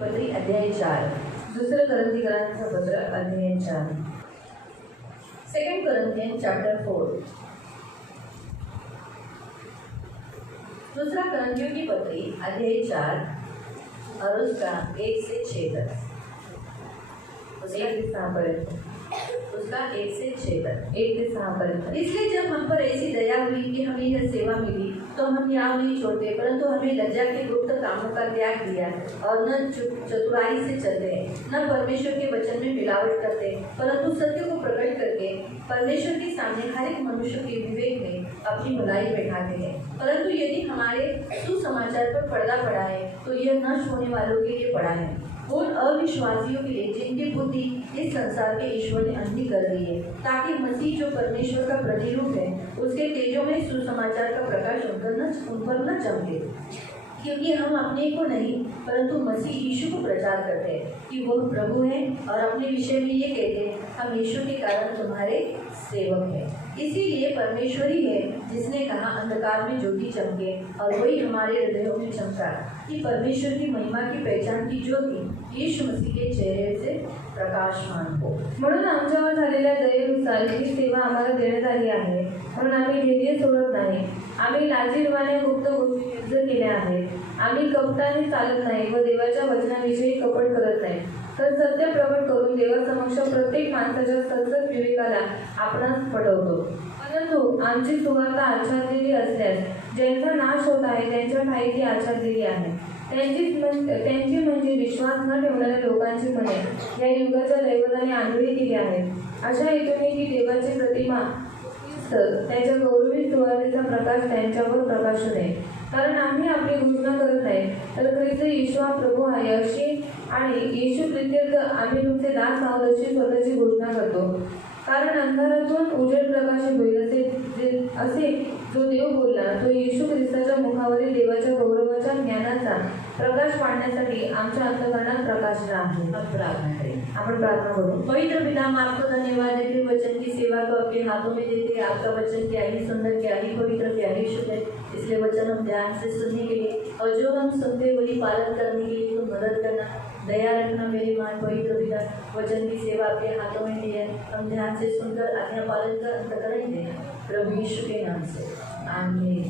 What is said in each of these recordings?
पत्री अध्याय 4 दुसरं करंथीकरांचं पत्र अध्याय 4 सेकंड करंथियन चैप्टर 4 दूसरा करंथियों की पत्री अध्याय 4 और उसका 1 से 6 तक उसका 1 से 6 तक। इसलिए जब हम पर ऐसी दया हुई कि हमें यह सेवा मिली तो हम यहाँ नहीं छोड़ते, परंतु हमें लज्जा के गुप्त कामों का त्याग दिया और न चतुराई से चलते, न परमेश्वर के वचन में मिलावट करते, परंतु सत्य को प्रकट करके परमेश्वर के सामने हर एक मनुष्य के विवेक में अपनी भलाई बैठाते हैं। परंतु यदि हमारे सुसमाचार पर पर्दा पड़ा है तो यह नष्ट होने वालों के लिए पड़ा है, उन अविश्वासियों के लिए जिनकी बुद्धि इस संसार के ईश्वर ने अंधी कर दी है, ताकि मसीह जो परमेश्वर का प्रतिरूप है उसके तेजों में सुसमाचार का प्रकाश उन पर न चमके। क्योंकि हम अपने को नहीं परंतु मसीह यीशु को प्रचार करते हैं कि वो प्रभु है, और अपने विषय में ये कहते हैं हम यीशु के कारण तुम्हारे सेवक हैं। इसीलिए परमेश्वर ही है जिसने कहा अंधकार में ज्योति चमके, और वही हमारे हृदयों में चमका कि परमेश्वर की महिमा की पहचान की ज्योति यीशु मसीह के चेहरे से प्रकाशमान हो। म्हणून आमच्यावर झालेल्या दयेनुसार ही सेवा आम्हाला देण्यात आली आहे, म्हणून आम्ही धैर्य सोडत नाही। आम्ही लाजिरवाण्या गुप्त गोष्टी युद्ध केल्या आहेत। आम्ही कपटाने चालत नाही व देवाच्या वचनाविषयी कपट करत नाही, तर सत्य प्रकट करून देवासमक्ष प्रत्येक माणसाच्या सतत विवेकाला आपणास पटवतो। परंतु आमची सुवार्ता आच्छादलेली असल्यास ज्यांचा नाश होत आहे त्यांच्या ठाई ती आच्छादलेली आहे। त्यांची म्हणजे विश्वास न ठेवणाऱ्या लोकांची मने या युगाच्या दैवताने आंधळी केली आहेत। अशा हेतूने की देवाची प्रतिमा त्याच्या गौरवी सुवार्तेचा प्रकाश त्यांच्यावर प्रकाशू नये। कारण आम्ही आपली घोषणा करत नाही, तर ख्रिस्त येशू हा प्रभू आहे अशी, आणि येशू प्रित्यर्थ आम्ही तुमचे दास आहोत अशी स्वतःची घोषणा करतो। कारण अंधारातून उजेड प्रकाशित होईल असे जो देव बोलला तो येशू ख्रिस्ताच्या मुखावरील देवाच्या गौरवाच्या ज्ञानाचा प्रकाश पाडण्यासाठी आमच्या अंतःकरणात प्रकाशला आहे। आपण प्रार्थना करू। पवित्र पिता, हम आपको धन्यवाद देते वचन की सेवा को आपके हाथों में देते। आपका वचन क्या ही सुंदर, क्या ही पवित्र, क्या ही शुद्ध है, इसलिए वचन हम ध्यान से सुनने के लिए और जो हम सुनते वही पालन करने के लिए तुम मदद करना, दया रखना मेरे मान पवित्र पिता। वचन की सेवा आपके हाथों में दी है, हम ध्यान से सुनकर आज्ञा पालन कर अंतःकरण देना, प्रभु यीशु के नाम से आमीन।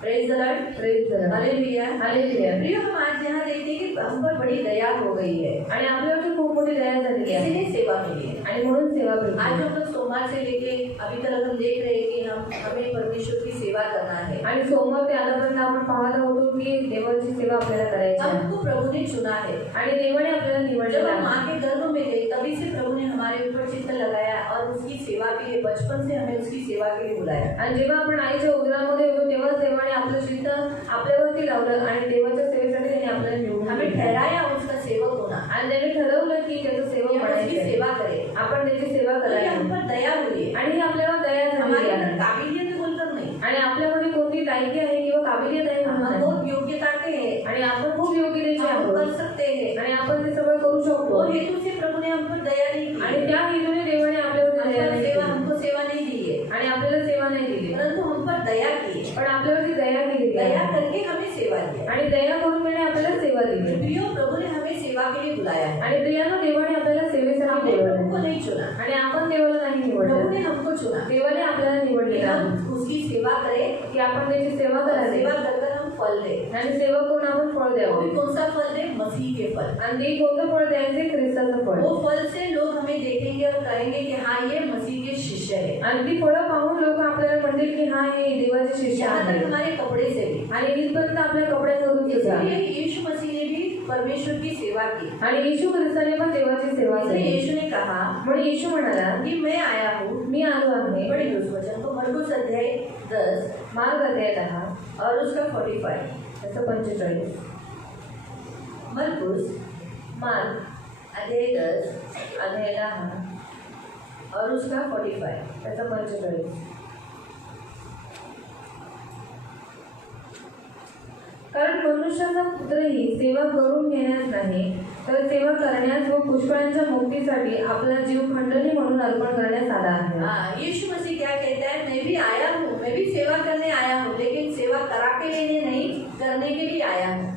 Praise the Lord, praise the Lord, hallelujah, hallelujah. प्रिय, हम आज यहाँ देखते हैं कि हम पर बड़ी दया हो गई है आणि आपल्यावर खूप मोठी दया झाली आहे, इसीलिए सेवा मिली है। आणि म्हणून सेवा मिळते। आज हम लोग सोमवार से लेके अभी तक हम देख रहे हैं कि हमें परमेश्वर की सेवा करना है, आणि सोमवार ते आतापर्यंत आपण पाहत होतो की देवाची सेवा आपल्याला करायची आहे, हमको प्रभु ने चुना है आणि देवाने आपल्याला जब निवडलेलं हम आहे। माँ के गर्भ में गए तभी से प्रभु ने हमारे ऊपर चित्त लगाया और उसकी सेवा के लिए बचपन से हमें उसकी सेवा के लिए बुलाया। आणि जेव्हा आपण आईच्या उदरामध्ये होतो तेव्हा देवाने आपलं चित्त आपल्यावरती लावलं आणि देवाच्या सेवेसाठी त्याने आपल्याला निवडून हमें ठहराया उसका सेवक होना, आणि त्याने ठरवलं की त्याचं सेवक उसकी बनायचं, सेवा करे, आपण त्याची सेवा तो ये हम करायची। पर दया हुई है। आणि आपल्यावर दया हमारे झाली अंदर आहे, काबिलियत बोलकर नहीं, आणि आपल्यामध्ये कोणती लायकी आहे किंवा काबिलियत आहे म्हणून हम नाही, बहुत योग्यता के हैं, आणि आपण खूप योग्यतेचे हम आहोत कर सकते हैं, आणि आपण ते सगळं करू शकतो। और हेतु से प्रभु ने हम पर दया नहीं की, आणि त्या हेतूने देवाने आपल्यावर दया नाही केली, हमको सेवा नहीं दी है, आणि आपल्याला सेवा नाही दिली, परंतु हम पर दया की है। पण आपल्यावरती दया केली, दया करके हमें सेवा दी, आणि दया करून त्याने आपल्याला सेवा दिली। प्रियो, प्रभु ने हमें सेवा के लिए बुलाया है, आणि प्रियानो, देवाने आपल्याला सेवेसाठी हमने प्रभु को बोलवलं, नहीं चुना, आणि आपण देवाला नाही प्रभु निवडलं, ने हमको चुना देवाने आपल्याला कि निवडलेलं आहे हम उसकी सेवा करें, की आपण त्याची सेवा और करावी, सेवा कर हम फल दें। आणि सेवा करून आपण फळ वो भी द्यावं। कौन सा फल दे? मसीह के फल। आणि ते कोणतं फळ द्यायचे? ख्रिस्ताचं फळ। वो फल से लोग हमें देखेंगे और कहेंगे कि हाँ, ये मसीह के शिष्य है। आणि ती फळं पाहून लोक आपल्याला म्हणतील की हा हे देवाचे शिष्य यहाँ तक आहे, हमारे कपड़े से भी। आणि इथपर्यंत आपल्या कपड्यांवरून सुद्धा। इसलिए यीशु मसीह ने भी परमेश्वर की सेवा की, आणि येशू ख्रिस्ताने पण देवाची सेवा इसलिए केली। यीशु ने कहा म्हणून येशू म्हणाला कि मैं आया हूँ, मी आलो आहे। बड़े उस वचन को मरकुस अध्याय 10 मार्ग अध्याय 10 और उसका 45, त्याचं 45। मरकुस मार्ग अध्याय 10 अध्याय 10 और उसका 45। त्याचं 45। कारण मनुष्याचा पुत्रही सेवा करून घेण्यास नाही, तर सेवा करण्यास व पुष्कळांच्या मुक्तीसाठी आपला जीव खंडणी म्हणून अर्पण करण्यास आला आहे। हाँ, यीशु मसीह क्या कहता है? मैं भी आया हूँ, मैं भी सेवा करने आया हूँ, लेकिन सेवा करा के लेने नहीं, करने के लिए आया हूँ।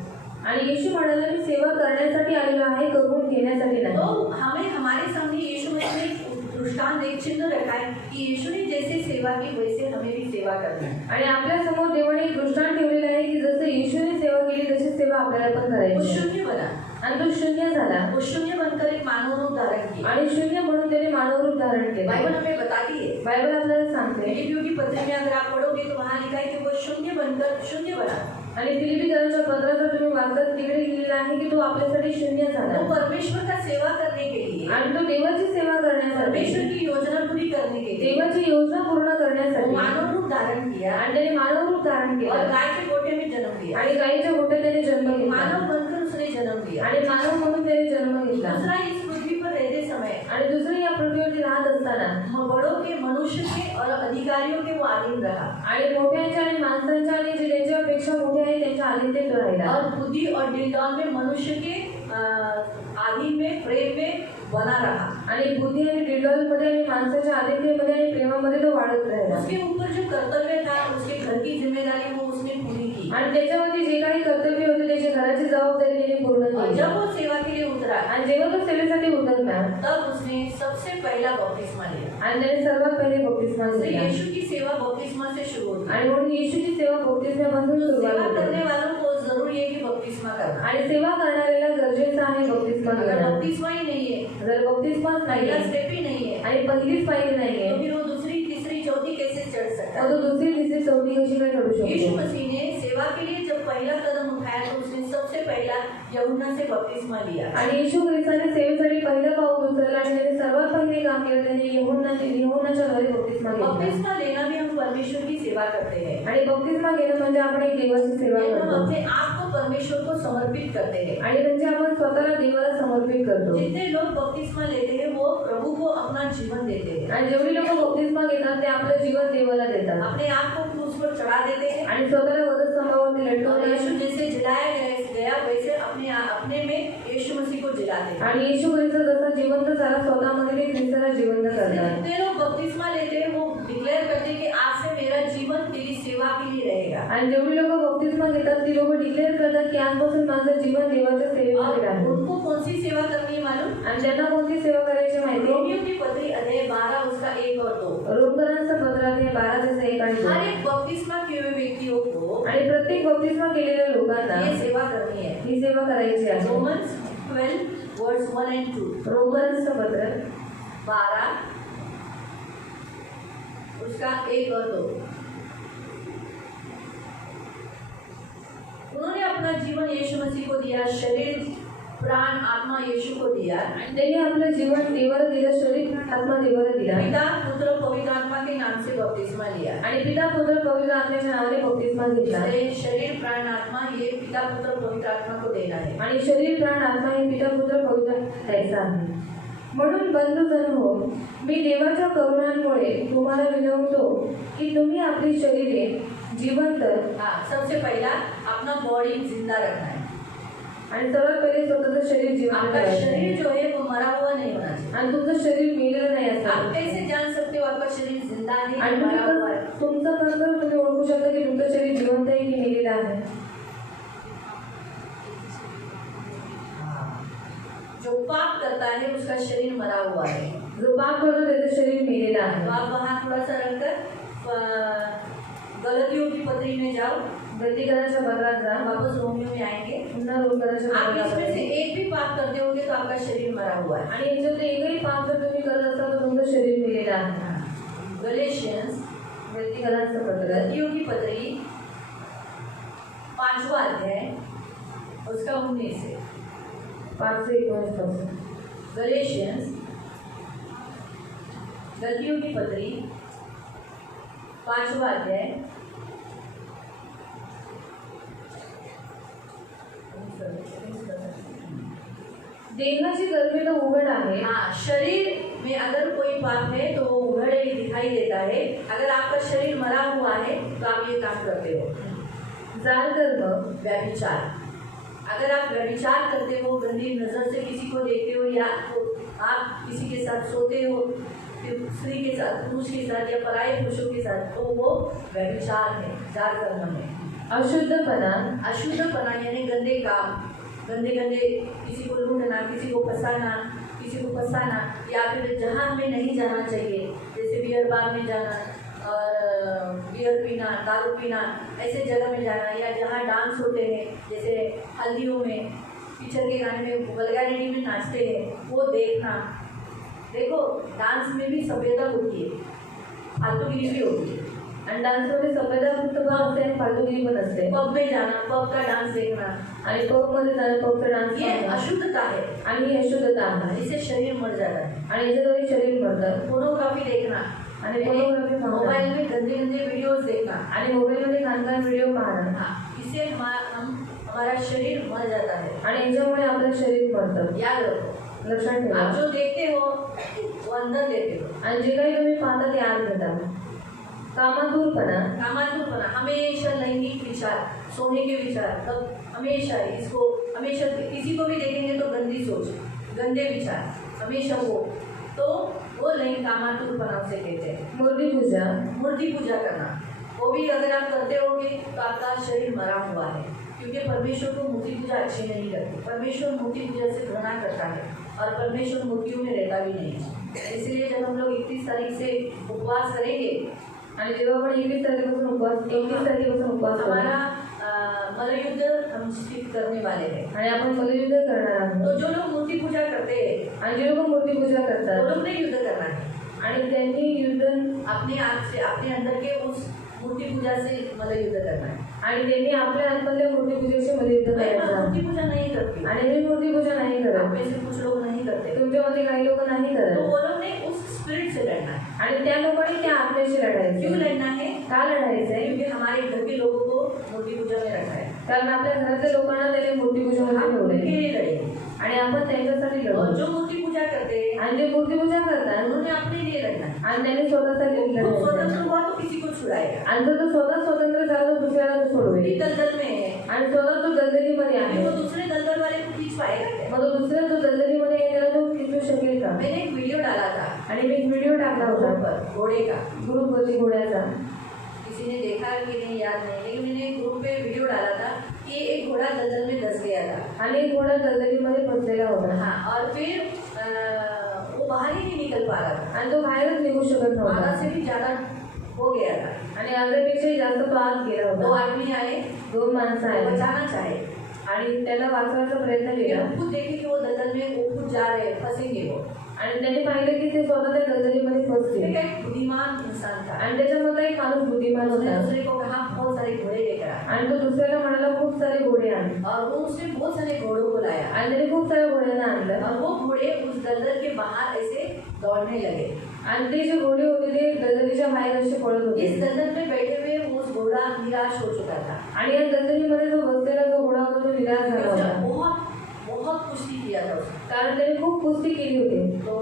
आणि येशू म्हणाला, मी सेवा करण्यासाठी आलेलो आहे, करून घेण्यासाठी नाही. तो हमें हमारे सामने यीशु मसीह ने एक दृष्टांत, एक चिन्ह रखा है कि यीशु ने जैसे सेवा की वैसे हमें भी सेवा करनी है. आणि आपल्या समोर देवाने एक दृष्टांत ठेवलेला आहे की जसं येशूने सेवा केली तशी सेवा आपल्याला पण वो करायची. शून्य बना, आणि तो शून्य झाला वो शून्य बनकर एक मानव रूप धारण किया. आणि शून्य म्हणून त्याने मानव रूप धारण केलं. बाइबल हमें बताती है, बायबल आपल्याला सांगते फिलिपियों की पत्री में अगर आप पढ़ोगे तो वहाँ लिखा है कि वो शून्य बनकर शून्य बना. आणि फिलिपीकरांच्या पत्रात जर तुम्ही वाचत तिकडे लिहिलेलं आहे की तो आपल्यासाठी शून्य झाला वो परमेश्वर का सेवा करने के लिए, आणि तो देवाची सेवा करण्यासाठी, परमेश्वर की योजना पूरी करने के लिए देवाची योजना पूर्ण वो करण्यासाठी मानव रूप धारण किया आणि त्याने मानव रूप धारण और केलं गाय के गोटे में जन्म लिया. आणि गायीच्या गोट्यात त्याने जन्म घेतला मानव बनकर उसने जन्म लिया. आणि मानव म्हणून त्याने जन्म घेतला. दूसरा, इस पृथ्वी पर रहते समय आणि दुसरं या पृथ्वीवरती राहत असताना बड़ों के, मनुष्य के और अधिकारियों के वो अधीन रहा आणि मोठ्यांच्या आणि माणसांच्या आणि जे त्यांच्यापेक्षा मोठे आहे त्यांच्या अधीनतेत राहिला और बुद्धि और दिलदार में मनुष्य के आधीन में, प्रेम में बना रहा. आणि बुद्धी आणि डिटेलमध्ये आणि माणसाच्या अधीनतेमध्ये आणि प्रेमामध्ये तो वाढत राहिला. उसके ऊपर जो कर्तव्य था, उसके घर की जिम्मेदारी वो उसने पूरी की. आणि त्याच्यावरती जे काही कर्तव्य होते त्याची घराची जबाबदारी त्याने पूर्ण और केली. जब वो सेवा के लिए उतरा आणि जेव्हा तो सेवेसाठी उतरला तब उसने सबसे पहला बपतिस्मा लिया. आणि त्याने सर्वात पहिले बपतिस्मा तो घेतला. यीशु की सेवा बपतिस्मा से शुरू होती है. आणि म्हणून येशूची सेवा बपतिस्म्यापासून सुरुवात सेवा करने होते. वालों को जरूरी है कि बपतिस्मा करना. आणि सेवा करणाऱ्याला गरजेचं आहे बपतिस्मा अगर घेणं. बपतिस्मा ही नहीं है, जर बपतिस्माच पहला नाही स्टेप ही नहीं है, आणि पहिलीच पायरी तो नाहीये फिर वो दूसरी, तीसरी, चौथी कैसे चढ़ सकता मग है? तो दुसरी तिसरी चौथी कशी काय करू यीशु शकतो. मसीह ने सेवा के लिए जब पहला कदम उठाया तो उसने सबसे पहला यूहन्ना से बपतिस्मा लिया. आणि येशू ख्रिस्ताने सेवेसाठी पहिलं पाऊल उचललं आणि त्याने सर्वात पहिले काम केलं. त्याने यूहन्नाच्या घरी बपतिस्मा घेतला. बपतिस्मा लेना भी हम परमेश्वर की सेवा करते हैं. आणि बपतिस्मा घेणं म्हणजे आपण एक देवाची सेवा ये हम करतो अपने आप को परमेश्वर को समर्पित करते हैं. आणि म्हणजे आपण स्वतःला देवाला समर्पित करतो. जितने लोग बपतिस्मा लेते हैं वो प्रभु को अपना जीवन देते हैं. आणि जेवढी लोक बपतिस्मा घेतात ते आपलं जीवन देवाला देतात अपने आप को क्रूस पर चढ़ा देते हैं. आणि स्वतःला वधस्तंभावरती और लटकवतात. यीशु जैसे जलाया गया वैसे अपने में यीशु मसीह को जलाते हैं. आणि येशू ख्रिस्त जसा जिवंत झाला स्वतःमध्ये ते ख्रिस्ताला जिवंत करतात. जितने लोग बपतिस्मा लेते हैं वो डिक्लेअर करते हैं कि आज से मेरा जीवन तेरी सेवा के लिए रहेगा. आणि जेवढी लोक बपतिस्मा घेतात ती लोक डिक्लेअर करतात की आजपासून माझं जीवन देवाच्या सेवेमध्ये और आहे. उनको कौन सी सेवा करनी है मालूम? आणि त्यांना कोणती सेवा करायची माहिती. रोमियो की पत्री अध्याय 12 उसका 1 और 2. रोमकरांचं पत्र आहे 12:1 आणि 2. हर एक बपतिस्मा किए हुए व्यक्तियों को आणि प्रत्येक बपतिस्मा केलेल्या लोकांना ये सेवा करनी है. ही सेवा करायची आहे. Romans 12 words 1 and 2. रोमकरांचं पत्र 12 उसका 1 और 2. उन्होंने अपना जीवन यीशु मसीह को दिया, शरीर प्राण आत्मा यीशु को दिया. आणि त्यांनी आपलं जीवन देवाला दिलं, शरीर आत्मा देवाला दिला. पिता पुत्र पवित्र आत्मा के नाम से बपतिस्मा लिया. आणि पिता पुत्र पवित्र आत्म्याच्या नावाने बपतिस्मा घेतला. इसलिए शरीर प्राण आत्मा ये पिता पुत्र पवित्र आत्मा को देना है. आणि शरीर प्राण आत्मा हे पिता पुत्र पवित्र द्यायचा आहे. म्हणून बंधुजन हो, मी देवाच्या करुणांमुळे तुम्हाला विनवतो की तुम्ही आपली शरीरे जिवंत. हाँ, सबसे पहला अपना बॉडी जिंदा रखना है. आणि सर्वात पहिले स्वतःचं शरीर जिवंत आपका करायचं. शरीर जो है वो मरा हुआ नहीं होना चाहिए. आणि तुमचं शरीर मेलेलं नाही आप असं. कैसे जान सकते हो आपका शरीर जिंदा है आणि या तुम्ही मरा हुआ है? तुमचं कसं तुम्ही ओळखू शकता की तुमचं शरीर जिवंत आहे की मेलेलं आहे. जो पाप करता है उसका शरीर मरा हुआ है. जो पाप करतो त्याचं शरीर मेलेलं आहे. तो आप वहाँ थोड़ा सा रखकर गलतियों की पत्री में जाओ. गलतीकरांच्या पत्रात जा. वापस रोमियो में आएंगे. पुन्हा रोमकरांच्या आप इसमें से पत्रात. एक भी पाप करते होगे तो आपका शरीर मरा हुआ है. आणि याच्यात एकही पाप जर तुम्ही करत असाल तर तुमचं शरीर मेलेलं आहे. गलेशियंस गलतीकरांचं पत्र गलतियों की पत्री 5वां अध्याय उसका 19 से. 5 से 19 पासून. गलेशियंस गलतियों की पत्री 5वां अध्याय देवाची गर्मी तो उघड आहे. हाँ, शरीर में अगर कोई पाप है तो वो उघड़ ही दिखाई देता है. अगर आपका शरीर मरा हुआ है तो आप ये काम करते हो. जाल कर्म, व्यभिचार. अगर आप व्यभिचार करते हो, गंदी नजर से किसी को देखते हो या तो आप किसी के साथ सोते हो, स्त्री के साथ, पुरुष के साथ या पराये पुरुषों के साथ, तो वो व्यभिचार है, जाल कर्म है. अशुद्धपना, अशुद्धपना यानी गंदे काम, गंदे गंदे, किसी को लूटना, किसी को फंसाना, या फिर जहाँ हमें नहीं जाना चाहिए, जैसे बियर बार में जाना और बियर पीना, दारू पीना, ऐसे जगह में जाना, या जहाँ डांस होते हैं जैसे हल्दियों में, पिक्चर के गाने में, वल्गैरिटी में नाचते हैं, वो देखना। देखो डांस में भी सभ्यता होती है, फालतूगिरी भी होती है। आणि डान्समध्ये सभ्यता फक्त असते आणि फालतूगिरी पण असते. पब में जाना, पब का डांस देखना, आणि पबमध्ये जाणं, पबचा डान्स ये अशुद्धता है आणि ही अशुद्धता आहे. इससे शरीर मर जाता है। आणि याच्याद्वारे शरीर मरतं. फोनोग्राफी देखना आणि फोनोग्राफी मोबाइल में गंदे गंदे वीडियोस देखना आणि मोबाईलमध्ये घाण व्हिडिओ पाहणं. हाँ, इससे हमारा शरीर मर जाता है। आणि याच्यामुळे आपलं शरीर मरतं. याद रखो, लक्षात ठेवा. आप जो देखते हो वो अंदर देते हो। आणि जे काही तुम्ही पाहता ते आत घेता. कामातूरपणा, हमेशा लैंगिक विचार, सोने के विचार, तब हमेशा किसी को भी देखेंगे तो गंदी सोच, गंदे विचार, हमेशा वो लैंगिक कामातुरपना उसे कहते हैं। मूर्ति पूजा करना, वो भी अगर आप करते होगे तो आपका शरीर मरा हुआ है, क्योंकि परमेश्वर को मूर्ति पूजा अच्छी नहीं लगती। परमेश्वर मूर्ति पूजा से घृणा करता है और परमेश्वर मूर्तियों में रहता भी नहीं है। इसलिए जब हम लोग 31 तारीख से उपवास करेंगे, आणि जेव्हा आपण 21 तारखेपासून उपवास हमारा मल्लयुद्ध हम स्थित करने वाले हैं। आणि आपण मल्लयुद्ध करणार आहोत. तो जो लोग मूर्ति पूजा करते हैं, आणि जे लोक मूर्ती पूजा करतात, वो लोग ने युद्ध करना है आणि त्यांनी युद्ध अपने आप से, अपने अंदर के उस मूर्ति पूजा से मल्लयुद्ध करना है। आणि त्यांनी आपल्या आतमधल्या मूर्ती पूजेशी मल्लयुद्ध मैं करायचं. मूर्ति पूजा नहीं करती, आणि मी मूर्ती पूजा नाही आप करत. में से कुछ लोग नहीं करते, तुमच्यामध्ये काही लोक नाही तो करत. वो लोग ने उस स्पिरिट से लड़ना है। आणि त्या लोकांनी त्या आत्म्याशी क्यों लढायचं. लड़ना है? का लढायचंय? क्योंकि हमारे घर के लोगों को मूर्ति पूजा में रखा है, कारण आपल्या घरातल्या लोकांना त्याने मूर्ती पूजेमध्ये हम उनके ठेवले लिए लड़ेंगे। आणि आपण त्यांच्यासाठी और लढू. जो मूर्ति पूजा करते हैं आणि जे मूर्ती पूजा करतात उन्होंने अपने लिए लड़ना है। आणि त्यांनी स्वतःसाठी वो लढायचं. स्वतंत्र हुआ तो किसी को छुड़ाएगा। आणि जर तो स्वतः स्वतंत्र झाला तर दुसऱ्याला तो पूरी सोडवेल. दलदल में है, आणि स्वतः तो दलदलीमध्ये अभी आहे, वो दूसरे दलदल वाले को खींच पाएगा क्या? मग तो दुसऱ्या जो दलदलीमध्ये आहे त्याला तो खिचू शकेल का? मैंने एक वीडियो डाला था आणि मी एक व्हिडिओ टाकला होता पर घोड़े का, ग्रुपवरती घोड्याचा. किसी ने देखा कि नहीं याद नहीं, लेकिन मैंने एक ग्रुप पे वीडियो डाला था कि एक घोड़ा दलदल में धंस गया था। आणि एक घोडा दलदलीमध्ये फसलेला होता. हाँ, और फिर वो बाहर ही नहीं निकल पा रहा था, आणि तो बाहेरच निघू शकत आधा नव्हता. से भी ज्यादा हो गया था। आणि अर्ध्यापेक्षाही जास्त तो आत गेला दो होता. आदमी आए, 2 माणसं वो आहेत बचाना चाहे, आणि त्याला वाचवायचा प्रयत्न लेकिन केला. वो खुद देखे कि वो दलदल में वो खुद जा रहे, फंसेंगे वो। आणि त्याने पाहिलं की ते स्वतः त्या दलदलीमध्ये फसले. एक एक बुद्धिमान इंसान था, आणि त्याच्यामध्ये एक माणूस बुद्धिमान उसने होता. दूसरे को कहा बहुत सारे घोड़े लेकर आया, आणि तो दुसऱ्याला म्हणाला खूप सारे घोडे आण. और वो उसने बहुत सारे घोड़ों को लाया, आणि त्याने खूप साऱ्या घोड्यांना आणलं. और वो घोड़े उस दलदल के बाहर ऐसे दौड़ने लगे। आणि ते जे घोडे होते ते दलदलीच्या बाहेर असे पळत होते. इस दलदल में बैठे हुए वो उस घोड़ा निराश हो चुका था, आणि या दलदलीमध्ये जो बसलेला जो घोडा होता तो निराश झाला उसने होता. बहुत बहुत कुश्ती किया था उसने, कारण त्याने खूप कुस्ती केली होती तो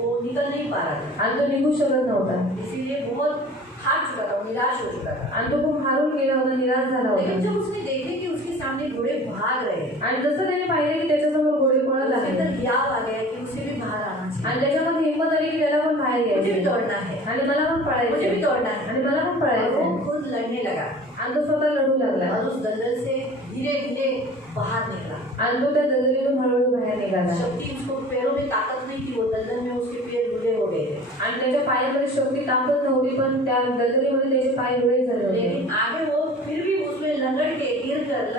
वो निकल नहीं पा रहा था, आणि तो निघू शकत नव्हता. इसीलिए बहुत हार चुका था, वो निराश हो चुका था। आणि तो खूप हारून गेला होता, निराश झाला लेकिन होता. जब उसने देखे कि उसके सामने घोड़े भाग रहे हैं, आणि जसं त्याने पाहिलं की त्याच्यासमोर घोडे पळत उसके आहे अंदर हियाव आ गया कि उसे भी बाहर आना चाहिए, आणि त्याच्यामध्ये हिंमत आली की त्याला पण बाहेर मुझे भी घ्यायचं दौड़ना है, आणि मला पण पळायचं मुझे भी आहे. दौड़ना है। आणि मला पण और पळायचं वो आहे. खुद लड़ने लगा आणि तो स्वतः लढू लागला और उस दलदल से धीरे धीरे बाहर निकला। आणि तो त्या दलदलीतून हळूहळू बाहेर निघाला. शक्ति, उसको पैरों में ताकत नहीं थी, वो दलदल में उसके पैर ढीले हो गए थे, आणि त्याच्या पायामध्ये शक्ती ताकद नव्हती, पण त्या दलदलीमध्ये त्याचे पाय डोळे झाले होते. लेकिन आगे वो फिर भी उसमें लंगड़ के गिर कर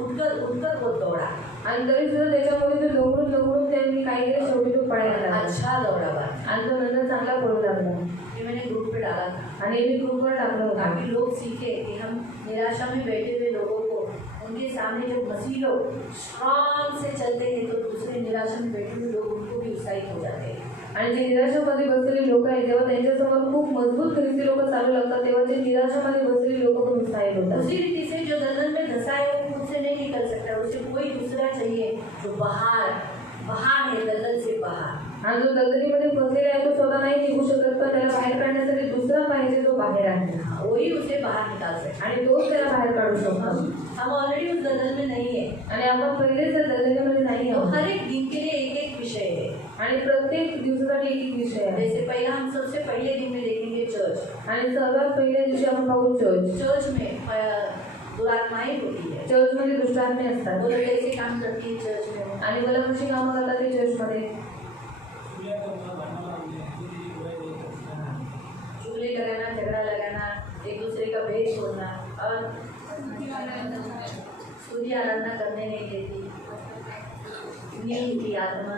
उठकर वो दौड़ा। आणि तरी सुद्धा त्याच्यामध्ये तो लवडून त्यांनी काय केलं, शेवटी तो पळायला लागला. अच्छा दौड़ा बात, आणि तो नंतर चांगला पळू लागला. ये मैंने ग्रुप पे डाला था आणि मी ग्रुपवर टाकलं होतं. ताकि लोग सीखे कि हम निराशा में बैठे हुए लोगों को, उनके सामने जब मसीह लोग स्ट्रांग से चलते हैं तो दूसरे निराशा में बैठे हुए लोग उनको भी उत्साहित हो जाते हैं। आणि जे निराशामध्ये बसलेली लोक आहेत, जेव्हा त्यांच्यासमोर खूप मजबूत ख्रिस्ती लोक चालू लागतात, तेव्हा जे निराशामध्ये बसलेली लोक पण उत्साहित होतात. उसी रीति से जो दलदल में धंसा है वो खुद से नहीं निकल सकता, उसे कोई दूसरा चाहिए जो बाहर है, दलदल से बाहर। आणि जो दलदलीमध्ये फसलेला आहे तो स्वतः नाही निघू शकत, पण त्याला बाहेर काढण्यासाठी दुसरा पाहिजे जो बाहेर आहे, वही उसे बाहर निकाल सकता आणि तोच त्याला बाहेर काढू शकतो. हम ऑलरेडी उस दलदल में नहीं है, आणि आपण पहिलेच त्या दलदलीमध्ये नाही तो आहोत. हर एक दिन के लिए एक एक विषय है। आणि प्रत्येक दिवसासाठी एक विषय आहे. जैसे पहला हम सबसे पहले दिन में देखेंगे चर्च, चर्च। आणि सर्वात पहिल्या दिवशी आपण पाहू चर्च. चर्च में दुरात्माएं होती है। चर्चमध्ये दुष्टात्मे असतात. वो लोग कैसे काम करती है चर्च में? आणि मला कशी कामं करतात ते चर्चमध्ये? चुगली लगाना, झगड़ा लगाना, एक दूसरे का भेद बोलना और सूर्य आराधना करने नहीं देती, नींद की आत्मा,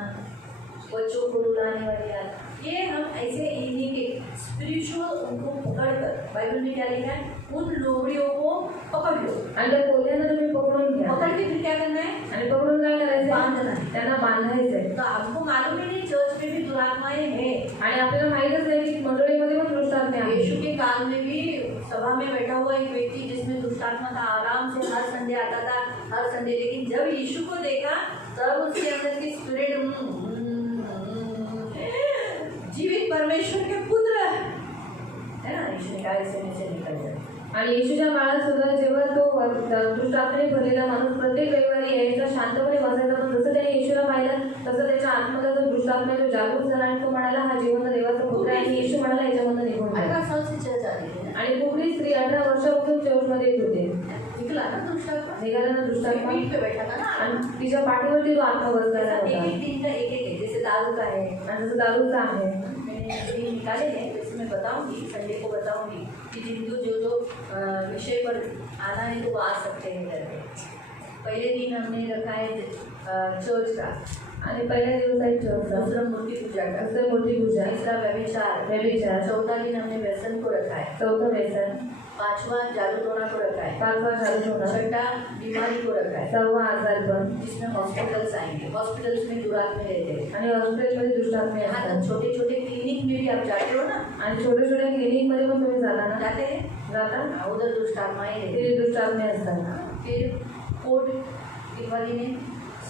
बच्चों को रुलाने वाली आत्मा। ये हम ऐसे इन्हीं के स्पिरिचुअल उनको पकड़कर, बाइबल में क्या लिखा है, उन लोमड़ियों को पकड़ लो। आणि त्या कोल्ह्यांना तुम्ही पकडून घ्या. पकड़ के फिर क्या करना है? आणि पकडून काय करायचं? बांधना है। त्यांना बांधायचंय. तो आपको मालूम ही नहीं चर्च में भी दुरात्माएं हैं। आणि आपल्याला माहीतच आहे की मंडळीमध्ये पण दुष्टात्मे आहेत. यीशु के काल में भी सभा में बैठा हुआ एक व्यक्ति जिसमें दुष्टात्मा था, आराम से हर संडे आता था, हर संडे। लेकिन जब यीशु को देखा तब उसके अंदर की स्पिरिट जीवित परमेश्वर के पुत्र है ना, यीशु ने कहा इससे में से निकल जाए। आणि येशूच्या काळात सुद्धा जेव्हा तो दुष्टात्मेने भरलेला माणूस प्रत्येक रविवारी यायचा, शांतपणे बसायचा, पण जसं त्याने येशूला पाहिलं तसं त्याच्या आत्मचा जो दुष्टात्मा तो जागृत झाला आणि तो म्हणाला हा जिवंत देवाचा पुत्र आहे. आणि येशू म्हणाला याच्यामधून निघून जा. 18 साल से चर्च आ रही है आणि कुठली स्त्री 18 वर्षापासून चर्चमध्ये येत होते. निकला ना दुष्टात्मा, निघाला ना दुष्टात्मा. पीठ पे बैठा था ना, आणि तिच्या पाठीवरती तो आत्मा बसलेला एक होता. एक दिन का एक एक है, जैसे दारू का है। आणि जसं दारूचा आहे. मैंने दिन निकाले हैं, जैसे मैं बताऊंगी, संडे को बताऊंगी कि जिनको जो जो विषय पर आना है तो वो आ सकते हैं करके। पहले दिन हमने रखा है चर्च का, आणि पहिल्या दिवस आहे चर्चचा. दूसरा मूर्ति पूजा का, दुसरं मूर्ती पूजा. तीसरा व्यभिचार, चौथा दिन हमने व्यसन को रखा है, चौथं व्यसन. पांचवा जादू टोना को रखा है, पाचवा चालू होणार. छठा बीमारी को रखा है, सहावा आजारपण. जिसमें हॉस्पिटल्स आएंगे, हॉस्पिटल्स में दुरात्मे रहते हैं। आणि हॉस्पिटलमध्ये दुष्टात्मे यहाँ असतात. तक छोटे छोटे क्लिनिक में भी आप जाते हो ना, आणि छोट्या छोट्या क्लिनिकमध्ये पण तुम्ही जाता ना, जाते हैं, जाता हाँ, उधर दुष्टात्माएं रहती हैं। ते दुष्टात्मे असतात. फिर कोर्ट दिवाली में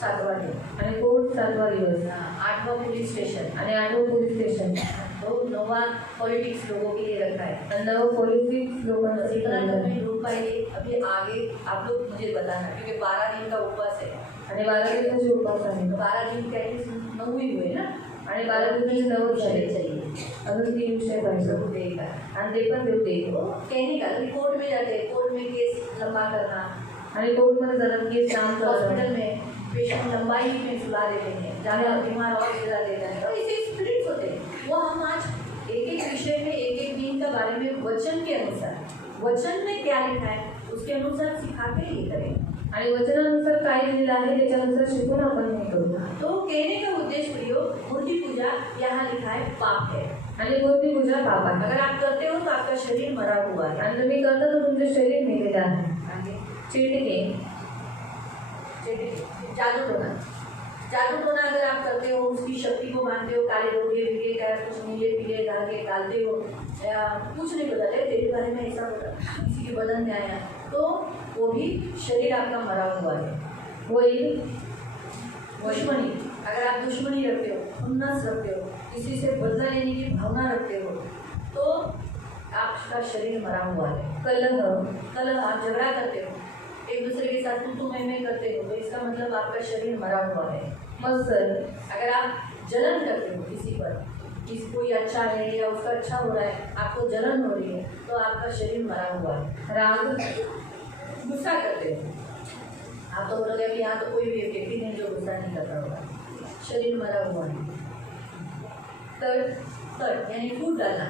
7वां दिन, आणि कोर्ट 7वा दिवस. 8वां पुलिस स्टेशन, आणि 8वं पोलीस स्टेशन. तो 9वां पॉलिटिक्स लोगों के लिए रखा है। आणि 9वं पोलीस बस लोकांसाठी इतना तो ठेवलं. मैं ढूंढ पाई, अभी आगे आप लोग मुझे बताना, क्योंकि 12 दिन का उपवास है। आणि 12 दिवसाचे उपवास आहे. तो 12 दिन के एटलीस्ट 9 ही हुए ना, आणि 12 दिवसाचे 9 झाले. चाहिए अजून 3 विषय पाहिजे. प्रभु देगा। आणि ते पण देव देईल. तो कहने का अभी कोर्ट में जाते हैं, कोर्ट में केस लंबा करना, आणि कोर्टमध्ये जातात केस काम करतात. हॉस्पिटल में पेशेंट लंबाई में सुला देते हैं, ज़्यादा बीमार और सुला देते हैं, तो ऐसे स्पिरिट्स होते हैं। वो हम आज एक एक विषय में एक एक दिन के बारे में वचन के अनुसार, वचन में क्या लिखा है उसके अनुसार सिखा के ये करें। आणि वचनानुसार काय लिहिलेलं आहे त्याच्यानुसार शिकून आपण हे करू. तो कहने का उद्देश्य प्रियो, मूर्ति पूजा यहाँ लिखा है पाप है। आणि मूर्ती पूजा पाप आहे. अगर आप करते हो तो आपका शरीर मरा हुआ है। आणि तुम्ही करता तर तुमचे शरीर मेलेलं आहे. आगे चिडके. जादू टोना अगर आप करते हो, उसकी शक्ति को मानते हो, काले रोगे बिगे क्या कुछ नीले पीले धागे डालते हो, या कुछ नहीं बताते तेरे बारे में ऐसा होता, किसी के बदन में आया, तो वो भी शरीर आपका मरा हुआ है। वही दुश्मनी, अगर आप दुश्मनी रखते हो, खुन्नस रखते हो, किसी से बदला लेने की भावना रखते हो, तो आपका शरीर मरा हुआ है। कलह, आप झगड़ा करते हो, एक दूसरे के साथ तू मैं करते हो, तो इसका मतलब आपका शरीर मरा हुआ है। मत्सर, अगर आप जलन करते हो किसी पर, किसी कोई अच्छा है या उसका अच्छा हो रहा है, आपको जलन हो रही है, तो आपका शरीर मरा हुआ है। राग, गुस्सा करते हो, आप तो बोलोगे कि यहाँ तो कोई भी व्यक्ति नहीं जो गुस्सा नहीं करता होगा, शरीर मरा हुआ है। तर्क यानी फूट डालना,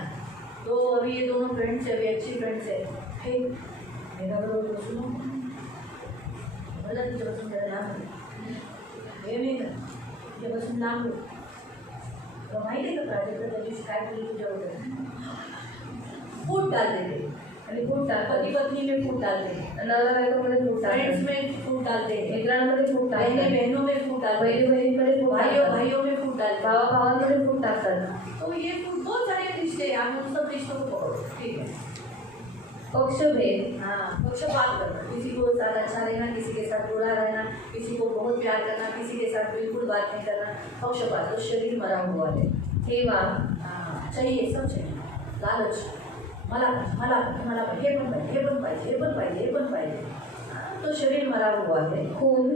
तो अभी ये दोनों फ्रेंड्स है, अभी अच्छी फ्रेंड्स है, फिर मेरा बरोबर सुनो मला तुझ्यापासून जरा लांब हे नाही का तुझ्यापासून लांब तुला माहिती आहे का प्राजक्ता त्या दिवशी काय बोलली तुझ्याबद्दल? फूट डाल देते, आणि फूट डाल, पती पत्नी में फूट डालते, नवरा बायकोमध्ये फूट डालते, फ्रेंड्स में फूट डालते, मित्रांमध्ये फूट डालते, बहने बहनों में फूट डालते, बहिणी बहिणींकडे फूट, भाइयों भाइयों में फूट डालते, भावा भावांमध्ये फूट टाकतात। तो ये फूट बहुत सारे रिश्ते हैं, आप उन सब रिश्तों को पकड़ो, ठीक है। पक्षभेद, हाँ, पक्षपात करना, किसी को साथ अच्छा रहना, किसी के साथ बुरा रहना, किसी को बहुत प्यार करना, किसी के साथ बिल्कुल बात नहीं करना, पक्षपात, तो शरीर मरा हुआ है। सेवा, हाँ, चाहिए, सब चाहिए, लालच, मला पाहिजे, हे पण पाहिजे, हे पण पाहिजे, हे पण पाहिजे, हे पण पाहिजे, तो शरीर मरा हुआ है। खून,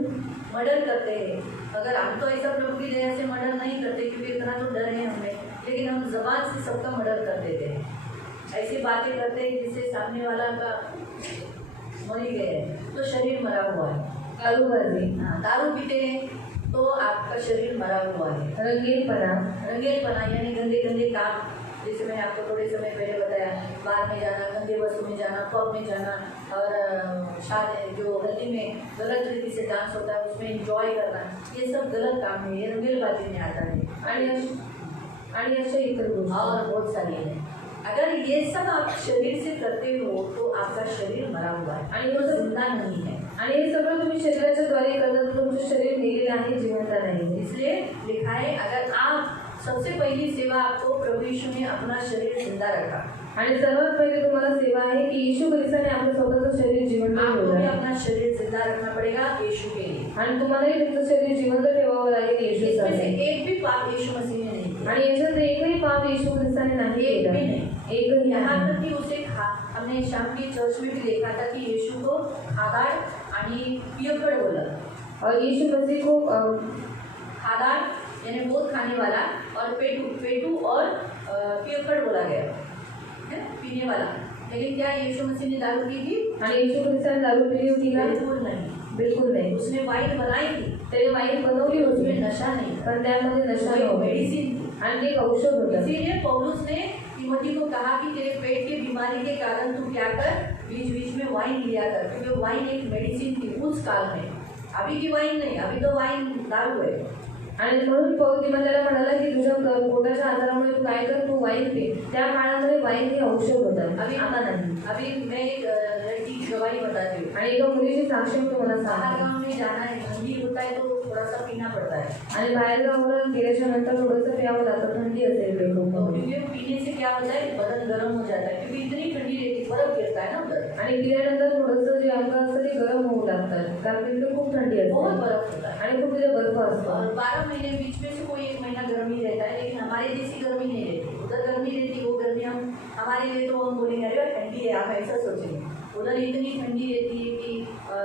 मर्डर करते हैं, अगर हम तो ऐसा प्रभु की दया से मर्डर नहीं करते क्योंकि इतना तो डर है हमें, लेकिन हम जबान से सबका मर्डर कर देते हैं। ऐसी बातें करते हैं जिससे सामने वाला का मर ही गए तो शरीर मरा हुआ है। दारूबाजी, हाँ, दारू पीते हैं तो आपका शरीर मरा हुआ है। रंगीलपना यानी गंदे गंदे काम, जैसे मैंने आपको थोड़े समय पहले बताया, बार में जाना, गंदे वस्तु में जाना, पब में जाना, और शादी जो हल्दी में गलत रीति से डांस होता है उसमें एंजॉय करना, ये सब गलत काम है, ये रंगीलबाजी में आता है। आणि अशा इतर गोष्टी और बहुत सारी है। अगर ये सब आप शरीर से करते हो तो आपका शरीर मरा हुआ है आणि वो जिंदा नहीं है। आणि हे सगळं तुम्ही शरीराच्या द्वारे करता तर तुमचं शरीर मेलेलं आहे, जिवंत नाही। इसलिए लिखा है अगर आप सबसे पहली सेवा आपको प्रभु यीशु ने अपना शरीर जिंदा रखा, आणि सर्वात पहिले तुम्हाला सेवा आहे की येशू ख्रिस्ताने आपलं स्वतःचं शरीर जिवंत आपको भी ठेवलं अपना शरीर जिंदा रखना पड़ेगा यीशु के लिए। आणि तुम्हालाही तुमचं शरीर जिवंत ठेवावं लागेल इसमें से येशूसाठी। एक भी पाप यीशु मसीह ने नहीं किया, आणि याच्यात एकही पाप येशू ख्रिस्ताने नाही एक केलं, भी नहीं। एकही यहाँ नाही। तक कि उसे हमने शाम की चर्च में भी देखा था कि यीशु को खादाड़ आणि पियकड़ बोला, और यीशु मसीह को खादाड़ यानी बहुत खाने वाला, और पेटू और पियकड़ बोला गया है, पीने वाला। लेकिन क्या यीशु मसीह ने दारू पी थी? आणि येशू ख्रिस्ताने दारू पिली होती का? बिल्कुल नहीं, बिलकुल नाही। उसने वाइन बनाई थी, त्याने वाईन बनवली उसमें होती नशा नहीं था, पण त्यामध्ये नशा वो एक नव्हती मेडिसिन थी। आणि ते एक औषध होतं। इसीलिए पौलुस ने तिमोथी को कहा कि तेरे पेट की बीमारी के कारण तू क्या कर, बीच बीच में वाइन लिया कर, क्योंकि वाइन एक मेडिसिन थी उस काल में। अभी की वाइन नहीं, अभी तो वाइन दारू है। आणि म्हणून पौल तिमोथीला म्हणाला की तुझ्या पोटाच्या आजारामुळे तू काय कर, तू वाईन पे। त्या काळामध्ये वाईन हे औषध होतं, अभी आता नाही। अभी मैं एक लड़की की गवाही बताती हूँ। आणि एका मुलीची साक्ष मी तुम्हाला बाहर सांगते। गाँव में जाना है, ठंडी होता है तो थोड़ा सा पीना पड़ता है, आणि बाहेर गावाला गेल्याच्या नंतर थोडंसं प्यावं लागतं, थंडी असेल ते खूप। क्योंकि पीने से क्या होता है बदन गर्म हो जाता है, क्योंकि इतनी ठंडी रहती, बर्फ गिरता है ना उधर, आणि पिल्यानंतर थोडंसं जे अंग असतं ते गरम होऊ लागतं, कारण तिथे खूप थंडी बहुत असते बर्फ होता है। आणि खूप तिथे बर्फ असतो। और 12 महीने बीच में से कोई एक महीना गर्मी रहता है, लेकिन हमारे जैसी गर्मी नहीं रहती। उधर गर्मी रहती, वो गर्मी हमारे लिए तो हम बोलेंगे अरे ठंडी है, आप ऐसा सोचेंगे। उधर इतनी ठंडी रहती है कि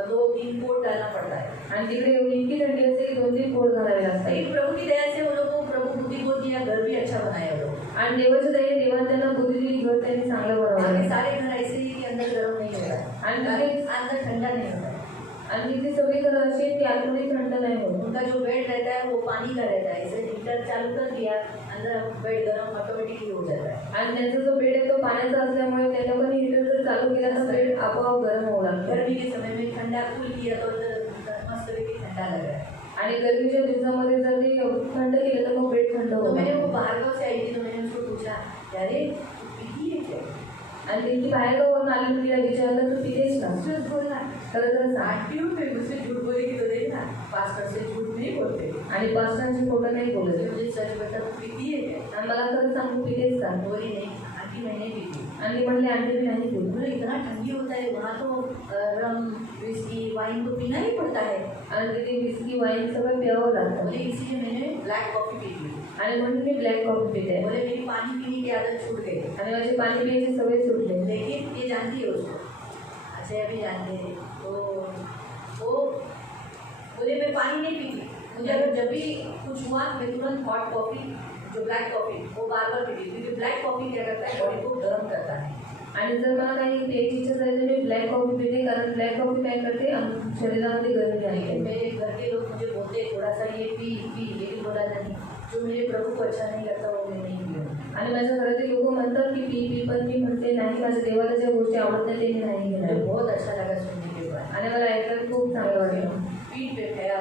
2-3 कोट डालना पड़ता है। आणि तिकडे एवढी इतकी थंडी असते की 2-3 कोट घालावे लागतात। लेकिन प्रभु की दया से वो लोग को प्रभु बुद्धि को दिया, घर भी अच्छा बनाया वो लोग। आणि देवाच्या दयेने देवाने त्यांना बुद्धी दिली, घर त्यांनी चांगलं बाकी बनवलं। सारे घर ऐसे ही कि अंदर गर्म नहीं होता है, अंदर ठंडा नहीं होता है। आणि तिथे सगळी घरं अशी आहेत की आतमध्ये थंड नाही होत। उनका जो बेड रहता है वो पानी का रहता है, इसे हीटर चालू कर दिया, अंदर बेड गर्म ऑटोमेटिकली हो जाता है। आणि त्यांचा जो बेड आहे तो पाण्याचा असल्यामुळे त्या लोकांनी हीटर जर चालू केला तर बेड आपोआप गरम होऊ लागतं। गर्मी के समय में ठंडा कूल किया तो मस्त भी ठंडा लग रहा है। आणि गर्मीच्या दिवसामध्ये जर ते थंड केलं तर मग बेड थंड तो होतं। मैंने वो बाहर गाँव से आई थी तो मैंने उसको पूछा, अरे पीती है क्या? आणि ती बाहेर गावावरून आली मुलीला विचारलं तू पितेस का? उसने बोला खरं सांग। आंटी हूँ मैं, मुझसे झूठ बोलेगी तो देखना, पास्टर से झूठ नहीं बोलते। आणि पास्टरांची खोटं नाही बोलत। मुझे सच बता तू पीती है क्या? आणि मला खरं सांग तू पितेस का? बोली नहीं आंटी मैं नहीं पीती। आणि म्हणले आंटी मी नाही पित। बोले इतना ठंडी होता है वहाँ तो रम विस्की वाइन तो पीना ही पड़ता है। आणि तिथे विस्की वाईन सगळं प्यावं लागतं। बोले इसीलिए मैंने ब्लैक कॉफी पी ली। आणि म्हणून मी ब्लॅक कॉफी पिते। बोले मेरी पानी पीने की आदत छूट गई, आणि माझी पाणी पिण्याची सवय सुटली। लेकिन ये जानती है उसको, अच्छा अभी जानते हैं तो वो बोले मैं पानी नहीं पीती, मुझे अगर जब भी कुछ हुआ मैं तुरंत हॉट कॉफ़ी जो ब्लैक कॉफ़ी वो बार बार पीती, क्योंकि ब्लैक कॉफ़ी क्या करता है बॉडी को गर्म करता है। आणि जर मला काही प्यायची इच्छा झाली तर मी ब्लॅक कॉफी पिते, कारण ब्लॅक कॉफी काय करते शरीरामध्ये गरमी आणते। लेकिन मेरे घर के लोग मुझे बोलते थोड़ा सा ये पी पी, लेकिन बोला नहीं, जो मेरे प्रभु को अच्छा नहीं लगता वो मैं नहीं पीऊँ। आणि माझ्या घरातील लोक म्हणतात की पी पी, पण मी म्हणते नाही, माझ्या देवाला ज्या गोष्टी आवडत नाही ते मी नाही मुझे घेणार। बहुत अच्छा लगा सुनने के बाद। आणि मला ऐकायला खूप चांगलं वाटलं। पीठ पे खाया,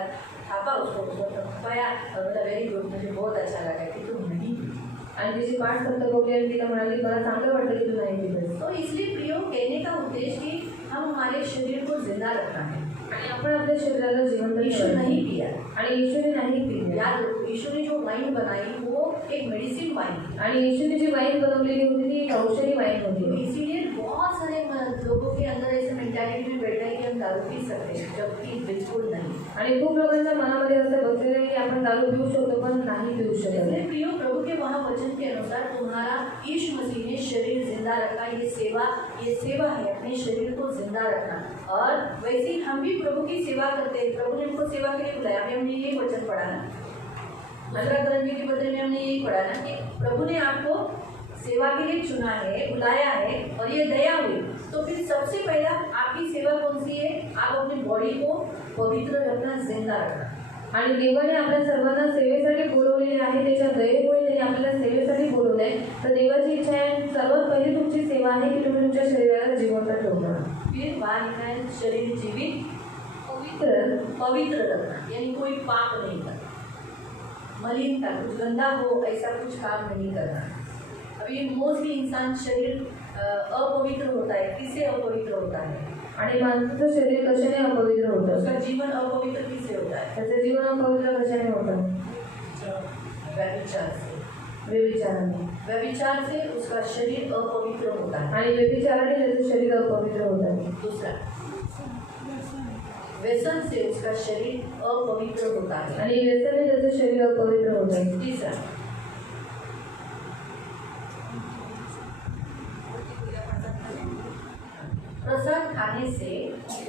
थापा उसको थपकाया और बोला वेरी गुड, मुझे बहुत अच्छा लगा कि तुम नहीं पी। आणि तिची पाठ थपथपवली आणि तिला म्हणाली मला चांगलं वाटलं की तू नाही पितेस। तो इसलिए प्रियो कहने का उद्देश्य कि हम हमारे शरीर को जिंदा रखना है। आणि आपण आपल्या शरीराला जिवंत यीशु ठेवायचं। नहीं पिया, आणि येशूने नाही पिले। याद रखो यीशु ने जो वाइन बनाई वो एक मेडिसिन वाइन थी। आणि येशूने जी वाईन बनवलेली होती ती एक औषधी वाईन तो होती। इसीलिए बहुत सारे लोगों के अंदर ऐसे मेंटालिटी में बैठा है कि हम दारू पी सकते हैं, जबकि बिल्कुल नहीं। आणि खूप लोकांच्या मनामध्ये असं बसलेलं आहे की आपण दारू पिऊ शकतो पण नाही पिऊ शकत। इसलिए प्रियो प्रभु के वहाँ वचन के अनुसार तुम्हारा यीशु मसीह ने शरीर जिंदा रखा, ये सेवा है अपने शरीर को जिंदा रखना। और वैसे ही हम भी प्रभु की सेवा करते हैं, प्रभु ने हमको सेवा के लिए बुलाया। अभी हमने यही वचन पढ़ा ना, 15 ग्रंथी के बदले में हमने यही पढ़ा ना कि प्रभु ने आपको सेवा के लिए चुना है, बुलाया है और ये दया हुई, तो फिर सबसे पहला आपकी सेवा कौन सी है? आप अपनी बॉडी को पवित्र रखना, जिंदा रखना। आणि देवाने आपल्या सर्वांना सेवेसाठी बोलवलेले आहे, त्याच्या दयेमुळे त्याने आपल्याला सेवेसाठी बोलवले आहे. तर देवाची इच्छा आहे सर्वात पहिली तुमची सेवा आहे की तुम्ही तुमच्या शरीराला जिवंत ठेवणं. फिर वहाँ लिखा है शरीर जीवित पवित्र रखना, यानी कोई पाप नहीं करना, मलिनता कुछ गंदा हो ऐसा कुछ काम नहीं करना। अभी मोस्टली इंसान शरीर अपवित्र होता है। किससे अपवित्र होता है? आणि माणसाचं शरीर कशाने अपवित्र होतं? उसका जीवन अपवित्र किससे होता है? त्याचं जीवन अपवित्र कशाने होतं? व्यभिचार से। व्यभिचार से उसका शरीर अपवित्र होता है। आणि व्यभिचाराने त्याचं शरीर अपवित्र होतं. दूसरा, व्यसन से उसका शरीर अपवित्र होता है। आणि व्यसनाने त्याचं शरीर अपवित्र होतं. तीसरा, प्रसाद खाने से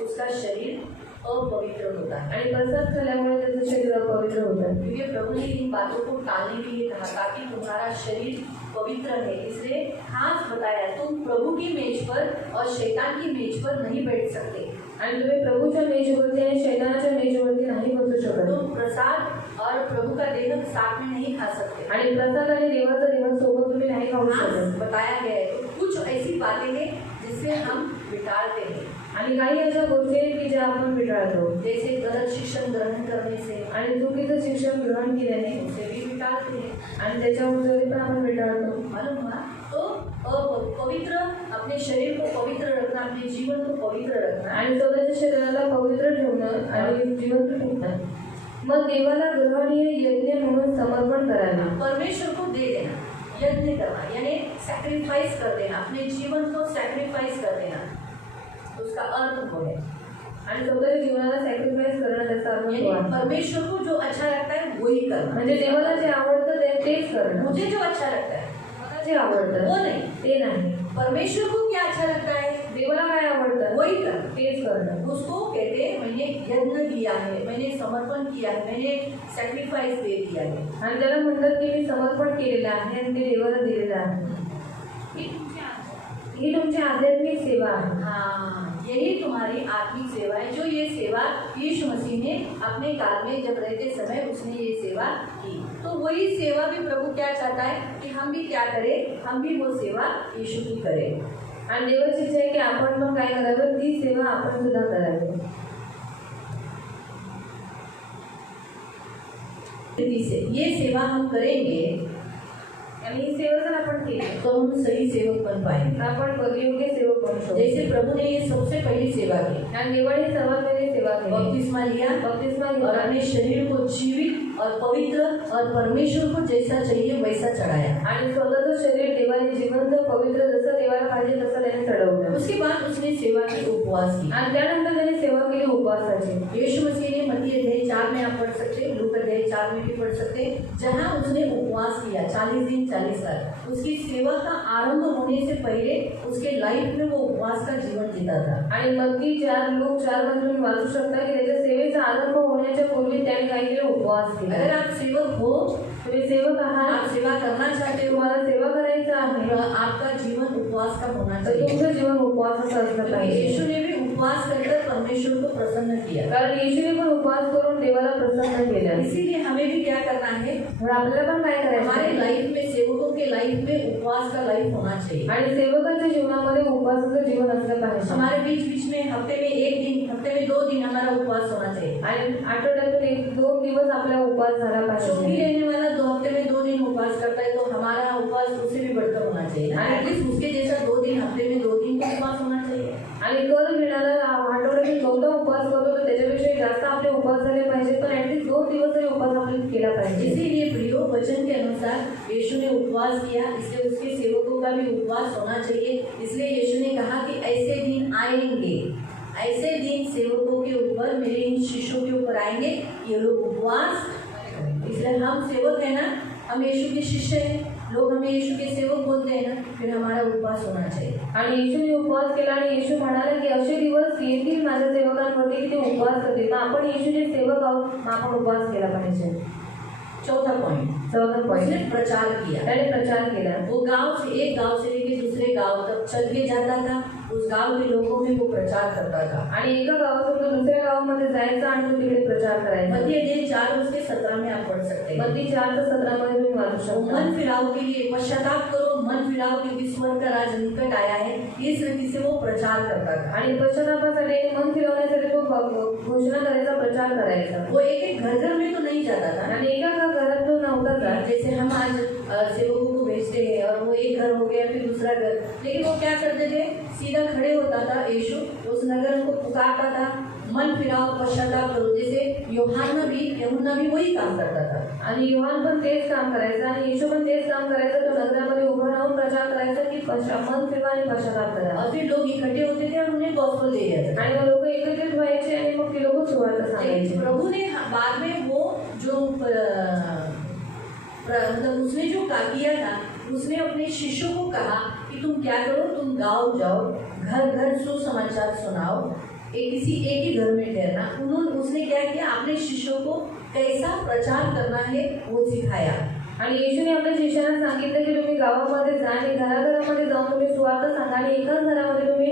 उसका शरीर अपवित्र होता है। आणि प्रसाद खाल्यामुळे त्याचं शरीर अपवित्र होतं. क्योंकि प्रभु ने इन बातों को टालने के लिए कहा ताकि तुम्हारा शरीर पवित्र है, इसलिए खास बताया तुम प्रभु की मेज पर और शैतान की मेज पर नहीं बैठ सकते। आणि तुम्ही प्रभूच्या मेजवरती आणि शैतानाच्या मेजवरती नाही बसू शकत. तुम प्रसाद और प्रभु का देह साथ में नहीं खा सकते। आणि प्रसाद आणि देवाचा दिवस सोबत तुम्ही नाही खाऊ हाँ, शकत. बताया गया है। तो कुछ ऐसी बातें हैं जिससे हम बिटाड़ते हैं, आणि काही अशा गोष्टी आहेत की ज्या आपण बिटाळतो. जैसे गलत शिक्षण ग्रहण करने से, आणि चुकीचं शिक्षण ग्रहण केल्याने उसे भी बिटाड़ते हैं। आणि त्याच्या उजवरी पण आपण बिटाळतो. मालूम हुआ? तो पवित्र, अपने शरीर को पवित्र रखना, अपने जीवन को पवित्र रखना, आणि स्वतःच्या शरीराला पवित्र ठेवणं आणि जिवंत ठेवणं. मग देवाला ग्रहणीय यज्ञ म्हणून समर्पण करावे. परमेश्वर को दे देना, यज्ञ करना, यानी सैक्रिफाइस कर देना, अपने जीवन को सैक्रिफाइस कर देना, उसका अर्थ वो है। आणि स्वतःच्या जीवनाला सॅक्रिफाईस करणं त्याचा अर्थ यानी तो आहे. परमेश्वर को जो अच्छा लगता है वही करना, म्हणजे देवाला जे आवडतं तेच करणं. मुझे जो अच्छा लगता है मला जे आवडतं वो नहीं, ते नाही. परमेश्वर को क्या अच्छा लगता है देवाला काय आवडतं वही करना। तेच करणं. उसको कहते हैं मैंने यज्ञ किया है, मैंने समर्पण किया है, मैंने सैक्रिफाइस दे दिया है। आणि त्याला म्हणतात की मी समर्पण केलेलं आहे आणि ते देवाला दिलेलं आहे. ही तुमची आध्यात्मिक सेवा आहे. हाँ, यही तुम्हारी आत्मिक सेवा है। जो ये सेवा यीशु मसीह ने अपने काल में जब रहते समय उसने ये सेवा की, तो वही सेवा भी प्रभु क्या चाहता है कि हम भी क्या करें, हम भी वो सेवा यीशु की करें। आणि देवाची इच्छा आहे की आपण पण काय करावं, ती सेवा आपण सुद्धा करावी. ये सेवा हम करेंगे आणि ही सेवा जर आपण केली तो हम सही सेवक बन पाएंगे। तर आपण योग्य सेवक बनू शकतो. जैसे प्रभु ने ये सबसे पहली सेवा की, आणि देवाने सर्वात पहिली सेवा केली. बपतिस्मा लिया बपतिस्मा और घेतला अपने शरीर को जीवित और पवित्र और परमेश्वर को जैसा चाहिए वैसा चढ़ाया। आणि स्वतःचं शरीर देवाने जिवंत पवित्र जसं देवाला पाहिजे तसं त्याने चढवलं. उसके बाद उसने सेवा की, उपवास की। आणि त्यानंतर त्याने सेवा केली उपवासाची. यीशु मसीह ने मत्ती अध्याय 4 में आप पढ़ सकते हैं, लूका अध्याय 4 में भी पढ़ सकते हैं, जहाँ उसने उपवास किया 40 दिन 40 रात। उसकी सेवा का आरंभ होने से पहले उसके लाइफ में वो उपवास का जीवन जीता था। आणि मत्ती 4 लूक 4 मध्ये तुम्ही वाचू शकता की त्याच्या सेवेचा आरंभ होण्याच्या पूर्वी त्याने काय केलं, उपवास केला. अगर आप सेवक हो, तुम्ही सेवक आहात, आप सेवा करना चाहते हो, तुम्हाला सेवा करायचं आहे, तो आपका जीवन उपवास का होना तर चाहिए। तुमचं जीवन उपवासाचं असलं क्योंकि पाहिजे. यीशु ने भी उपवास कर परमेश्वर को प्रसन्न किया, कारण येशूने पण उपवास करून देवाला प्रसन्न केलं. इसीलिए हमें भी क्या करना है, तर आपल्याला पण काय करायचं हमारे आहे? लाइफ में, सेवकों के लाइफ में उपवास का लाइफ होना चाहिए। आणि सेवकाच्या जीवनामध्ये उपवासाचं जीवन असलं पाहिजे. हमारे बीच बीच में हफ्ते में 1 दिन, हफ्ते में 2 दिन हमारा उपवास होना चाहिए। आणि आठवड्यातून 1-2 दिवस आपला उपवास झाला जो भी पाहिजे. रहने वाला 2 हफ्ते में 2 दिन उपवास करता है तो हमारा उपवास उससे भी बढ़कर होना चाहिए। एटलीस्ट उसके जैसा 2 दिन, हफ्ते में 2 दिन का उपवास होना चाहिए। आणि कर घेणारा आठवड्यातून 14 उपवास करतो तर त्याच्यापेक्षा जास्त आपले उपवास झाले पाहिजे. पण ऍटलीस्ट 2 दिवस तरी उपवास आपण केला पाहिजे. इसीलिए प्रियो, वचन के अनुसार यीशु ने उपवास किया, इसलिए उसके सेवकों का भी उपवास होना चाहिए। इसलिए यीशु ने कहा कि ऐसे दिन आएंगे, ऐसे दिन सेवकों के ऊपर, मेरे इन शिष्यों के ऊपर आएंगे, ये लोग उपवास। इसलिए हम सेवक है ना, हम यीशु के शिष्य हैं, लोग हमें यीशु के सेवक बोलते हैं ना, फिर हमारा उपवास होना चाहिए। आणि येशूने उपवास केला आणि येशू म्हणाला की असे दिवस येतील माझ्या सेवकांवरती की ते उपवास करतील. मग आपण येशूचे सेवक आहोत, मग आपण उपवास केला पाहिजे. चौथा पॉइंट, चौथा उसने पॉइंट, प्रचार किया। त्याने प्रचार केला। वो गांव से एक गांव से लेके दूसरे गांव तक चल के जाता था, उस गांव के लोगों में वो प्रचार करता था। आणि एका गावातून तो दुसऱ्या गावामध्ये जायचा आणि तो तिकडे प्रचार करायचा। मध्य अध्याय 4:17 में आप पढ़ सकते हैं। मत्ती 4:17 मध्ये तुम्ही वाचू तो शकता। मन फिराव के लिए पश्चाताप करो, मन फिराव क्योंकि स्वर्ग का राज निकट आया है, इस रीति से वो प्रचार करता था। आणि पश्चातापासाठी मन फिरवण्यासाठी तो घोषणा करायचा, प्रचार करायचा। वो एक घर घर में तो नहीं जाता था, आणि एका घरात तो नव्हता जात। जैसे हम आज सेवकों को भेजते हैं और वो एक घर हो गया फिर दूसरा घर, लेकिन वो क्या करते थे, सीधा खड़े होता था यीशु, उस नगर को पुकारता था, मन फिराव पश्चाताप करो। जैसे यूहन्ना भी वही काम करता था। आणि योहान पण तेच काम करायचं आणि येशू पण तेच काम करायचं। तो नगरामध्ये उभं राहून प्रचार करायचा की मन फिरवा आणि पश्चाताप करा। और फिर लोग इकट्ठे होते थे और उन्हें गॉस्पेल दे दिया था। आणि मग लोक एकत्रित व्हायचे आणि मग ते लोक सुवार्ता सांगायचे। प्रभु ने बाद में वो जो मतलब उसने जो किया था, उसने अपने शिष्यों को कहा कि तुम क्या करो, तुम गाँव जाओ, घर घर सुसमाचार सुनाओ, किसी एक ही घर में ठहरना। उसने क्या किया, अपने शिष्यों को कैसा प्रचार करना है वो सिखाया। आणि येशूने आपल्या शिष्यांना सांगितलं की तुम्ही गावामध्ये जा आणि घराघरामध्ये जाऊन तुम्ही सुवार्ता सांगा आणि एकाच घरामध्ये तुम्ही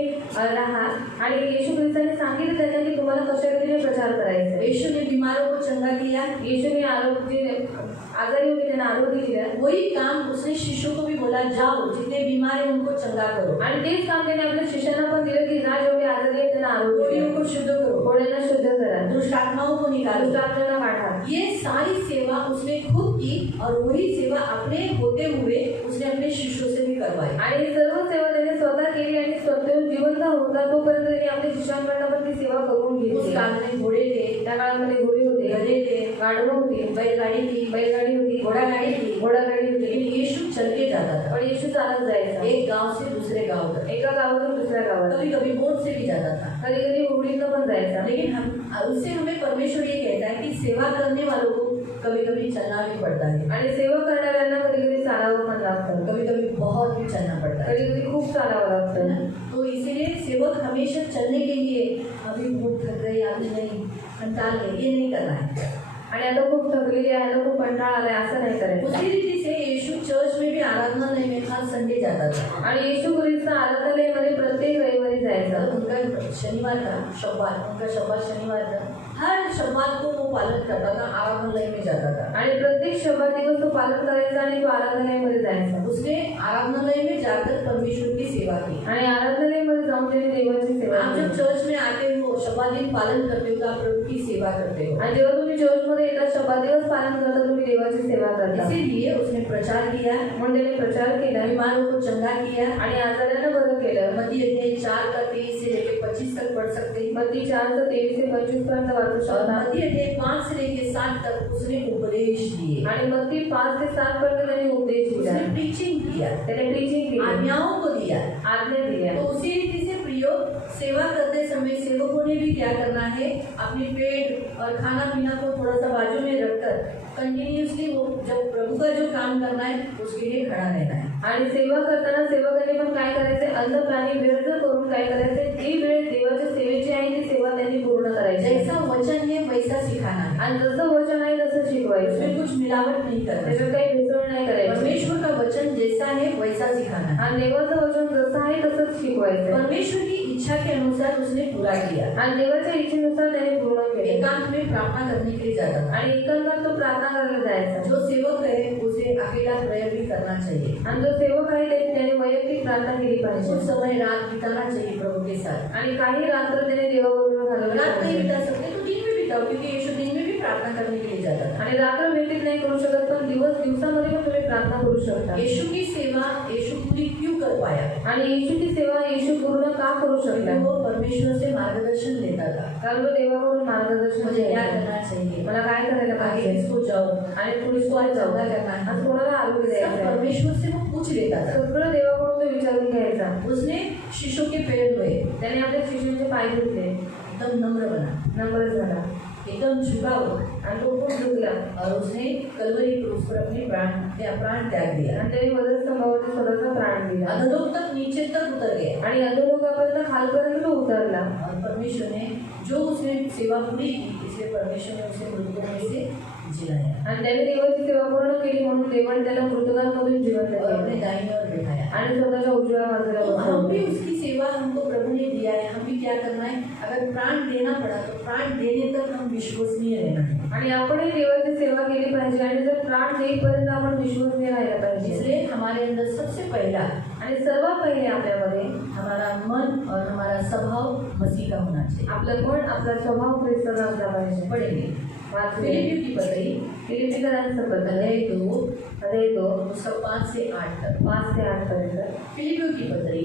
राहा। आणि येशू ख्रिस्ताने सांगितलं त्यांना की तुम्हाला कशा रीतीने प्रचार करायचा है। यीशु ने बीमारों को चंगा किया, येशूने आजारी होते त्यांना आरोग्य दिला। वही काम उसने शिष्यों को भी बोला, जाओ जितने बीमार हैं उनको चंगा करो। आणि तेच काम त्याने आपल्या शिष्यांना पण दिलं की जा जेवढे आजारी आहेत त्यांना आरोग्य द्या, को शुद्ध करो, कोड्यांना शुद्ध करा, दुष्ट आत्माओं को निकालो, दुष्ट आत्मांना काढा। ये सारी सेवा उसने खुद की और वही सेवा अपने होते हुए उसने अपने शिष्यों से भी करवाई। आणि ही सर्व सेवा त्याने स्वतः केली आणि स्वतः जिवंत होता तोपर्यंत त्याने आपल्या शिष्यांकडनं पण ती सेवा करून उस घेतली। काल में घोड़े थे, त्या काळामध्ये घोडे होते, गधे थे, गाढवं होती, बैलगाड़ी थी, बैलगाडी होती, घोड़ागाड़ी थी, घोडागाडी होती। लेकिन यीशु चल के जाता था, पण येशू चालत जायचा, एक गांव से दूसरे गांव तक, एका गावातून दुसऱ्या गावात, कभी कभी बोट से भी जाता था। कधी कधी उडीनं पण जायचा। लेकिन उससे हमें परमेश्वर ये कहता है कि सेवा करने वालों को कभी कभी चलना भी पड़ता है, आणि सेवा करणाऱ्यांना कधी कधी चालावं पण लागतं, कभी कभी बहुत भी चलना पड़ता है, कधी कधी खूप चालावं लागतं। तो इसीलिए सेवक हमेशा चलने के लिए अभी बहुत थक गए, अभी नहीं, कंटाल गए, ये नहीं करना है। आणि आता खूप थकलेली आहे, आता खूप कंटाळा आलाय, असं नाही करायचं। उसी रीति से यीशु चर्च में भी आराधनालय में हर संडे जाता था, आणि येशू ख्रिस्त आराधनालयामध्ये प्रत्येक रविवारी जायचा। उनका शनिवार का शब्बात, उनका शब्बात शनिवार का, हर शब्बात को वो पालन करता था, आराधनालय में जाता था। आणि प्रत्येक शब्दात दिवस तो पालन करायचा आणि तो आराधनालयामध्ये जायचा। उसने आराधनालय में जाकर परमेश्वर की सेवा की। आणि आराधनालयामध्ये जाऊन त्याने देवाची सेवा आप केली। जब चर्च में आते हो, शब्बात दिन पालन करते हो, तो आप प्रभु की सेवा करते हो। आणि जेव्हा तुम्ही चर्चमध्ये येता, शब्दात दिवस पालन करता, तुम्ही देवाची सेवा करता। इसीलिए उसने प्रचार किया, म्हणून त्याने प्रचार केला, बीमारों को चंगा किया। आणि आजारांना बरं केलं। मत्ती अध्याय 4 का 23 से लेकर 25 तक पढ़ सकते हैं। मत्ती 4:23 से 25 पर्यंत वाचू और शकता। मत्ती अध्याय 5 से लेकर 7 तक उसने उपदेश दिए, आणि मत्ती 5 ते 7 पर्यंत त्याने उपदेश दिला, उसने प्रीचिंग किया, त्याने प्रीचिंग केली, आज्ञाओं को दिया, आज्ञा दिल्या। तो उसी रीति से प्रियो सेवा करते समय सेवकों ने भी क्या करना है, अपने पेट और खाना पीना को थोड़ा सा बाजू में रखकर कंटिन्यूअसली वो जब प्रभु का जो काम करना है उसके लिए खड़ा रहना है। आणि सेवा करताना सेवकाने पण काय करायचे, अन्न प्राणी व्यर्थ करून काय करायचे, ती वेळ देवाच्या सेवेची आहे ती सेवा त्यांनी पूर्ण करायची। जैसा वचन है वैसा सिखाना है, आणि जसं वचन आहे तसं शिकवायचं, उसमें कुछ मिलावट नहीं करना है। त्याच्यात काही भेसळ नाही करायची। परमेश्वर का वचन जैसा है वैसा सिखाना है, आणि देवाचं वचन जसं आहे तसंच शिकवायचं। परमेश्वर की इच्छा के अनुसार उसने पूरा किया। आणि देवाच्या इच्छेनुसार त्याने पूर्ण केले। एकांत में प्रार्थना करने के लिए जाता था, आणि एकांतात तो प्रार्थना करायला जायचा। जो सेवक है उसे अकेला प्रेयर भी करना चाहिए, आणि जो सेवक आहे त्याने वैयक्तिक प्रार्थना केली पाहिजे। कुछ समय रात बिताना चाहिए प्रभु के साथ। आणि काही रात्र त्याने देवाबरोबर घालवली रात नहीं पाहिजे। बिता सकते तो दिन में बिताओ, क्योंकि यीशु दिन में भी प्रार्थना करने के लिए जाता था। आणि रात्र व्यतीत नाही करू शकत, पण दिवसामध्ये पण तुम्ही प्रार्थना करू शकता। यीशु की सेवा यीशु पूरी क्यों कर पाया? आणि येशूची सेवा येशू पूर्ण का करू शकला? वो परमेश्वर से मार्गदर्शन लेता था, कारण तो देवाकडून मार्गदर्शन मुझे क्या घ्यायचा। करना चाहिए, मला काय करायला आगे पाहिजे, किसको जाओ, आणि पुढे कोण जाऊ, चंगा करना है, आज कोणाला आरोग्य सब द्यायचं आहे, परमेश्वर से वो पूछ लेता था। सगळं देवाकडून तो विचारून घ्यायचा। उसने शिष्यों के पैर धोए, त्याने आपल्या शिष्यांचे पाय धुतले, एकदम नम्र बना, नम्र झाला, एकदम झुका हुआ, आणि तो खूप झुकला, और उसने कलवरी क्रूस पर अपने प्राण त्याग दिया, आणि त्याने वधस्तंभावरती स्वतःचा प्राण दिला, अधोलोक तक नीचे तक उतर गया। आणि अधोलोकापर्यंत खालपर्यंत तो उतरला। और परमेश्वर ने जो उसने सेवा पूरी की, इसलिए परमेश्वर ने उसे मृतकों में से जिलाया आणि त्याने देवाची सेवा पूर्ण केली म्हणून देवाने त्याला मृतकांमधून जिवंत और अपने केले दाहिने ओर बिठाया। आणि स्वतःच्या उजव्या बाजूला तो हम भी बसवले. उसकी सेवा हमको प्रभु ने दिया है, हम भी क्या करना है, अगर प्राण देना पड़ा तो प्राण देने तक हम विश्वसनीय रहना है। आणि आपणही देवाची सेवा केली पाहिजे आणि जर प्राण देईपर्यंत आपण विश्वसनीय राहिला पाहिजे. इसलिए हमारे अंदर सबसे पहला आणि सर्वात पहिले आपल्यामध्ये हमारा मन और हमारा स्वभाव मसीह का होना चाहिए। आपलं मन आपला स्वभाव ख्रिस्ताचा असला पाहिजे. पढ़ेंगे वाचले फिलिपियों की पत्री फिलिपिकरांचं पत्र अध्याय 2 अध्याय 2 उसका 5 से 8 तक। 5 ते 8 पर्यंत. फिलिपियों की पत्री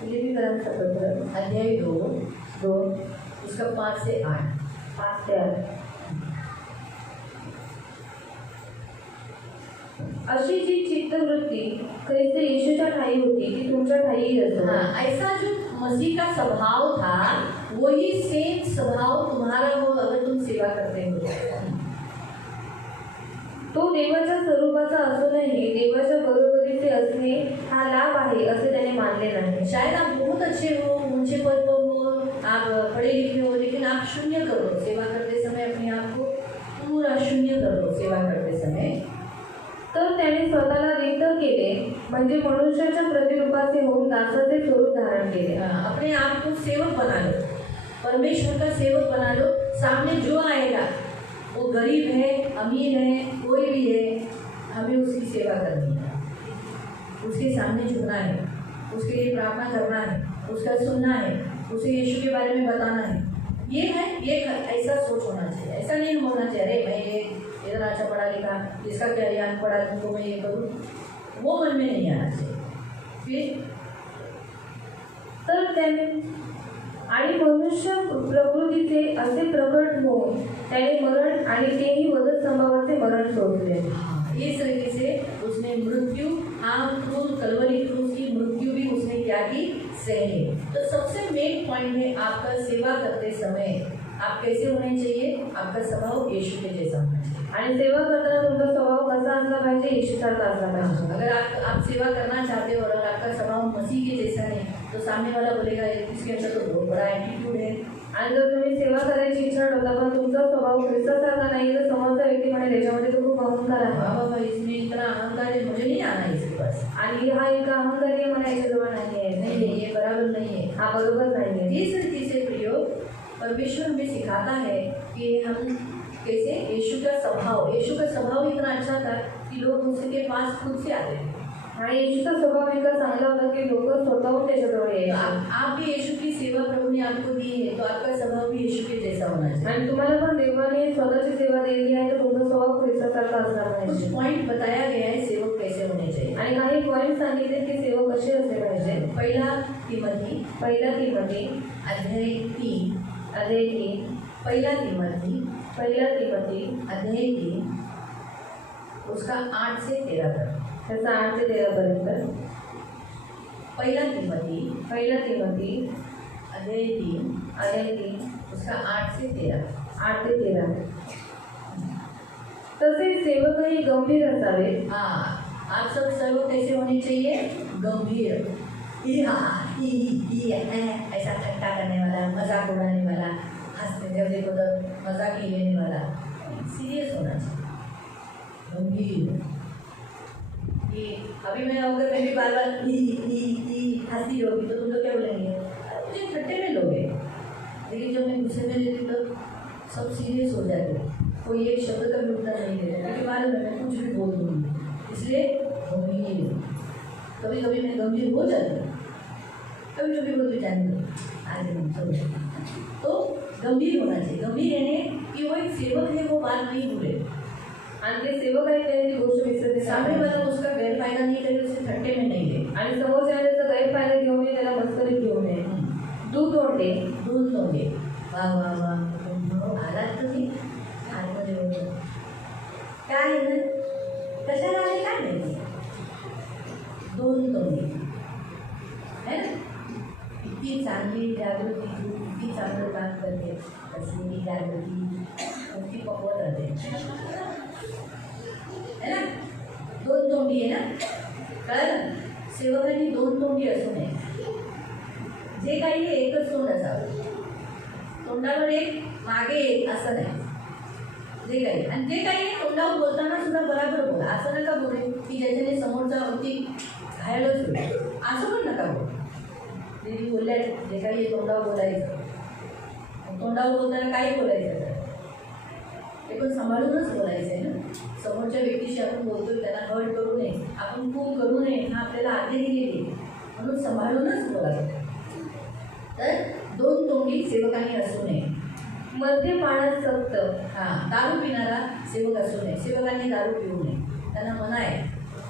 फिलिपिकरांचं पत्र अध्याय 2 2 उसका 5 से 8। 5 ते 8. अशी जी चित्तवृत्ती ख्रिस्त येशूच्या ठायी होती ती तुमच्या ठायी असो. हाँ, ऐसा जो मसीह का स्वभाव था वही सेम स्वभाव तुम्हारा हो अगर तुम सेवा करते हो। तो देवाच्या स्वरूपाचा असूनही देवाच्या बरोबरीचे असणे हा लाभ आहे असे त्याने मानले नाही. शायद आप बहुत अच्छे हो, ऊंचे पद पर हो, आप पढ़े लिखे हो, लेकिन आप शून्य करो सेवा करते समय, अपने आप को पूरा शून्य करो सेवा करते समय। तर त्याने स्वतःला रिक्त केले म्हणजे मनुष्याच्या प्रतिरूपाचे होऊन दासाचे स्वरूप धारण केले. अपने आप को सेवक बना लो, परमेश्वर का सेवक बना लो। सामने जो आएगा वो गरीब है, अमीर है, कोई भी है, हमें उसकी सेवा करनी है, उसके सामने झुकना है, उसके लिए प्रार्थना करना है, उसका सुनना है, उसे यीशु के बारे में बताना है। ये ऐसा सोच होना चाहिए। ऐसा नहीं होना चाहिए अरे मैं ये इतना अच्छा पढ़ा लिखा, इसका क्या ज्ञान पढ़ा तुमको मैं ये करूँ, वो मन में नहीं आना चाहिए। फिर तर त्याने आणि मनुष्य प्रकृतीचे असे प्रकट होऊन त्याने मरण आणि तेही वधत संभावाचे मरण सोडले. इस तरीके से उसने मृत्यु, क्रूस, कलवरी क्रूस की मृत्यु भी उसने क्या की, सही। तो सबसे मेन पॉइंट है आपका सेवा करते समय आप कैसे होने चाहिए, आपका स्वभाव यीशु के जैसा होना चाहिए। आणि सेवा करताना तुमचा स्वभाव कसा असला पाहिजे, येशूसारखा असला पाहिजे. अगर आप सेवा करना चाहते हो और आपका स्वभाव मसीह के जैसा नहीं तो सामने वाला बोलेगा इसके अंदर तो बहुत बड़ा एटीट्यूड है। आणि जर तुम्ही सेवा करायची इच्छा ठेवता पण तुमचा स्वभाव ख्रिस्तासारखा नाही तर समोरचा व्यक्ती म्हणेल याच्यामध्ये तो खूप अहंकार आहे. बाबा इसमें इतना अहंकार है, मुझे नहीं आना इसके पास, आणि हा एक अहंकारी मला याच्याजवळ नाही आहे. नहीं ये बराबर नहीं है, हा बरोबर नाही आहे. इस तरीके से प्रियो परमेश्वर हमें सिखाता है कि हम कैसे यीशु का स्वभाव इतना अच्छा था कि लोग उसके पास खुद से आते हैं। आणि येशूचा स्वभाव इतका चांगला होता की लोक स्वतःहून त्याच्याजवळ यायचे. आप भी यीशु की सेवा प्रभु ने आपको दी है तो आपका स्वभाव भी यीशु के जैसा होना चाहिए। आणि तुम्हाला पण देवाने स्वतःची सेवा दिली आहे तर तुमचा स्वभाव ख्रिस्तासारखा असला कुछ पाहिजे. पॉइंट बताया गया है सेवक कैसे होने चाहिए। आणि काही पॉईंट सांगितले की सेवक कसे असले पाहिजे. पहिला तिमोथी पहिला तिमोथी अध्याय 3, अध्याय 3 पहिला तिमोथी अध्याय 3 उसका 8 से 13 तक, त्याचा 8 ते 13 पर्यंत. पहिला तिमोथी अध्याय 3 उसका 8 से 13। 8 ते 13. तसेच सेवकही गंभीर असावे. हाँ, आप सब सेवक कैसे होने चाहिए, गंभीर, ऐसा ठट्टा करने वाला, मजाक उड़ाने वाला, हंसने जब देखो तो मजाक ही लेने वाला, सीरियस होना चाहिए, गंभीर। ये अभी मैं अगर मैं भी बार बार हंसी होगी तो तुम लोग क्या बोलेंगे, मुझे ठट्टे में लोगे, लेकिन जब मैं गुस्से में लेती तो सब सीरियस हो जाते, कोई एक शब्द का भी उत्तर नहीं देता, क्योंकि मालूम है मैं कुछ भी बोल दूँगी, इसलिए गंभीर। कभी कभी मैं गंभीर हो जाती हूँ, कभी कभी बोलती जाने दो आज हम सब, तो गंभीर होना चाहिए। गंभीर रहने कि वो एक सेवक है, वो बात नहीं भूले, आणि ते सेवक आहेत त्याने ती गोष्ट विसरते. सामने वाला उसका गैरफायदा नहीं करे, उसे ठट्टे में नहीं ले, आणि समोरच्या त्याचा गैरफायदा घेऊ नये, त्याला मस्करीत घेऊ नये. दूध तोंडे वाह वाह वाह आलात तुम्ही आतमध्ये बोलतो काय आहे ना, कशाला आले काय नाही, दोन तोंडे है ना. इतकी चांगली जागृती, तू किती चांगलं काम करते, कसली जागृती ती पकवत राहते है ना. दोन तोंडी आहे ना, कळलं. सेवकांनी दोन तोंडी असू नये, जे काही एकच तोंड असावं, तोंडावर एक मागे एक असं नाही, जे काही आणि जे काही तोंडावर बोलताना सुद्धा बरोबर बोला. असं नका बोलू की ज्याच्याने समोरचा अगदी घायलाच होईल, असं पण नका बोलू. जे बोलल्या जे काही तोंडावर बोलायचं, तोंडावर बोलताना काही बोलायचं तर ते पण सांभाळूनच बोलायचं आहे ना. समोरच्या व्यक्तीशी आपण बोलतोय त्यांना हर्ट करू नये, आपण खूप करू नये हा आपल्याला आज्ञा दिलेली, म्हणून सांभाळूनच बोलायचं. तर दोन तोंडी सेवकांनी असू नये. मद्यपानात सक्त. दारू पिणारा सेवक असू नये. सेवकांनी दारू पिऊ नये. त्यांना मना आहे.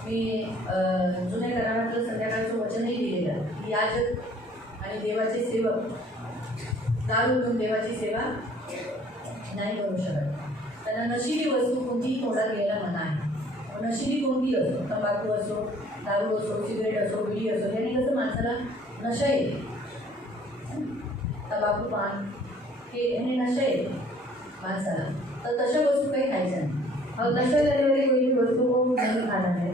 मी जुन्या करारातलं संध्याकाळचं वचनही दिलेलं की याजक आणि देवाचे सेवक दारू पिऊन देवाची सेवा नाही करू शकत. त्यांना नशिली वस्तू कोणतीही तोंडात घ्यायला मना आहे. नशिली कोणती असो, तंबाखू असो, दारू असो, सिगरेट असो, बिडी असो, याने कसं माणसाला नशा येते. तंबाखू, पान हे याने नशा येते माणसाला. तर तशा वस्तू काही खायच्या नाही. नशा झालेली कोणती वस्तू को नहीं खाना है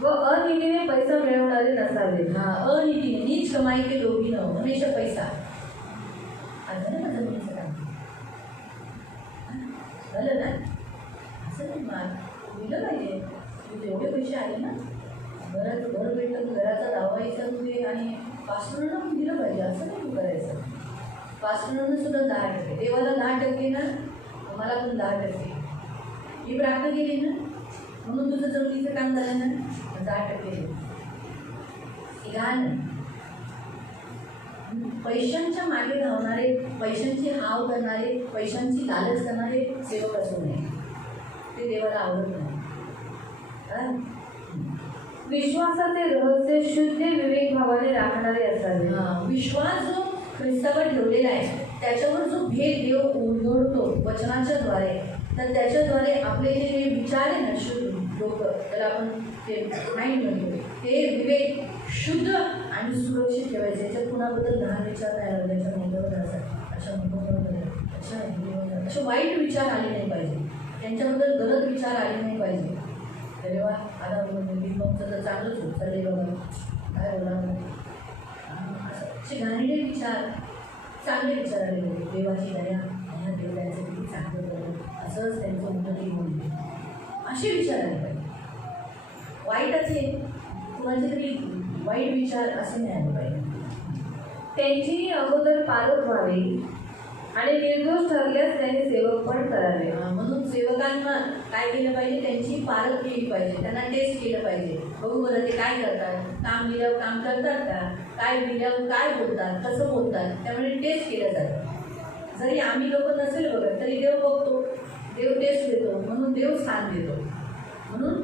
व अनितीने पैसा मिळवणारे नसावे. अनितीने नीच कमाई के लोभी न हो, हमेशा पैसा. आता ना माझं म्हणण्याचं काम झालं ना. असं नाही माग दिलं पाहिजे. तू तेवढे पैसे आले ना, घराचं घर भेटलं, घराचा दावायचा तुझे आणि पास्टरांना पण दिलं पाहिजे. असं नाही तू करायचं. पास्टरांना सुद्धा 10%, देवाला 10% ना, मला पण 10%. ही प्रार्थना केली ना म्हणून तुझं जमिनीचं काम झालं ना, 10% घाण नाही. पैशांच्या मागे धावणारे, पैशांची हाव करणारे, पैशांची लालच करणारे सेवक असू नये. ते देवाला आवडत नाही. विश्वासाचे रहस्य शुद्ध विवेक भावाने राखणारे असावे. विश्वास जो ख्रिस्तावर ठेवलेला आहे त्याच्यावर जो भेद देव उलगडतो वचनाच्या द्वारे, तर त्याच्याद्वारे आपले जे विचार आहे ना, शुद्ध लोक त्याला आपण ते माइंड म्हणतो, ते विवेक शुद्ध आणि सुरक्षित ठेवायचे. याच्यात कुणाबद्दल लहान विचार नाही आले, त्याच्या मोठ्याबद्दल असे वाईट विचार आले नाही पाहिजे, त्यांच्याबद्दल गलत विचार आले नाही पाहिजे. अरे वा, आता दीपकचं तर चांगलंच होत चालले बाबा, काय बोला असे घाणेरडे विचार, चांगले विचार आले पाहिजे. देवाची दया, ह्या देवाचं किती चांगलं करत, असंच त्यांचं उन्नती होईल, असे विचार आले पाहिजे. वाईटाचे कुणाचे तरी वाईट विचार असे नाही आले पाहिजे. त्यांची अगोदर पालक व्हावे आणि निर्दोष ठरल्यास त्यांनी सेवक पण करावे. म्हणून सेवकांना काय केलं पाहिजे, त्यांची पालक केली पाहिजे, त्यांना टेस्ट केलं पाहिजे. बघू बरं ते काय करतात, काम दिल्यावर काम करतात का, काय दिल्यावर काय बोलतात, कसं बोलतात, त्यामुळे टेस्ट केलं जातं. जरी आम्ही लोक नसेल बघत तरी देव बघतो, देव टेस्ट देतो, म्हणून देव स्थान देतो. म्हणून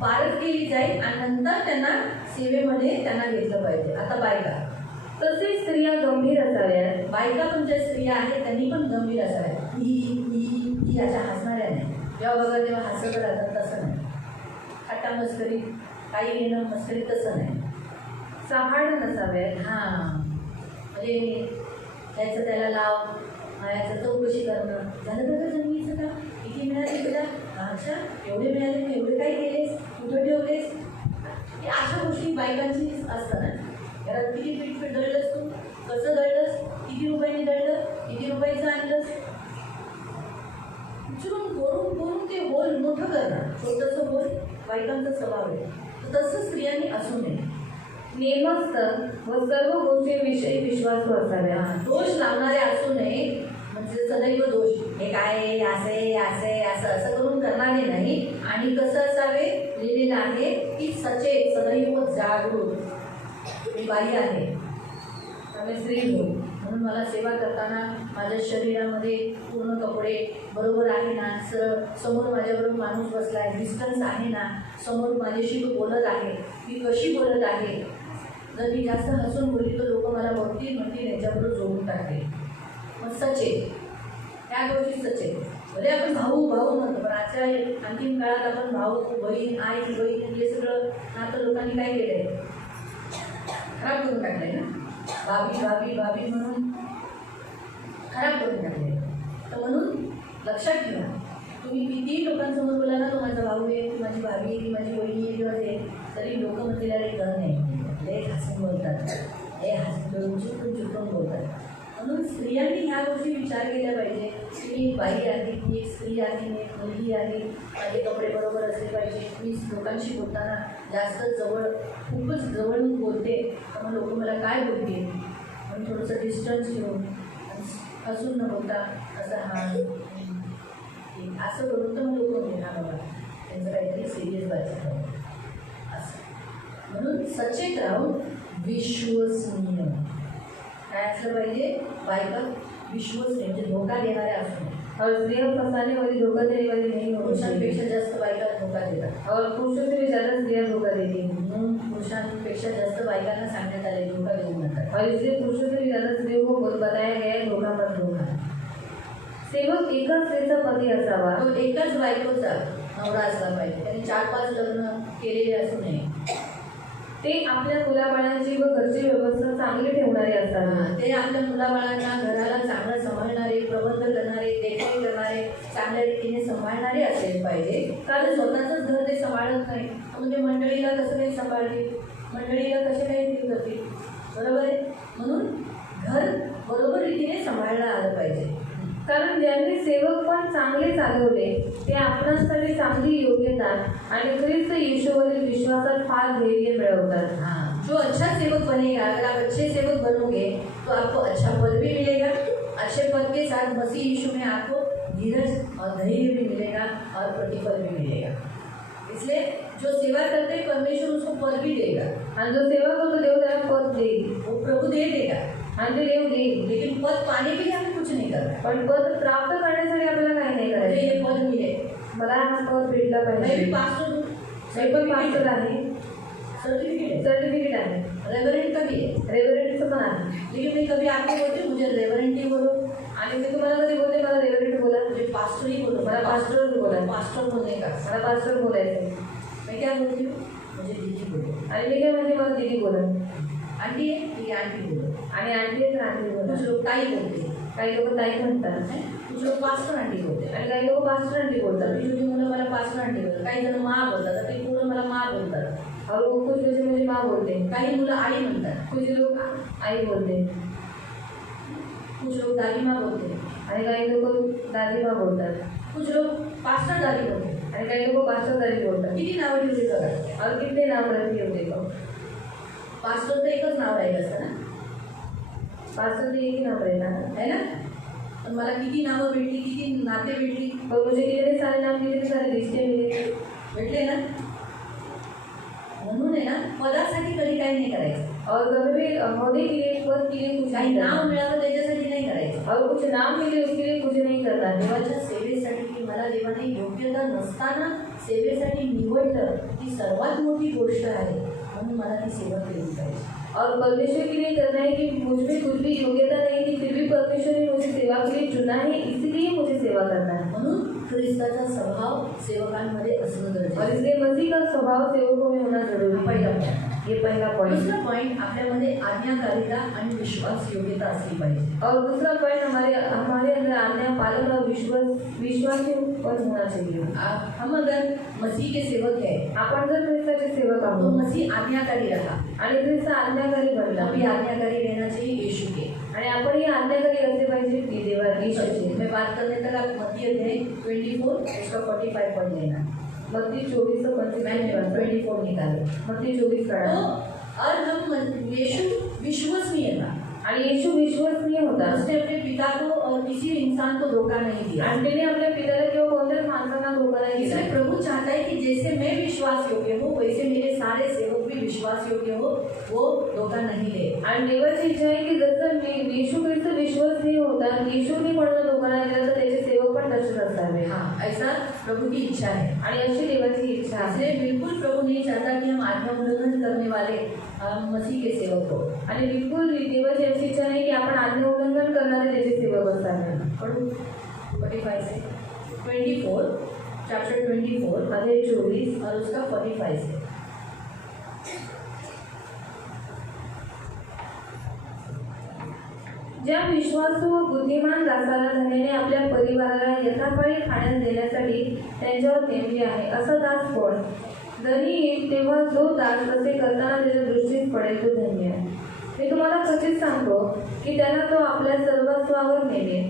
पालक केली जाईल आणि नंतर त्यांना सेवेमध्ये त्यांना घेतलं पाहिजे. आता बायका, तसेच स्त्रिया गंभीर असाव्यात. बायका तुमच्या स्त्रिया आहेत त्यांनी पण गंभीर असाव्यात. ही अशा हसणाऱ्या नाही, जेव्हा बघा तेव्हा हसत राहतात तसं नाही. खट्टा मस्करी, काही घेणं मस्करी तसं नाही. सहाड नसाव्यात. म्हणजे त्याचं त्याला लाव, याचं चौकशी करणं, झालं बघा जमिनीचं का, किती मिळाले तुला, अच्छा एवढे मिळाले, तू एवढे काय केलेस, कुठं ठेवलेस, हे अशा गोष्टी बायकांची असतं ना. घरात किती पीठ दळलंस तू, कसं दळलंस, किती रुपयांनी दळलं, किती रुपयाचं आणलंस, उचलून बोलून ते बोल मोठं करणं, छोटंसं बोल बायकांचा स्वभाव आहे. तसं स्त्रियांनी असू नये. नेमस्त व सर्व गोष्टींविषयी विश्वास असाव्या. दोष लावणारे असू नये, म्हणजे सदैव दोष, हे काय असे असे असं असं करून करणारे नाही. आणि कसं असावे लिहिलेलं आहे की सचेत, सदैव जागरूक. मी बाई आहे, आम्ही स्त्री हो, म्हणून मला सेवा करताना माझ्या शरीरामध्ये पूर्ण कपडे बरोबर आहे ना, समोर माझ्याबरोबर माणूस बसला आहे, डिस्टन्स आहे ना, समोर माझ्याशी तो बोलत आहे, मी कशी बोलत आहे. जर मी जास्त हसून बोलली तर लोक मला म्हणतील याच्याबरोबर जोडून टाकते. मग सचेत, त्या गोष्टी सचेत. भले आपण भाऊ म्हणतो, पण आजच्या अंतिम काळात आपण भाऊ, बहीण, आई, बहीण हे सगळं नातं लोकांनी काय केलं आहे, खराब करून टाकलं आहे ना. भाभी म्हणून खराब करून टाकले. तर म्हणून लक्षात ठेवा, तुम्ही कितीही लोकांसमोर बोला ना, तो माझा भाऊ आहे, ती माझी भाभी आहे, ती माझी बहिणी आहे किंवा ते, तरी लोक म्हणतील अरे कर नाही, लय हसून बोलतात, हे हसून चुकून बोलतात. म्हणून स्त्रियांनी ह्या गोष्टी विचार केल्या पाहिजे की मी एक बाई आहे, मी एक स्त्री आहे, मी एक मुलगी आहे, माझे कपडे बरोबर असले पाहिजे. मी लोकांशी बोलताना जास्त खूपच जवळून बोलते तर मग लोक मला काय बोलतील म्हणून थोडंसं डिस्टन्स घेऊन हसून न बोलता असं असं करून तर मग लोक म्हणते हा बाबा त्यांचं काहीतरी सिरियस व्हायचं असं. म्हणून सचेत राहून विश्वसनीय काय असलं पाहिजे, बायका विश्वसनीय म्हणजे धोका देणाऱ्या असू नये. और स्त्रियां फंसाने वाली, धोखा देने वाली नहीं होनी चाहिए. पुरुषांपेक्षा जास्त बायका धोका देतात और पुरुषों से भी ज़्यादा स्त्रियां धोखा देती हैं. म्हणून पुरुषांपेक्षा जास्त बायकांना सांगण्यात आले धोका देऊ नका. और इसलिए पुरुषों से भी ज़्यादा स्त्रियों को बताया गया है धोखा मत दो. सेवक एका स्त्रीचा पती असावा. तो एकाच बायकोचा नवरा असला पाहिजे. त्यांनी 4-5 लग्न केलेले असू नये. ते आपल्या मुलाबाळांची व घरची व्यवस्था चांगली ठेवणारे असतात. ते आपल्या मुलाबाळांना घराला चांगलं सांभाळणारे, प्रबंध करणारे, देखरेख करणारे, चांगल्या रीतीने सांभाळणारे असेल पाहिजे. कारण स्वतःचंच घर ते सांभाळत नाही म्हणजे मंडळीला कसं काही सांभाळतील, मंडळीला कसे काही देऊ करतील, बरोबर आहे. म्हणून घर बरोबर रीतीने सांभाळलं आलं पाहिजे. कारण ज्यांनी सेवक पण चांगले चालवले ते आपणासाठी चांगली योग्यता आणि ख्रिस्त येशूवरील विश्वासात फार धैर्य मिळवतात. जो अच्छा सेवक बनेगा, अगर आप अच्छे सेवक बनोगे तो आपको अच्छा पद भी मिलेगा. अच्छे पद के साथ मसीह यीशु में आपको धीरज और धैर्य भी मिलेगा और प्रतिफल भी मिलेगा. इसलिए जो सेवा करते हैं परमेश्वर उसको पद भी देगा. आणि जो सेवा करतो देव त्याला पद देईल. वो प्रभु दे देगा आणि ते देव देईल. लेकिन पद पाने के लिए हमें कुछ नहीं करना. पण पद प्राप्त करण्यासाठी आपल्याला काही नाही मुझे करायचं. ये पद मिले, मला हा पद भेटला मैं भी पाहिजे. पास्टर हूँ, मी पण पास्टर आहे, सर्टिफिकेट सर्टिफिकेट आहे, रेवरेंट का भी है. रेव्हरंटचं पण आहे. लेकिन मैं कभी आपको बोलती हूँ मुझे रेवरेंट ही बोलो, आणि मी तुम्हाला कधी बोलते मला रेव्हरंट बोला, मुझे पास्टर ही बोलो. मला पास्टर बोला, पास्टर बोलने का मला पास्टर बोलायचं. मैं क्या बोलती हूँ, मुझे दीदी बोलो. आणि मी काय म्हणते मला दीदी बोला. आंटी है ठीक है आंटी बोलो. आणि आंटी आहे तर आंटी बोला. कुछ लोग ताई बोलते हैं, काही लोक ताई म्हणतात कुछ लोग पास्टर आंटी बोलते हैं. आणि काही लोक पास्टर आंटी बोलतात. छोटी छोटी मुलं मला पास्टर आंटी बोलतात, काही जण माँ बोलतात, तर काही मुलं मला माँ बोलतात, और वो कुछ जैसे मुझे माँ बोलते हैं, काही मुलं आई म्हणतात, कुछ लोग आई बोलते हैं, कुछ लोग दादी माँ बोलते हैं, आणि काही लोक दादी माँ बोलतात, कुछ लोग पास्टर दादी बोलते हैं. आणि काही लोक पास्टर दादी बोलतात. किती नावं ठेवली बघा. और कितने नाम रखी होते का. पास्टर तर एकच नाव राहिलं असतं ना, पास्टर एक ही नाम रहना है ना. पण मला किती नावं भेटली, किती नाते भेटली, और मुझे कितने सारे नाम कितने सारे रिश्ते मिले, भेटले ना. म्हणून आहे ना पदासाठी कधी काही नाही करायचं. और कभी भी होने के लिए पद के लिए कुछ काही नहीं नाव करना, मिळालं त्याच्यासाठी नाही करायचं. और कुछ नाम मिले उसके लिए कुछ नहीं करना. देवाच्या सेवेसाठी मला देवाने योग्यता नसताना सेवेसाठी निवडलं ही सर्वात मोठी गोष्ट आहे. म्हणून मला ती सेवा केली पाहिजे. और परमेश्वर के लिए करना है कि मुझ में कुछ भी योग्यता नहीं थी फिर भी परमेश्वर ने मुझे सेवा के लिए चुना है, इसलिए मुझे सेवा करना है. म्हणून ख्रिस्ताचा स्वभाव सेवकांमध्ये असणं गरजेचं और आहे. इसलिए मसीह का स्वभाव सेवकों में होना जरूरी पहिला है. point. ये पहला पॉइंट. दुसरा पॉईंट आपल्यामध्ये आज्ञाकारिता आणि विश्वास योग्यता असली पाहिजे. और दूसरा पॉइंट हमारे अंदर आज्ञा पालन और विश्वास पर होना चाहिए. हम अगर मसीह के सेवक है आपण जर ख्रिस्ताचे सेवक तो आहोत मसीह आज्ञाकारी रहा. आणि ख्रिस्त आज्ञाकारी बनला, हम भी आज्ञाकारी रहना चाहिए यीशु के. आणि आपण ही आज्ञाकारी असले पाहिजे की देवा येशूचे. मैं बात करने तक आप मत्ती अध्याय 24 उसका 45 पढ़ लेना. मत्ती 24:25 मैंने 24 निकाले. मत्ती 24 तो काढा. और हम यीशु विश्वसनीय था. आणि येशू विश्वसनीय होता. उसने अपने पिता को और किसी इंसान को धोखा नहीं दिया. आणि त्याने आपल्या पित्याला किंवा कोणत्याच माणसांना धोका नाही दिला. इसलिए प्रभु चाहता है कि जैसे मैं विश्वास योग्य हूँ वैसे मेरे सारे सेवक भी विश्वास योग्य हो, वो धोखा नहीं ले. आणि देवाची इच्छा आहे की जसं येशू ख्रिस्त विश्वसनीय होता, येशूने कोणाला धोका नाही दिला तर त्याचे सेवक पण तसेच असावे. हाँ, ऐसा प्रभु की इच्छा है. आणि अशी देवाची इच्छा आहे. इसलिए बिल्कुल प्रभु नहीं चाहता कि हम आज्ञा उल्लंघन करने वाले मसीह के सेवक हो. आणि बिलकुल देवाची अशी इच्छा नाही की आपण आज्ञा उल्लंघन करणारे त्याचे सेवक असावे. पढ़ो 45 से 24 चैप्टर 24 अध्याय 24 और उसका 45 से. ज्या विश्वासू व बुद्धिमान दासाला धन्याने आपल्या परिवाराला यथापाळी खाण्यास देण्यासाठी त्यांच्यावर नेमले आहे, असा दास कोण. धनी येईल तेव्हा जो दास असे करताना त्याच्या दृष्टीस पडेल तो धन्य आहे. मी तुम्हाला खचित सांगतो की त्याला तो आपल्या सर्वस्वावर नेले.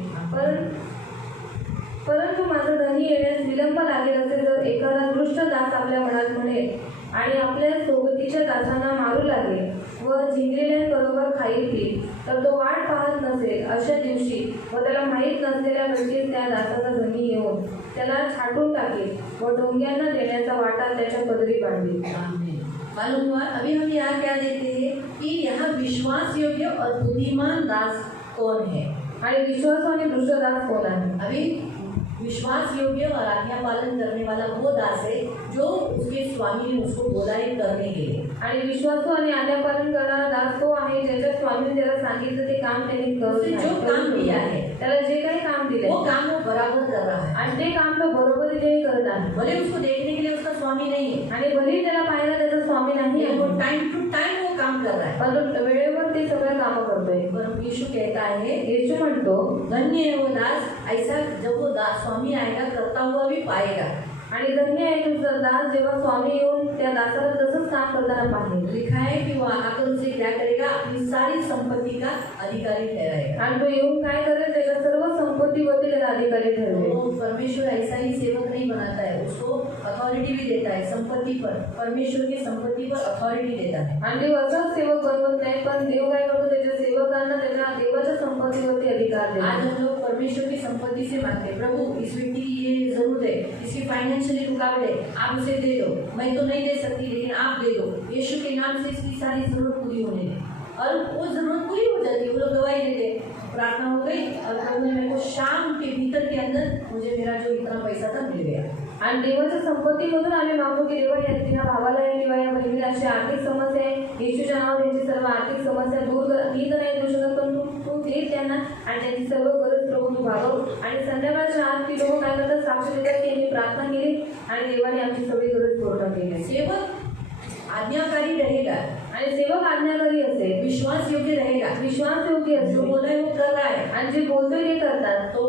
परंतु माझा धनी येण्यास विलंब लागेल असे जर एखादा दुष्ट दास आपल्या मनात म्हणेल आणि आपल्या सोबतीच्या दासांना मारू लागेल व झिंगलेल्यांबरोबर खाईल पिईल, तर तो वाट पाहत नसेल अशा दिवशी व त्याला माहीत नसलेल्या वेळी त्या दासाचा धनी येऊन त्याला छाटून टाकेल व ढोंग्यांना देण्याचा वाटा त्याच्या पदरी बांधेल. मालूम हुआ? अभी हम यहाँ क्या देखते हैं कि यहाँ विश्वास योग्य और बुद्धिमान दास कौन है. आणि विश्वास आणि दुष्ट दास कोण आहे? अभी विश्वास योग्य और आज्ञा पालन करने वाला वो दास है जो उसके स्वामी ने उसको बोला है करने के लिए. आणि विश्वासू आणि आज्ञापालन करणारा दास तो आहे ज्याच्या स्वामीने त्याला सांगितलं ते काम त्याने जो काम दिया है त्याला जे काही काम दिले वो काम वो बराबर कर रहा है आणि ते काम तो बरोबरीने करत आहे. भले उसको देखने के लिए उसका स्वामी नहीं है आणि भले त्याला पाहायला त्याचा स्वामी नाही वो टाइम टू टाइम वो काम कर रहा है, परंतु वेळेवर ते सगळं काम करतोय. पर यीशु कहता है, येशू म्हणतो धन्य है वो दास ऐसा जब वो दास स्वामी आएगा करता हुआ भी पाएगा. आणि धन्य आहे तुझा दास जेव्हा स्वामी येऊन त्या दासाला तसंच काम करताना पाहिजे. लिखा है कि वो आकर उसे क्या करेगा, अपनी सारी संपत्ति का अधिकारी ठहराएगा. आणि तो येऊन काय करेल त्याच्या सर्व संपत्तीवरती त्याला अधिकारी ठरवेल. तो परमेश्वर ऐसा ही सेवक नहीं बनाता है, उसको अथॉरिटी भी देता है संपत्ती पर, परमेश्वर की संपत्ति पर अथॉरिटी देता है. आणि देव असाच सेवक बनवत नाही, पण देव काय करतो त्याच्या सेवकांना त्याच्या देवाच्या संपत्तीवरती अधिकार आज देतो. हम लोग परमेश्वर की संपत्ति से मांगते, प्रभु इस व्यक्ति की ये जरूरत है, इसकी फाइनेंशियली रुकावट है, आप उसे दे दो, मैं तो नहीं दे सकती लेकिन आप दे दो, यीशु के नाम से इसकी सारी जरूरत पूरी होने दे. और वो जरूरत पूरी हो जाती है, वो लोग गवाही देते, प्रार्थना हो गई और प्रभु ने मेरे को शाम के भीतर के अंदर मुझे मेरा जो इतना पैसा था मिल गया. आणि देवाच्या संपत्तीमधून आम्ही मागतो की देवा या भावाला आहे किंवा या बहिणीला अशी आर्थिक समस्या आहे, येशूच्या नावावर त्यांची सर्व आर्थिक समस्या दूर कर. मी तर नाही देऊ शकत, पण तू दे त्यांना आणि त्यांची सर्व गरज प्रभू तू भागव. आणि संध्याकाळच्या आत ती लोक काय करतात, साक्ष देतात की आम्ही प्रार्थना केली आणि देवाने आमची सगळी गरज पूर्ण केली. सेवक आज्ञाकारी रहेगा आणि सेवक आज्ञाकारी असेल, विश्वास योग्य रहेगा, विश्वास योग्य जो असेल बोला है वो कर रहा है. आणि जे बोलतोय ते करतात. तो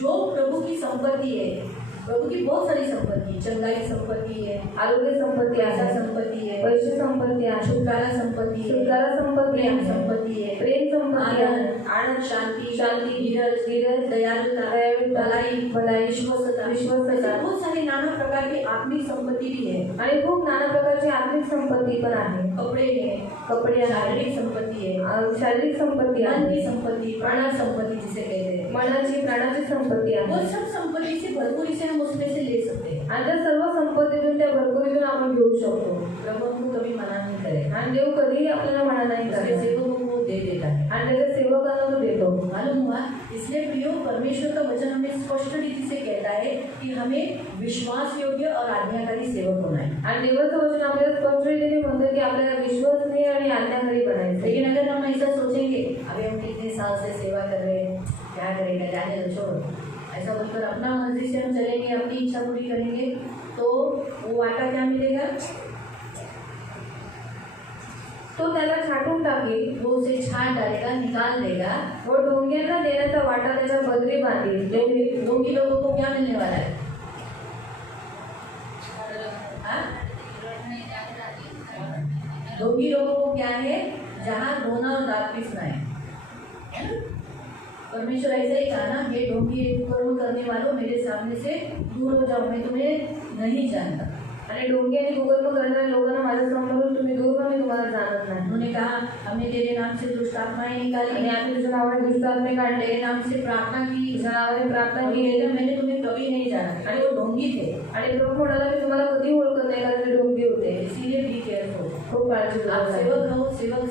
जो प्रभु की संपत्ति है, प्रभु की बहुत सारी संपत्ति, चंगाई संपत्ति है, आरोग्य संपत्ती आशा आहे, संपत्ति है, पैसे संपत्ती आहे, छुटकारा संपत्ति है, छुटकारा संपत्ती प्रेम आहे, संपत्ति है, प्रेम संपत्ती आहे, आनंद, शांति, शांति, धीरज, दयालुता, भलाई, विश्वसता, विश्वसता. ऐसे बहुत सारी नाना प्रकार की आत्मिक संपत्ति भी है. आणि खूप नाना प्रकारची आर्थिक संपत्ती पण आहे. कपड़े है, कपडे आहे, शारीरिक संपत्ति है, शारीरिक संपत्ती मन आहे, की संपत्ति, प्राण संपत्ति जिसे कहते हैं. मनाची प्राणाची संपत्ती वो आहे. सब संपत्ति से भरपूरी से हम उसमें से ले सकते हैं. आणि त्या सर्व संपत्तीतून त्या भरपुरीतून आपण घेऊ शकतो. प्रभु हमको कभी मना नहीं करेगा, आणि देव कधीही आपल्याला म्हणा नाही उसके करत सेवकों को दे देता है. आणि त्याच्या सेवकांना तो देतो. मालूम हुआ? इसलिए प्रियो, परमेश्वर का वचन हमें स्पष्ट रीति से कहता है कि हमें विश्वास योग्य और आज्ञाकारी सेवक होना है. आणि देवाचं वचन आपल्याला स्पष्ट रीतीने म्हणतं की आपल्याला विश्वसनीय आणि आज्ञाकारी बनायचं. लेकिन अगर हम ऐसा सोचेंगे अभी हम कितने साल से सेवा कर रहे हैं, क्या करेगा, जाने दो, छोड़ो, ऐसा बोलकर अपना मर्जी से हम चलेंगे, अपनी इच्छा पूरी करेंगे, तो वो वाटा क्या मिलेगा? तो त्याला छाटून टाकेल, वो उसे छाट डालेगा, निकाल देगा. व ढोंग्यांना देण्याचा वाटा त्याच्या बदरी बांधेल. ढोंगी लोगों को क्या मिलने वाला है? हाँ? ढोंगी लोगों को क्या है? जहाँ रोना और दांत पीसना है. परमेश्वर ऐसा ही कहा ना, ये ढोंगी कर्म करने वालों मेरे सामने से दूर हो जाओ, मैं तुम्हें नहीं जानता. आणि ढोंगी आणि कुकर्म करणाऱ्या लोकांना माझ्या समोरून तुम्ही दूर व्हा, मी तुम्हाला जाणत नाही. उन्होंने कहा हमने तेरे नाम से दुष्ट आत्माएं निकाली, आणि आम्ही तुझ्या नावाने दुष्ट आत्मे काढले, तेरे नाम से प्रार्थना की, तुझ्या नावाने प्रार्थना और केली. मैंने तुम्हें कभी नहीं जाना. आणि वो ढोंगी थे. आणि प्रभू म्हणाला मी तुम्हाला कधी ओळखत नाही, कारण ते ढोंगी होते. इसीलिए बी केयरफुल. खूप काळजी आप घ्या. सेवक रहो,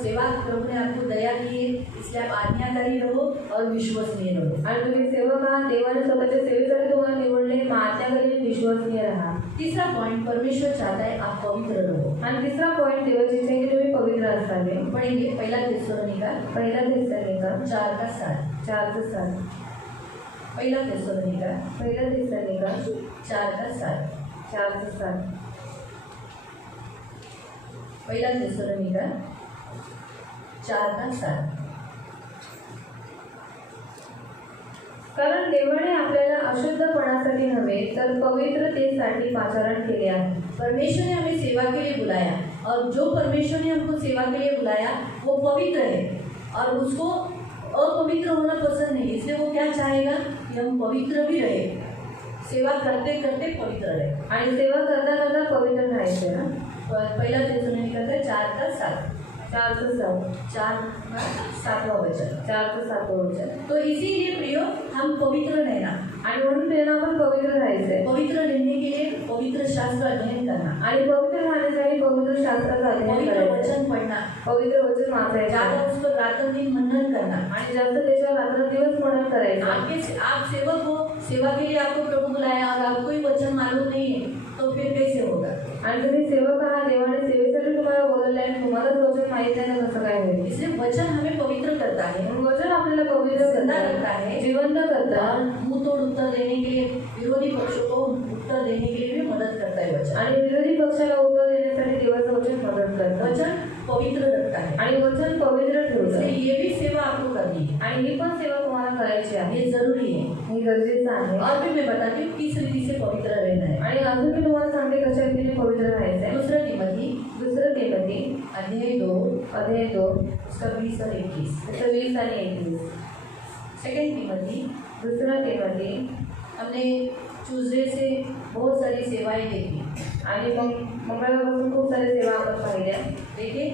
सेवा प्रभु ने आपको दया दी है, इसलिए आप आज्ञाकारी रहो और विश्वसनीय रहो. आणि तुम्ही सेवक आहात, देवाने स्वतःच्या सेवेसाठी तुम्हाला निवडले, मग आज्ञाकारी विश्वसनीय राहा. तीसरा पॉइंट, परमेश्वर चाहता है आप पवित्र रहो. आणि तिसरा पॉइंट, देवाची इच्छा आहे की तुम्ही पवित्र असावे. पढ़ेंगे पहला थेसलोनिका पहिला थेसलोनिका 4:7. 4:7. पहिला थेसलोनिका पहिला थेसलोनिका 4:7. 4:7. पहिला थेसलोनिका 4:7. कारण देवाने आपल्याला अशुद्धपणासाठी नव्हे तर पवित्रतेसाठी पाचारण केले आहे. परमेश्वर ने हमें सेवा के लिए बुलाया और जो परमेश्वर ने हमको सेवा के लिए बुलाया वो पवित्र है और उसको अपवित्र होना पसंद नहीं, इसलिए वो क्या चाहेगा कि हम पवित्र भी रहे, सेवा करते करते पवित्र रहे. आणि सेवा करता करता पवित्र राहायचे ना. पहला थेसलोनिकैयों 4:7 7वां वचन. 4-7 वचन. तो इसीलिए प्रियो हम पवित्र रहना आणि म्हणून त्यांना आपण पवित्र राहायचंय. पवित्र रहने के लिए पवित्र शास्त्र अध्ययन करना, आणि पवित्र राहण्यासाठी पवित्र शास्त्राचा अध्ययन पवित्र करायचं, वचन पढ़ना, पवित्र वचन वाचायचं ज्यादा उस पर रात दिन मनन करना. आणि जास्त त्याच्यावर रात्रंदिवस मनन करायचं. आप सेवक हो, सेवा के लिए आपको प्रभु बुलाया और आपको ही वचन मालूम नहीं है तो फिर कैसे होगा. आणि तुम्ही सेवक आहात, देवाने सेवेसाठी तुम्हाला बोलवलं आहे, तुम्हालाच वचन माहित आहे ना कसं काय होईल. इसलिए वचन हमें पवित्र करता है, वचन आपल्याला पवित्र करता है, जिवंत करता और मुंह तोड़ उत्तर देने के लिए विरोधी पक्षों को उत्तर देने के लिए भी मदद करता है वचन. आणि विरोधी पक्षाला उत्तर देण्यासाठी देवाचं वचन मदत करतं. वचन पवित्र रखता है आणि वचन पवित्र ठेवतं. इसलिए ये भी सेवा आपको करनी है आणि ही पण सेवा तुम्हाला करायची आहे, ये जरूरी है. हे गरजेचं आहे. और भी मैं बताती हूँ किस रीति से पवित्र रहना है. आणि अजून मी तुम्हाला सांगते कशा रीतीने पवित्र राहायचंय. दूसरा तिमोथी अध्याय 2 उसका 20 और 21. 20 आणि 21. सेकंड तिमोथी दुसरा तिमोथी. हमने ट्यूसडे से बहुत सारी सेवाएं देखी. आणि मग मंगळवारपासून खूप साऱ्या सेवा आपण पाहिल्या. देखिए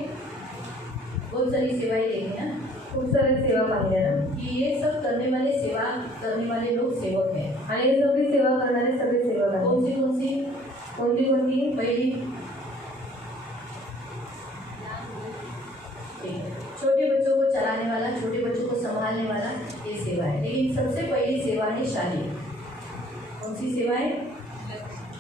बहुत सारी सेवाएं देखी हैं खूप साऱ्या सेवा पाहिल्या ना. कि ये सब करने वाले सेवा करने वाले लोग सेवक हैं. आणि हे सगळी सेवा करणारे सगळे सेवक आहेत. कौन सी कोणती कोणती. पहली छोटे बच्चों को चलाने वाला, छोटे बच्चों को संभालने वाला, ये सेवा है. लेकिन सबसे पहली सेवा है शादी. कौन सी सेवा है.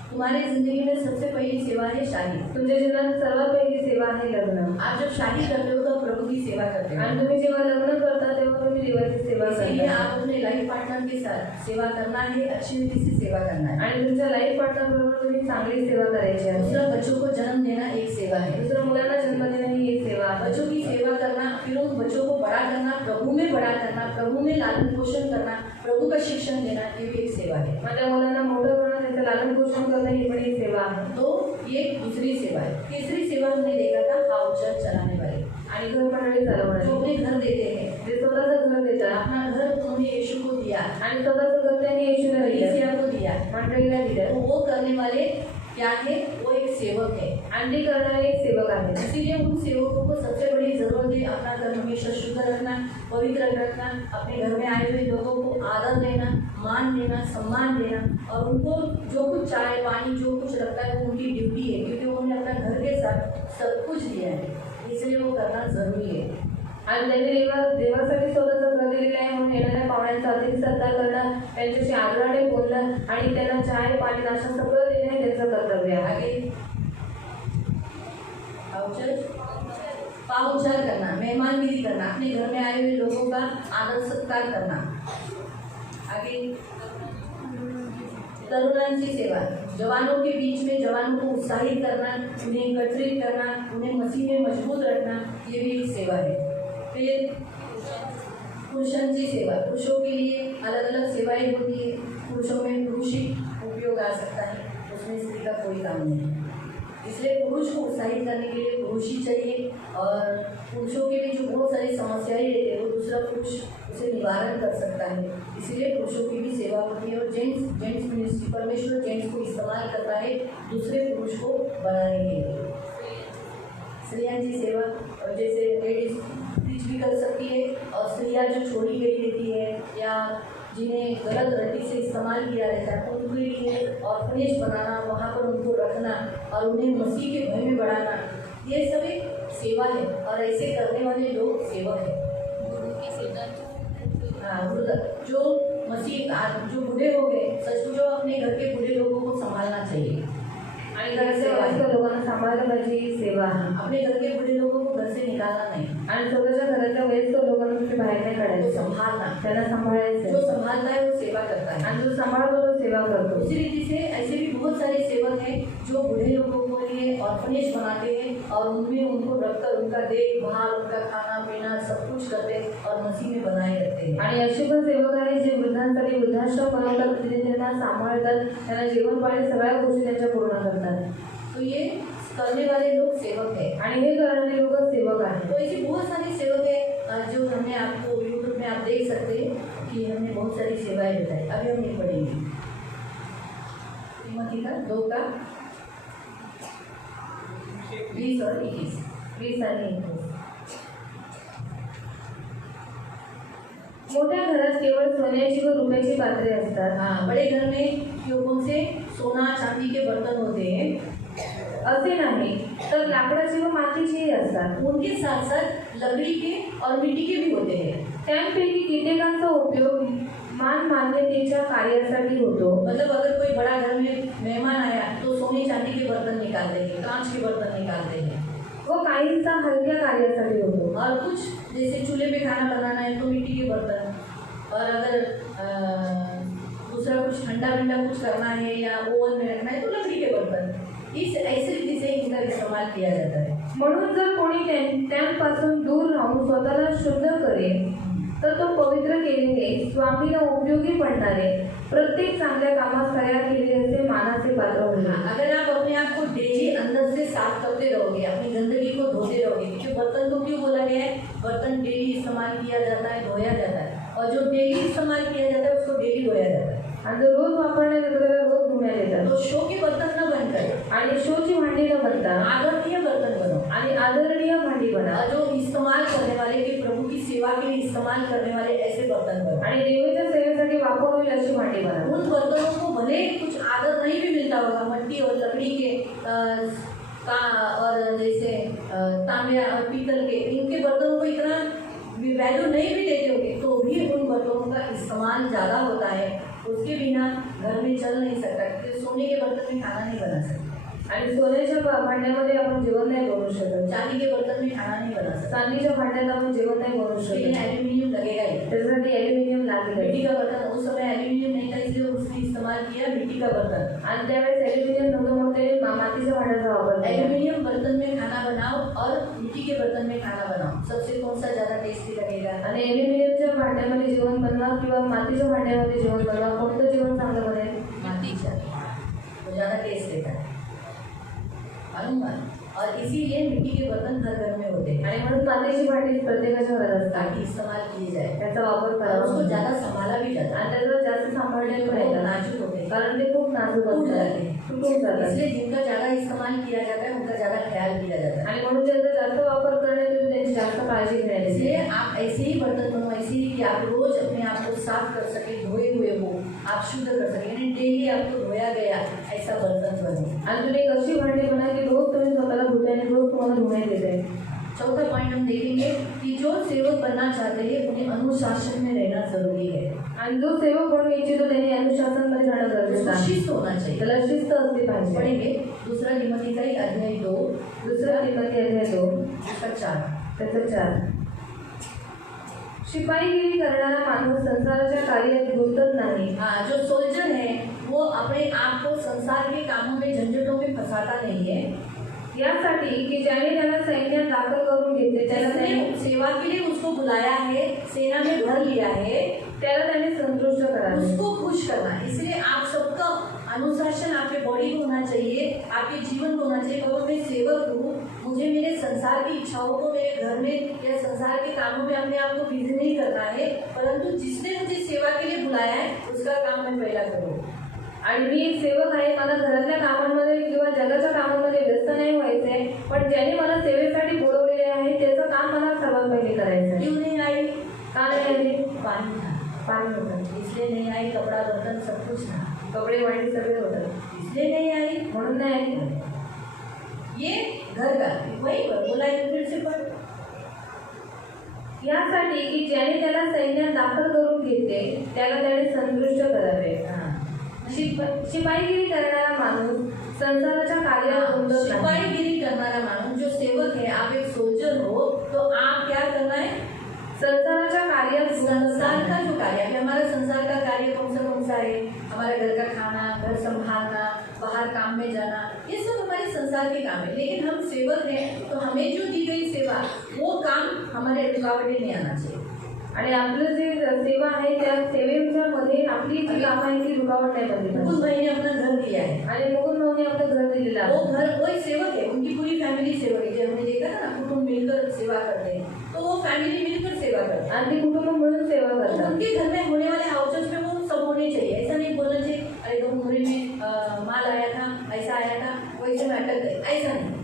तुम्हारी जिंदगी में सबसे पहली सेवा है शादी. तुमच्या जीवनात सर्वात पहिली सेवा आहे लग्न. आप जब शादी करते हो तो प्रभु की सेवा करते हो. आणि तुम्ही जेव्हा लग्न करता तेव्हा तुम्ही देवाची सेवा इसलिए करता. आप अपने लाइफ पार्टनर के साथ सेवा करना है, अच्छी रीति से सेवा करना है. आणि तुमच्या लाईफ पार्टनर बरोबर तुम्ही चांगली सेवा करायची आहे. दूसरा बच्चों को जन्म देना एक सेवा है. दुसरं मुलांना जन्म देणं ही एक सेवा आहे. बच्चों की सेवा करना, फिर उन बच्चों को बड़ा करना, प्रभु में बड़ा करना, प्रभु में लालन पोषण करना, प्रभु का शिक्षण देना, ये भी एक सेवा है. माझ्या मुलांना मोठं करणं, त्यांचं लालन पोषण करणं ही पण एक सेवा आहे. तो ये दूसरी सेवा है. तीसरी सेवा हमने देखा था हाउस चर्च चलाने वाले, आणि घर मंडळी चालवणारे, जो अपने घर देते हैं. जे स्वतःचं घर देतात. अपना घर उन्होंने यीशु को दिया, आणि स्वतःचं घर त्यांनी येशूला दिलं, कलीसिया को दिया, मंडळीला तो दिलं. वो करने वाले क्या है, वो एक सेवक है. आणि ते करणारे एक सेवक आहे. इसीलिए उन सेवकों को सबसे बड़ी जरूरत है अपना घर हमेशा शुद्ध रखना, पवित्र रखना, अपने घर में आए हुए लोगों को आदर देना, मान देना, सम्मान देना, और उनको जो कुछ चाय पानी जो कुछ लगता है वो उनकी ड्यूटी है, क्योंकि उन्होंने अपना घर के साथ सब कुछ दिया है, इसलिए वो करना जरूरी है. आणि त्यांनी देवासाठी स्वतःचं घर दिलेलं आहे म्हणून येणाऱ्या पाहुण्यांचा अतिथी सत्कार करणं, त्यांच्याशी आदराने बोलणं आणि त्यांना चाय पाणी नाश्ता सगळं देणं हे त्यांचं कर्तव्य आहे. आगे पाहुणचार करना, मेहमानगिरी करना, अपने घर में आए हुए लोगों का आदर सत्कार करना. आगे तरुणांची सेवा, जवानों के बीच में जवानों को उत्साहित करना, उन्हें एकत्रित करना, उन्हें मसीह में मजबूत रखना, ये भी एक सेवा है. फिर पुरुषांची सेवा, पुरुषों के लिए अलग अलग सेवाएं होती है. पुरुषों में पुरुषी उपयोग आ सकता है, उसमें स्त्री का कोई काम नहीं है. इसलिए पुरुष को उत्साहित करने के लिए पुरुष ही चाहिए, और पुरुषों के लिए जो बहुत सारी समस्याएं रहती है वो दूसरा पुरुष उसे निवारण कर सकता है. इसलिए पुरुषों की भी सेवा होती है. और जेंट्स मिनिस्ट्री, परमेश्वर जेंट्स को इस्तेमाल करता है दूसरे पुरुष को बनाने के लिए. स्त्रियाँ की सेवा, और जैसे लेडीज प्रीच भी कर सकती है, और स्त्रियाँ जो छोड़ी गई रहती है या जिन्हें गलत रद्दी से इस्तेमाल किया रहता है उनके लिए ऑर्फनेज बनाना, वहाँ पर उनको रखना और उन्हें मसीह के भय में बढ़ाना, ये सब एक सेवा है. और ऐसे करने वाले लोग सेवक हैं. हाँ, जो मसीह जो बूढ़े हो गए, सच जो अपने घर के बूढ़े लोगों को संभालना चाहिए आणि घराच्या वयस्कर लोकांना सांभाळल्या पाहिजे ही सेवा आहे. अपने घर के बूढ़े लोगों को घर से निकालना नहीं, आणि स्वतःच्या घरातल्या वयस्कर लोकांना तुम्ही बाहेर नाही वो काढायचं, संभालना, त्यांना सांभाळायचं जो आहे. संभालता है वो सेवा करता है. आणि जो सांभाळतो तो सेवा करतो. उसी रीति से ऐसे भी बहुत सारे सेवक हैं जो बूढ़े लोगों के लिए ऑर्फनेज बनाते हैं और उनमें उनको रखकर उनका देखभाल, उनका खाना पीना सब कुछ करते हैं और मसीह में बनाए रखते हैं. आणि असे पण सेवक आहेत जे वृद्धांसाठी वृद्धाश्रम बनवतात, तिथे त्यांना सांभाळतात, त्यांना जेवण पाणी सगळ्या गोष्टी त्यांच्या पूर्ण करतात. तो ये करने वाले लोग सेवक हैं. आणि हे करणारे लोक सेवक आहेत. तो ऐसे बहुत सारे सेवक हैं जो हमने आपको यूट्यूब में आप देख सकते हैं कि हमने बहुत सारी सेवाएं बताई. अभी हम ये पढ़ेंगे तिमोथी का 2 का 20 और 21. 20 आणि 21. मोठ्या घरात केवळ सोन्याची व रुपयाची पात्रे असतात. हाँ, बड़े घर में जो कौन से सोना चांदी के बर्तन होते हैं असे नाही तर लाकडाची व मातीचीही असतात. उनके साथ साथ लकड़ी के और मिट्टी के भी होते हैं. त्यांपैकी कित्येकांचा उपयोग मान मान्यतेच्या कार्यासाठी होतो. मतलब अगर कोई बड़ा घर में मेहमान आया तो सोने चांदी के बर्तन निकालते हैं, कांच के बर्तन निकालते हैं. व काहींचा हलक्या कार्यासाठी होतो. और कुछ जैसे चूल्हे पे खाना बनाना है तो मिट्टी के बर्तन, और अगर दूसरा कुछ ठंडा विंडा कुछ करना है या ओवन में रखना है तो लकड़ी के बर्तन. इस ऐसे रीति से इनका इस्तेमाल किया जाता है. म्हणून जर कोणी त्यांपासून दूर राहून स्वतःला शुद्ध करेल तर तो पवित्र केलेले, स्वामीला उपयोगी पडणारे, प्रत्येक चांगल्या कामास तयार केलेले असे मानाचे पात्र होईल. अगर आप अपने आप को डेली अंदर से साफ करते रहोगे, अपनी गंदगी को धोते रहोगे, क्योंकि बर्तन को क्यों बोला गया है, बर्तन डेली इस्तेमाल किया जाता है, धोया जाता है, और जो डेली इस्तेमाल किया जाता है उसको डेली धोया जाता है. आणि जर रोज वापरण्यात येतो त्याला रोज धुण्यात येतात. तो शो के बर्तन न बनकर आणि शोची भांडी न बनता आदरणीय बर्तन बनो, आणि आदरणीय भांडी बना. और जो इस्तेमाल करने वाले के प्रभु की सेवा के लिए इस्तेमाल करने वाले ऐसे बर्तन बनो. आणि देवाच्या सेवेसाठी वापर होईल अशी भांडी बना. उन बर्तनों को भले कुछ आदर नहीं भी मिलता होगा, मिट्टी और लकड़ी के और जैसे तांबे और पीतल के, इनके बर्तनों को इतना वैल्यू नहीं भी देते होंगे, तो भी उन बर्तनों का इस्तेमाल ज़्यादा होता है. उसके बिना घर में चल नहीं सकता, क्योंकि सोने के बर्तन में खाना नहीं बना सकते, आणि सोन्याच्या भांड्यामध्ये आपण जेवण नाही बनवू शकत. चांदी के बर्तन में खाना नहीं बना सकते, चांदीच्या भांड्यात आपण जेवण नाही बनवू लेकिन शकत. एल्यूमिनियम लगेगा ही. त्याच्यासाठी ॲल्युमिनियम लागेल. मिट्टी का बर्तन, उस समय एल्यूमिनियम नहीं था इसलिए उसने इस्तेमाल किया मिट्टी का बर्तन. आणि त्यावेळेस ॲल्युमिनियम नव्हतं म्हणून त्याने मातीच्या भांड्याचा वापर केला. एल्यूमिनियम बर्तन में खाना बनाओ और मिट्टी के बर्तन में खाना बनाओ, सबसे कौन सा ज़्यादा टेस्टी लगेगा? आणि ॲल्युमिनियमच्या भांड्यामध्ये जेवण बनवा किंवा मातीच्या भांड्यामध्ये जेवण बनवा, कोणतं जेवण चांगलं बनेल? मातीचा, वो ज़्यादा टेस्ट देता है, मालूम है? और इसीलिए मिट्टी के बर्तन हर घर में होते हैं, आणि म्हणून मातीची भांडी प्रत्येकाच्या घरात असतात. ताकि इस्तेमाल किए जाए, त्याचा वापर और करावा. उसको ज़्यादा संभाला भी जाता है. आणि त्याचा जास्त सांभाळणे पण बहुत येतात. नाजुक होते हैं, कारण ते खूप नाजूक टूट असतात, जाते हैं. तुटून जातात. इसलिए जिनका ज़्यादा इस्तेमाल किया जाता है उनका ज़्यादा ख्याल किया जाता है. आणि म्हणून त्याचा जास्त वापर करण्यात येतो, त्यांची जास्त काळजी घेण्यात इसलिए येते. आप ऐसे ही बर्तन बनो, ऐसे ही कि आप रोज अपने आप को साफ कर सके, धोए हुए हो, आप शुद्ध कर सके, यानी डेली आपको धोया गया ऐसा बर्तन बनो. आणि तुम्ही एक अशी भांडी बना की रोज तुम्ही स्वतःला धुते आणि रोज तुम्हाला धुण्यात येते. चौथा पॉइंट हम देखेंगे कि जो सेवक बनना चाहते हैं उन्हें अनुशासन में रहना जरूरी है. आणि जो सेवक बनू इच्छितो त्याने अनुशासनमध्ये राहणं गरजेचं उसको आहे. शिस्त होना चाहिए. त्याला शिस्त असली पाहिजे. पढ़ेंगे दूसरा तिमोथी अध्याय 2, दुसरा तिमोथी अध्याय 2 उसका 4. त्याचं 4. शिपाईगिरी करणारा माणूस संसाराच्या कार्यात गुंतत नाही. हाँ, जो सोल्जर है वो अपने आप को संसार के कामों में झंझटों में फंसाता नहीं है. यासाठी की ज्याने त्याला सैन्यात दाखल करून घेतले, त्याला जिसने सेवा के लिए उसको बुलाया है, सेना में भर लिया है, त्याने संतुष्ट करावे. उसको खुश करना. इसलिए आप सबका अनुशासन आपके बॉडी को होना चाहिए, आपके जीवन को होना चाहिए. अगर मैं सेवक हूँ, मुझे मेरे संसार की इच्छाओं को मेरे घर में या संसार के कामों में अपने आप को बिजी नहीं करना है, परंतु जिसने मुझे सेवा के लिए बुलाया है उसका काम मैं पहला करूँ. आणि मी एक सेवक आहे, मला घरातल्या कामांमध्ये किंवा जगाच्या कामांमध्ये व्यस्त नाही व्हायचंय, पण ज्याने मला सेवेसाठी बोलवलेले आहे त्याचं काम मला सर्वात पहिले करायचं आहे. क्यों नहीं आई? का नाही आली? पानी था, पाणी होतं. इसलिए नहीं आई. कपड़ा बर्तन सब कुछ था, कपडे भांडी सगळे होतं, इसलिए नहीं आई. म्हणून नाही आली. ये घर का वही बोला है, फिर से पढ़. यासाठी की ज्याने त्याला सैन्यात दाखल करून घेतले त्याला त्याने संतुष्ट करावे. शिपाईगिरी करणारा माणूस संसाराच्या कार्यात गुंतत नाही. शिपाईगिरी करणारा माणूस जो सेवक है, आप एक सोल्जर हो, तो आप क्या करना है? संसाराच्या कार्यात संसार का जो कार्य है, हमारा संसार का कार्य कौन सा है? हमारा घर का खाना, घर संभालना, बाहर काम में जाना, ये सब हमारे संसार के काम है। लेकिन हम सेवक हैं, तो हमें जो दी गई सेवा, वो काम हमारे रुकावटें नहीं आना चाहिए। आणि आपलं जे सेवा आहे त्या सेवेच्या मध्ये आपली जी कामं आहे ती रुकावट नाही बनली मुकुंद पाहिजे। भाई ने अपना घर दिया है, आणि मुकुंद भाऊने आपलं घर दिलेलं वो आहे। घर वही सेवक है, उनकी पूरी फैमिली सेवक है। जब हमने देखा था ना, कुटुंब मिलकर सेवा करते हैं, तो वो फैमिली मिलकर सेवा करते हैं। आणि ती कुटुंब मिळून सेवा तो करतात। उनके घर में होने वाले हाउसेस में वो सब होने चाहिए। ऐसा नहीं बोलना चाहिए अरे तो मुरे में माल आया था, ऐसा आया था, वैसे में अटक गए, ऐसा नहीं।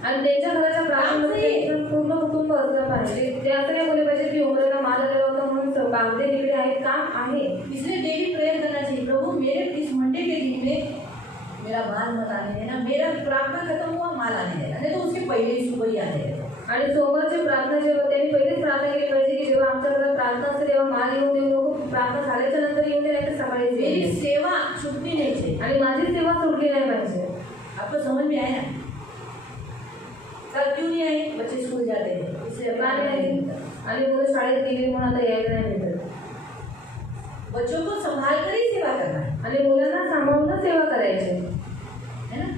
आणि त्यांच्या घराच्या प्रांगणामध्ये त्यांचं पूर्ण कुटुंब असलं पाहिजे। ते असं नाही बोलले पाहिजे की उमरेला माल आलेला होता म्हणून बांधले तिकडे आहेत, काम आहे। इसलिए डेली प्रेयर करना चाहिए, प्रभु मेरे इस मंडे के दिन में मेरा माल मत आने देना, मेरा प्रार्थना खत्म हुआ माल आने देना, नहीं तो उसके पहले ही सुबह ही आने देना। आणि सोमवारची प्रार्थना जेव्हा त्यांनी पहिलेच प्रार्थना केली पाहिजे की जेव्हा आमच्या घरात प्रार्थना असते तेव्हा माल येऊन देऊ नको, प्रार्थना झाल्याच्या नंतर येऊन दे, नाही तर सकाळी मेरी सेवा छूटनी नहीं चाहिए। आणि माझी सेवा सोडली नाही पाहिजे। आपको समझ में आया? कल क्यों नहीं आए? बच्चे स्कूल जाते हैं, इसलिए अपना नाही नहीं आली मिलता। आणि मुलं शाळेत गेली म्हणून आता यायला नाही भेटत। बच्चों को संभाल कर ही सेवा करना है आणि मुलांना सांभाळून सेवा करायची ना?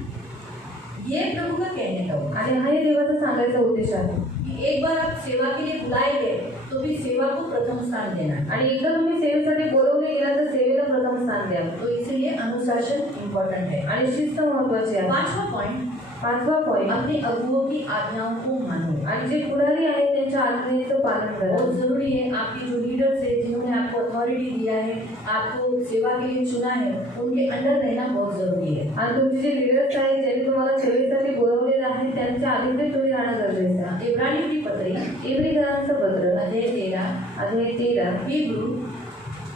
ये प्रभु का कहने का हुआ। आणि हा देवाचा सांगायचा उद्देश आहे कि एक बार आप सेवा के लिए बुलाए गए, तो भी सेवा को प्रथम स्थान देना है। आणि एकदा तुम्ही सेवेसाठी बोलवले गेला तर सेवेला प्रथम स्थान द्या। तो इसलिए अनुशासन इम्पोर्टेंट है। आणि शिस्त महत्वाची आहे। पांचवा पॉइंट, पाचवा पॉइंट, अपने अगुओं की आज्ञाओं को मानो। आणि जे पुढारी आहेत त्यांच्या आज्ञेचं पालन करा। बहुत जरूरी है। आपके जो लीडर्स है, जिन्होंने आपको अथॉरिटी दिया है, आपको सेवा के लिए चुना है, उनके अंडर रहना बहुत जरूरी है। आणि तुमचे जे लीडर्स आहेत ज्यांनी तुम्हाला सेवेसाठी बोलवलेलं आहे त्यांच्या अधीन तुम्ही राहणं गरजेचं आहे। इब्रानी की पत्री इब्रिकरांचं पत्र अध्याय 13, अध्याय 13, हिब्रू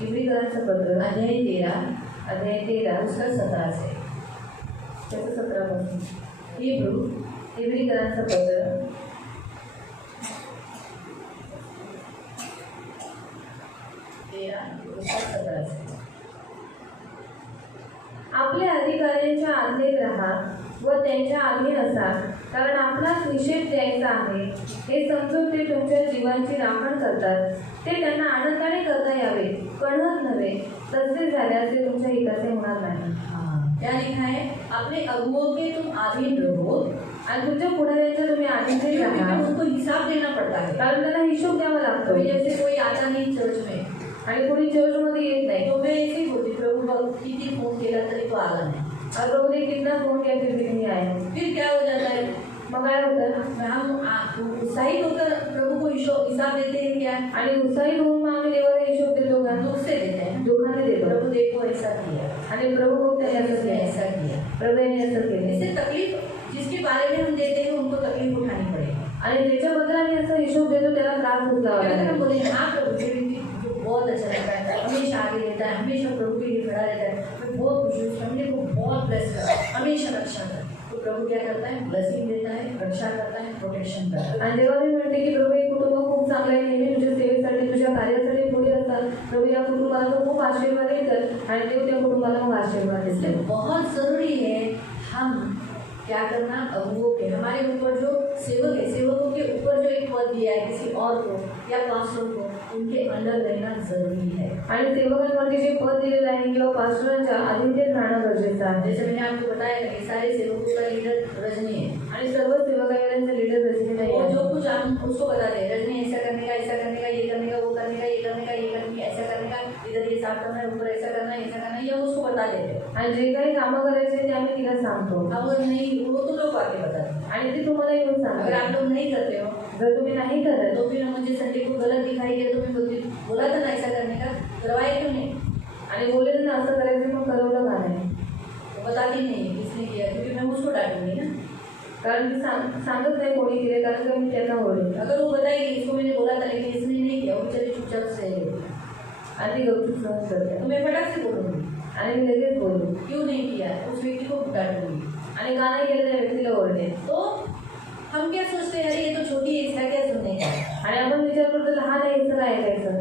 इब्रिकरांचं पत्र अध्याय 13 अध्याय 13 उसका 17 से, त्याचं 17 पासून। हिब्रू इब्रिकरांचं पत्र 13 उसका 17 से। आपल्या अधिकाऱ्यांच्या आज्ञेत राहा व त्यांच्या अधीन असा, कारण आपणास निषेध द्यायचा आहे हे समजून ते तुमच्या जीवांची राखण करतात। ते त्यांना आनंदाने करता यावे, कणत नव्हे, तसे झाल्यास ते तुमच्या हिताचे होणार नाही। क्या लिखा है? अपने अगुओं के तुम अधीन रहो, आणि तुमच्या पुढाऱ्यांच्या तुम्ही अधीन क्योंकि राहा, उनको हिसाब देना पड़ता है। कारण त्यांना हिशोब द्यावा लागतो। कभी जैसे कोई आता नहीं चर्च में, आणि कोणी चर्चमध्ये येत नाही तो मैं ऐसे ही बोलती, प्रभु बघ किती फोन केला तरी तो आला नाही। और प्रभु ने कितना फोन किया फिर भी नहीं आया। फिर क्या हो जाता है? मग काय होतं? हम उत्साहित होकर प्रभु को हिसाब देते हैं क्या? आणि उत्साही होऊन मग आम्ही देवाला हिशोब देतो का? दुख से देते हैं। दुःखाने देतो। प्रभु देखो ऐसा किया, आणि प्रभु बोलते हैं उसने ऐसा ऐसा किया। प्रभूने असं केले। इससे तकलीफ जिसके बारे में हम देते हैं उनको तकलीफ उठानी पड़ेगी। आणि ज्याच्याबद्दल आम्ही असं हिशोब देतो त्याला त्रास उचलावा अगर हम लागेल। बोले हाँ प्रभु जी जो बहुत अच्छा लगता है, हमेशा आगे रहता है, हमेशा प्रभु के लिए खड़ा रहता है, मैं बहुत खुश हूँ, फैमिली को बहुत ब्लेस कर, हमेशा रक्षा कर। तो प्रभु क्या करता है? ब्लेसिंग देता है, रक्षा करता है, प्रोटेक्शन करता है। आणि जेव्हा मी म्हणते की प्रभू हे कुटुंब खूप चांगलं आहे, नेहमी तुझ्या सेवेसाठी तुझ्या कार्यासाठी पुढे असतात, प्रभू या कुटुंबाला तो खूप आशीर्वाद देतात आणि देव त्या कुटुंबाला मग आशीर्वाद इसलिए देतात। बहुत जरूरी है हम क्या करना, अगुओं के, हमारे ऊपर जो सेवक है, सेवकों के ऊपर जो एक पद दिया है किसी और को या पास्टर को, उनके अंडर रहना जरूरी है। आणि सेवकांवरती जे पद दिलेलं आहे किंवा पास्टरांच्या अधीनतेत राहणं गरजेचं आहे। जैसे मैंने आपको बताया कि सारे सेवकों का लीडर रजनी है, आणि सर्व सेवकांचे लीडर रजनीताई वो आहे। जो कुछ हम उसको बताते हैं, रजनी ऐसा करने का, ऐसा करने का, ये करने का, वो करने का, ये करने का, ये करने का, ऐसा करने का, इधर ये साफ करना है, ऊपर ऐसा करना है, ऐसा करना है, ये हम उसको बता देते हैं। आणि जे काही कामं करायचे ते आम्ही तिला सांगतो अब वो नहीं, वो तो लोग आके बताते हैं। आणि ते तुम्हाला येऊन अगर सांगतात। आप लोग नहीं करते हो जर तुम्ही नाही करत तो फिर मुझे संडे को गलत दिखाई दिया तो मैं बोलती बोला था ना ऐसा करने का, करवाया क्यों नहीं? आणि बोलले ना असं करायचं मग करवलं का नाही? तो बताती नहीं इसलिए किया, क्योंकि मैं उसको डांटूंगी ना। कारण ती सांगत नाही कोणी केले, कारण का मी त्यांना ओरडले। अगर वो बताएगी इसको मैंने बोला था लेकिन इसने नहीं किया, वो चले चुपचाप से आणि ती गपचूप सहन करते तो मैं फटाक से बोलूँगी आणि मी लगेच बोललो क्यों नहीं किया, उस व्यक्ति को डांटूंगी। आणि का नाही केलं त्या व्यक्तीला ओरडले। तो हम क्या सोचते हैं, अरे ये तो छोटी है, इसका क्या सुनने का, आणि आपण विचार करतो लहान आहे इसं काय ऐकायचं,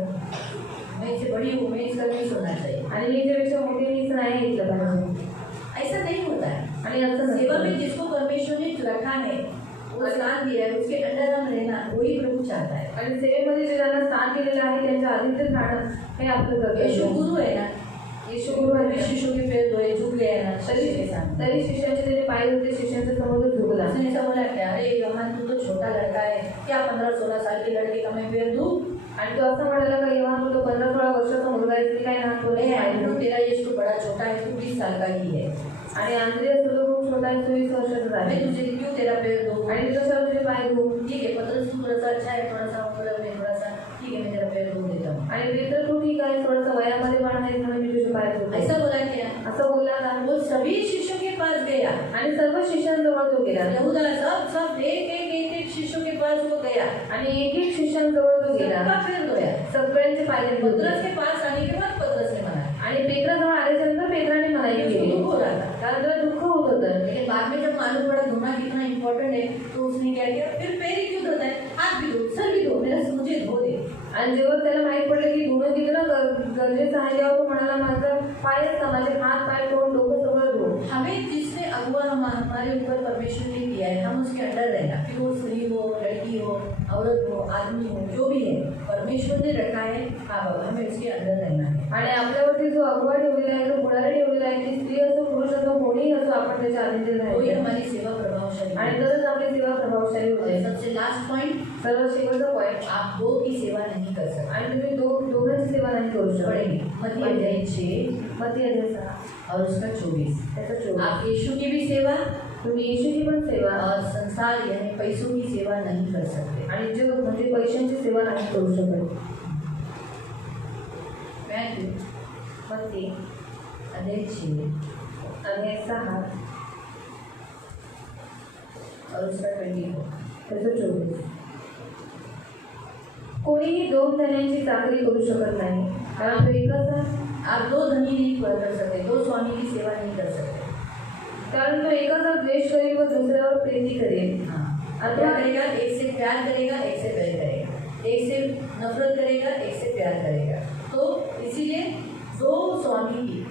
मैं इससे बड़ी हूँ, मैं इसका नहीं सुनना चाहिए। आणि मी त्यापेक्षा मोठी मी इसं नाही ऐकलं पाहिजे। ऐसा नहीं होता है। आणि असं सेवा नसतं। में जिसको परमेश्वर ने रखा है वो स्थान दिया है, उसके अंडर हम रहना वही प्रभु चाहता है। आणि सेवेमध्ये जे त्यांना स्थान दिलेलं आहे त्यांच्या अधीन राहणं हे आपलं कर्तव्य यीशु आहे. गुरु है ना, येशू गुरु आहे. शिष्यों के पैर धोए, झुक गए ना शिष्य के सामने। तरी शिष्यांचे त्याने पाय होते, शिष्यांच्या समोर झुकला. उसने ऐसा बोला क्या, अरे योहान तू तो छोटा लड़का है, क्या 15-16 साल के लड़के का मैं पैर दूं? आणि तो असं म्हणाला का योहान तो 15-16 वर्षाचा मुलगा आहे, की काय लहान पोरं अरे आहे. एंड्रू तेरा यीशु बड़ा छोटा है, तू 20 साल का ही है, आणि आंद्रियास तुझा खूप छोटा आहे, 24 वर्षाचा मैं आहे. तुझे क्यों तेरा पैर दूं? आणि तो कशाला तुझे पाय धुवू? ठीक है पतरस तू थोड़ा सा अच्छा है, थोड़ा सा उम्र में थोड़ा सा ठीक है, मैं तेरा पैर धो देता हूँ। आणि पेत्र तू ठीक आहे, थोडंसं वयामध्ये पण आहे म्हणून मी तुझे पाय धुतो. ऐसा बोला क्या? असं बोलला का? वो सभी शिष्यों के पास गया, आणि सर्व शिष्यांजवळ तो गेला. यहूदा सब एक शिष्यों के पास वो गया, आणि एक एक शिष्यांजवळ तो गेला. सबका पैर धोया। सगळ्यांचे पाय धुतले. पतरस के पास आने के बाद पतरस ने मनाया, आणि पेत्राजवळ आल्याच्यानंतर पेत्राने म्हणायला उसको केली, दुख हो रहा था। कारण त्याला दुःख होत होतं. लेकिन बाद में जब मालूम पड़ा धोना कितना इम्पोर्टेंट है, तो उसने क्या किया, फिर पैर ही क्यों धोता है, हाथ भी धो, सर भी धो, मुझे धो दे। आणि जेव्हा त्याला माहित पडलं की धुणं किती गरजेचं आहे, तेव्हा तो म्हणाला माझा पायच का, माझे हात पाय तोंड डोकं सगळं धुवो. हमें जिसने अगुआ हमारे ऊपर परमेश्वर ने किया है, हम उसके अंडर रहना, फिर वो स्त्री हो, लड़की हो, औरत हो, आदमी हो, जो भी है परमेश्वर ने रखा है, हाँ बाबा हमें उसके अंदर रहना है। आणि आपल्यावरती जो अगुवा ठेवलेला आहे, जो पुढारी ठेवलेला आहे, ती स्त्री असो पुरुष असो कोणीही असो, आपण त्याच्या अधीन कोई राहायचं. हमारी सेवा प्रभावशाली आणि तरच आपली सेवा प्रभावशाली और होते. सबसे लास्ट पॉइंट, सर्व शेवटचा पॉईंट, आप दो की सेवा नहीं कर सकते। आणि तुम्ही दोघांची सेवा नाही करू पढ़ेंगे शकत. मत्ती अध्याय 6 मत्ती अध्याय 6 और उसका 24। त्याचा 24. आप यीशु की भी सेवा तुम्ही येशूची पण सेवा और संसार यानी पैसों की सेवा नहीं कर सकते। आणि जग म्हणजे पैशांची सेवा नाही करू शकत. मैथ्यू मत्ती अध्याय 6 अध्याय 6 और उसका 24। त्याचं 24. कोणीही दोन धन्यांची चाकरी करू शकत नाही, कारण तो एकाचा आप दो धनी नहीं कर सकते, दो स्वामी की सेवा नहीं कर सकते। कारण तो एकाचा द्वेष करेल व दुसऱ्यावर प्रीती करेल. हाँ, क्या करेगा, एक से प्यार करेगा, एक से बैर करेगा, एक से नफरत करेगा, एक से प्यार करेगा। तो इसीलिए दो स्वामी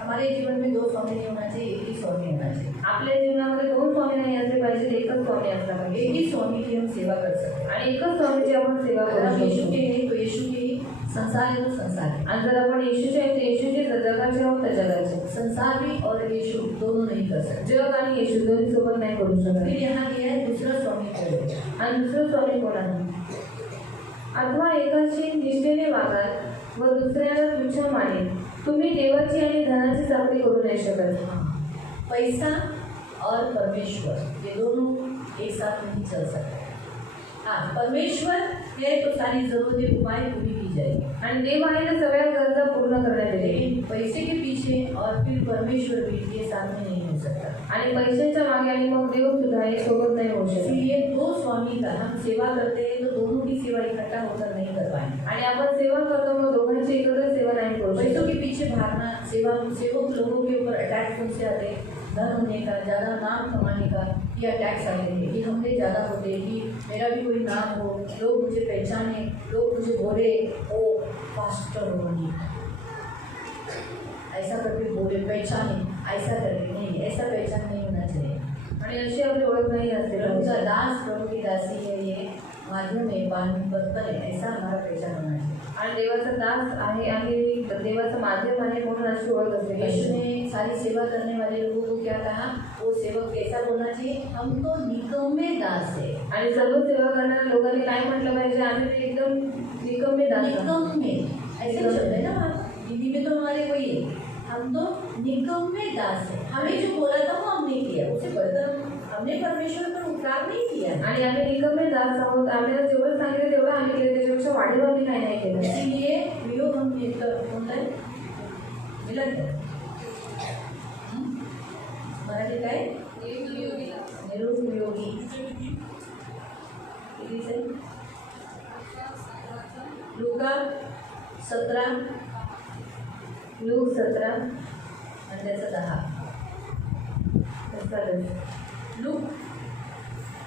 हमारे जीवन में, दो स्वामी नहीं होना चाहिए, एक ही स्वामी होना चाहिए। आपल्या जीवनामध्ये दोन स्वामी नाही असले पाहिजे, एकच स्वामी असला पाहिजे. एक ही स्वामी की हम सेवा कर सकते हैं। आणि एकच स्वामीची आपण सेवा अगर हम करू यीशु शकतो. के हैं तो यीशु के ही, संसार है तो संसार है। आणि जर आपण येशूचे आहे तर येशूचे, जगाचे आहोत तर जगाचे. संसार भी और यीशु दोनों नहीं कर सकते। जग आणि येशू दोन्ही सोबत नाही करू शकत. फिर यहाँ दिया है दूसरा स्वामी कौन है? आणि दुसरं स्वामी कोण आहे? अथवा एकाशी निष्ठेने वागाल व दुसऱ्याला तुच्छ मानेल. तुम्ही देवाची आणि धनाची चाकरी करू नाही शकत. पैसा और परमेश्वर ये दोनों एक साथ नहीं चल सकते। हाँ, परमेश्वर है तो सारी जरूरतें उपाय पूरी की जाएगी, आणि देव आहे तर सगळ्या गरजा पूर्ण करण्यात येईल. लेकिन पैसे के पीछे और फिर परमेश्वर भी ये साथ में नहीं हो सकता। आणि पैशाच्या मागे आणि मग देव सुद्धा हे सोबत नाही होऊ शकत. इसलिए दो स्वामी का हम सेवा करते हैं तो दोनों की सेवा इकट्ठा होकर नहीं कर पाएंगे। आणि आपण सेवा करतो मग दोघांची एकत्र सेवा नाही करू पैसों शकत. के पीछे भागना, सेवक लोगों के ऊपर अटैक कौन से आते हैं, धन होने का, ज़्यादा नाम कमाने का, ये अटैक्स आते हैं कि हमने ज़्यादा होते, कि मेरा भी कोई नाम हो, लोग मुझे पहचाने, लोग मुझे बोले ओ पास्टर होनी, ऐसा करके बोले पहचाने, ऐसा करके नहीं, ऐसा पहचान नहीं होना चाहिए। आणि अशी आपली ओळख नाही असते. प्रभु का दास, प्रभु की दासी है, ये माध्यम है, बर्तन है, ऐसा हमारा पहचान होना चाहिए। आणि देवाचा दास आहे आणि देवाचं माध्यम आहे म्हणून अशी ओळख असते. यीशु ने सारी सेवा करने वाले लोगों को क्या कहा, वो सेवक कैसा बोलना चाहिए, हम तो निकम्मे दास है। आणि सर्व सेवा करणाऱ्या लोकांनी काय म्हटलं पाहिजे, आम्ही ते एकदम निकम्मे दास आहोत. निकम्मे ऐसे शब्द है ना, हिंदी में तो हमारे वही है, हम तो निकम्मे दास है। हमें जो बोला था वो हमने किया, उससे बढ़कर हमने परमेश्वर पर उपकार नहीं किया। आणि आम्ही निकम्मे दास आहोत. आम्हाला जेवढं सांगितलं तेवढं आम्ही केलं, त्याच्यापेक्षा वाढीव आम्ही काही नाही केलं. इसीलिए वियोग हम कोणता आहे, मिलन है मराठी काय, निरुपयोगी कितीचे, लूका 17 लूक 17 आणि त्याचा 10।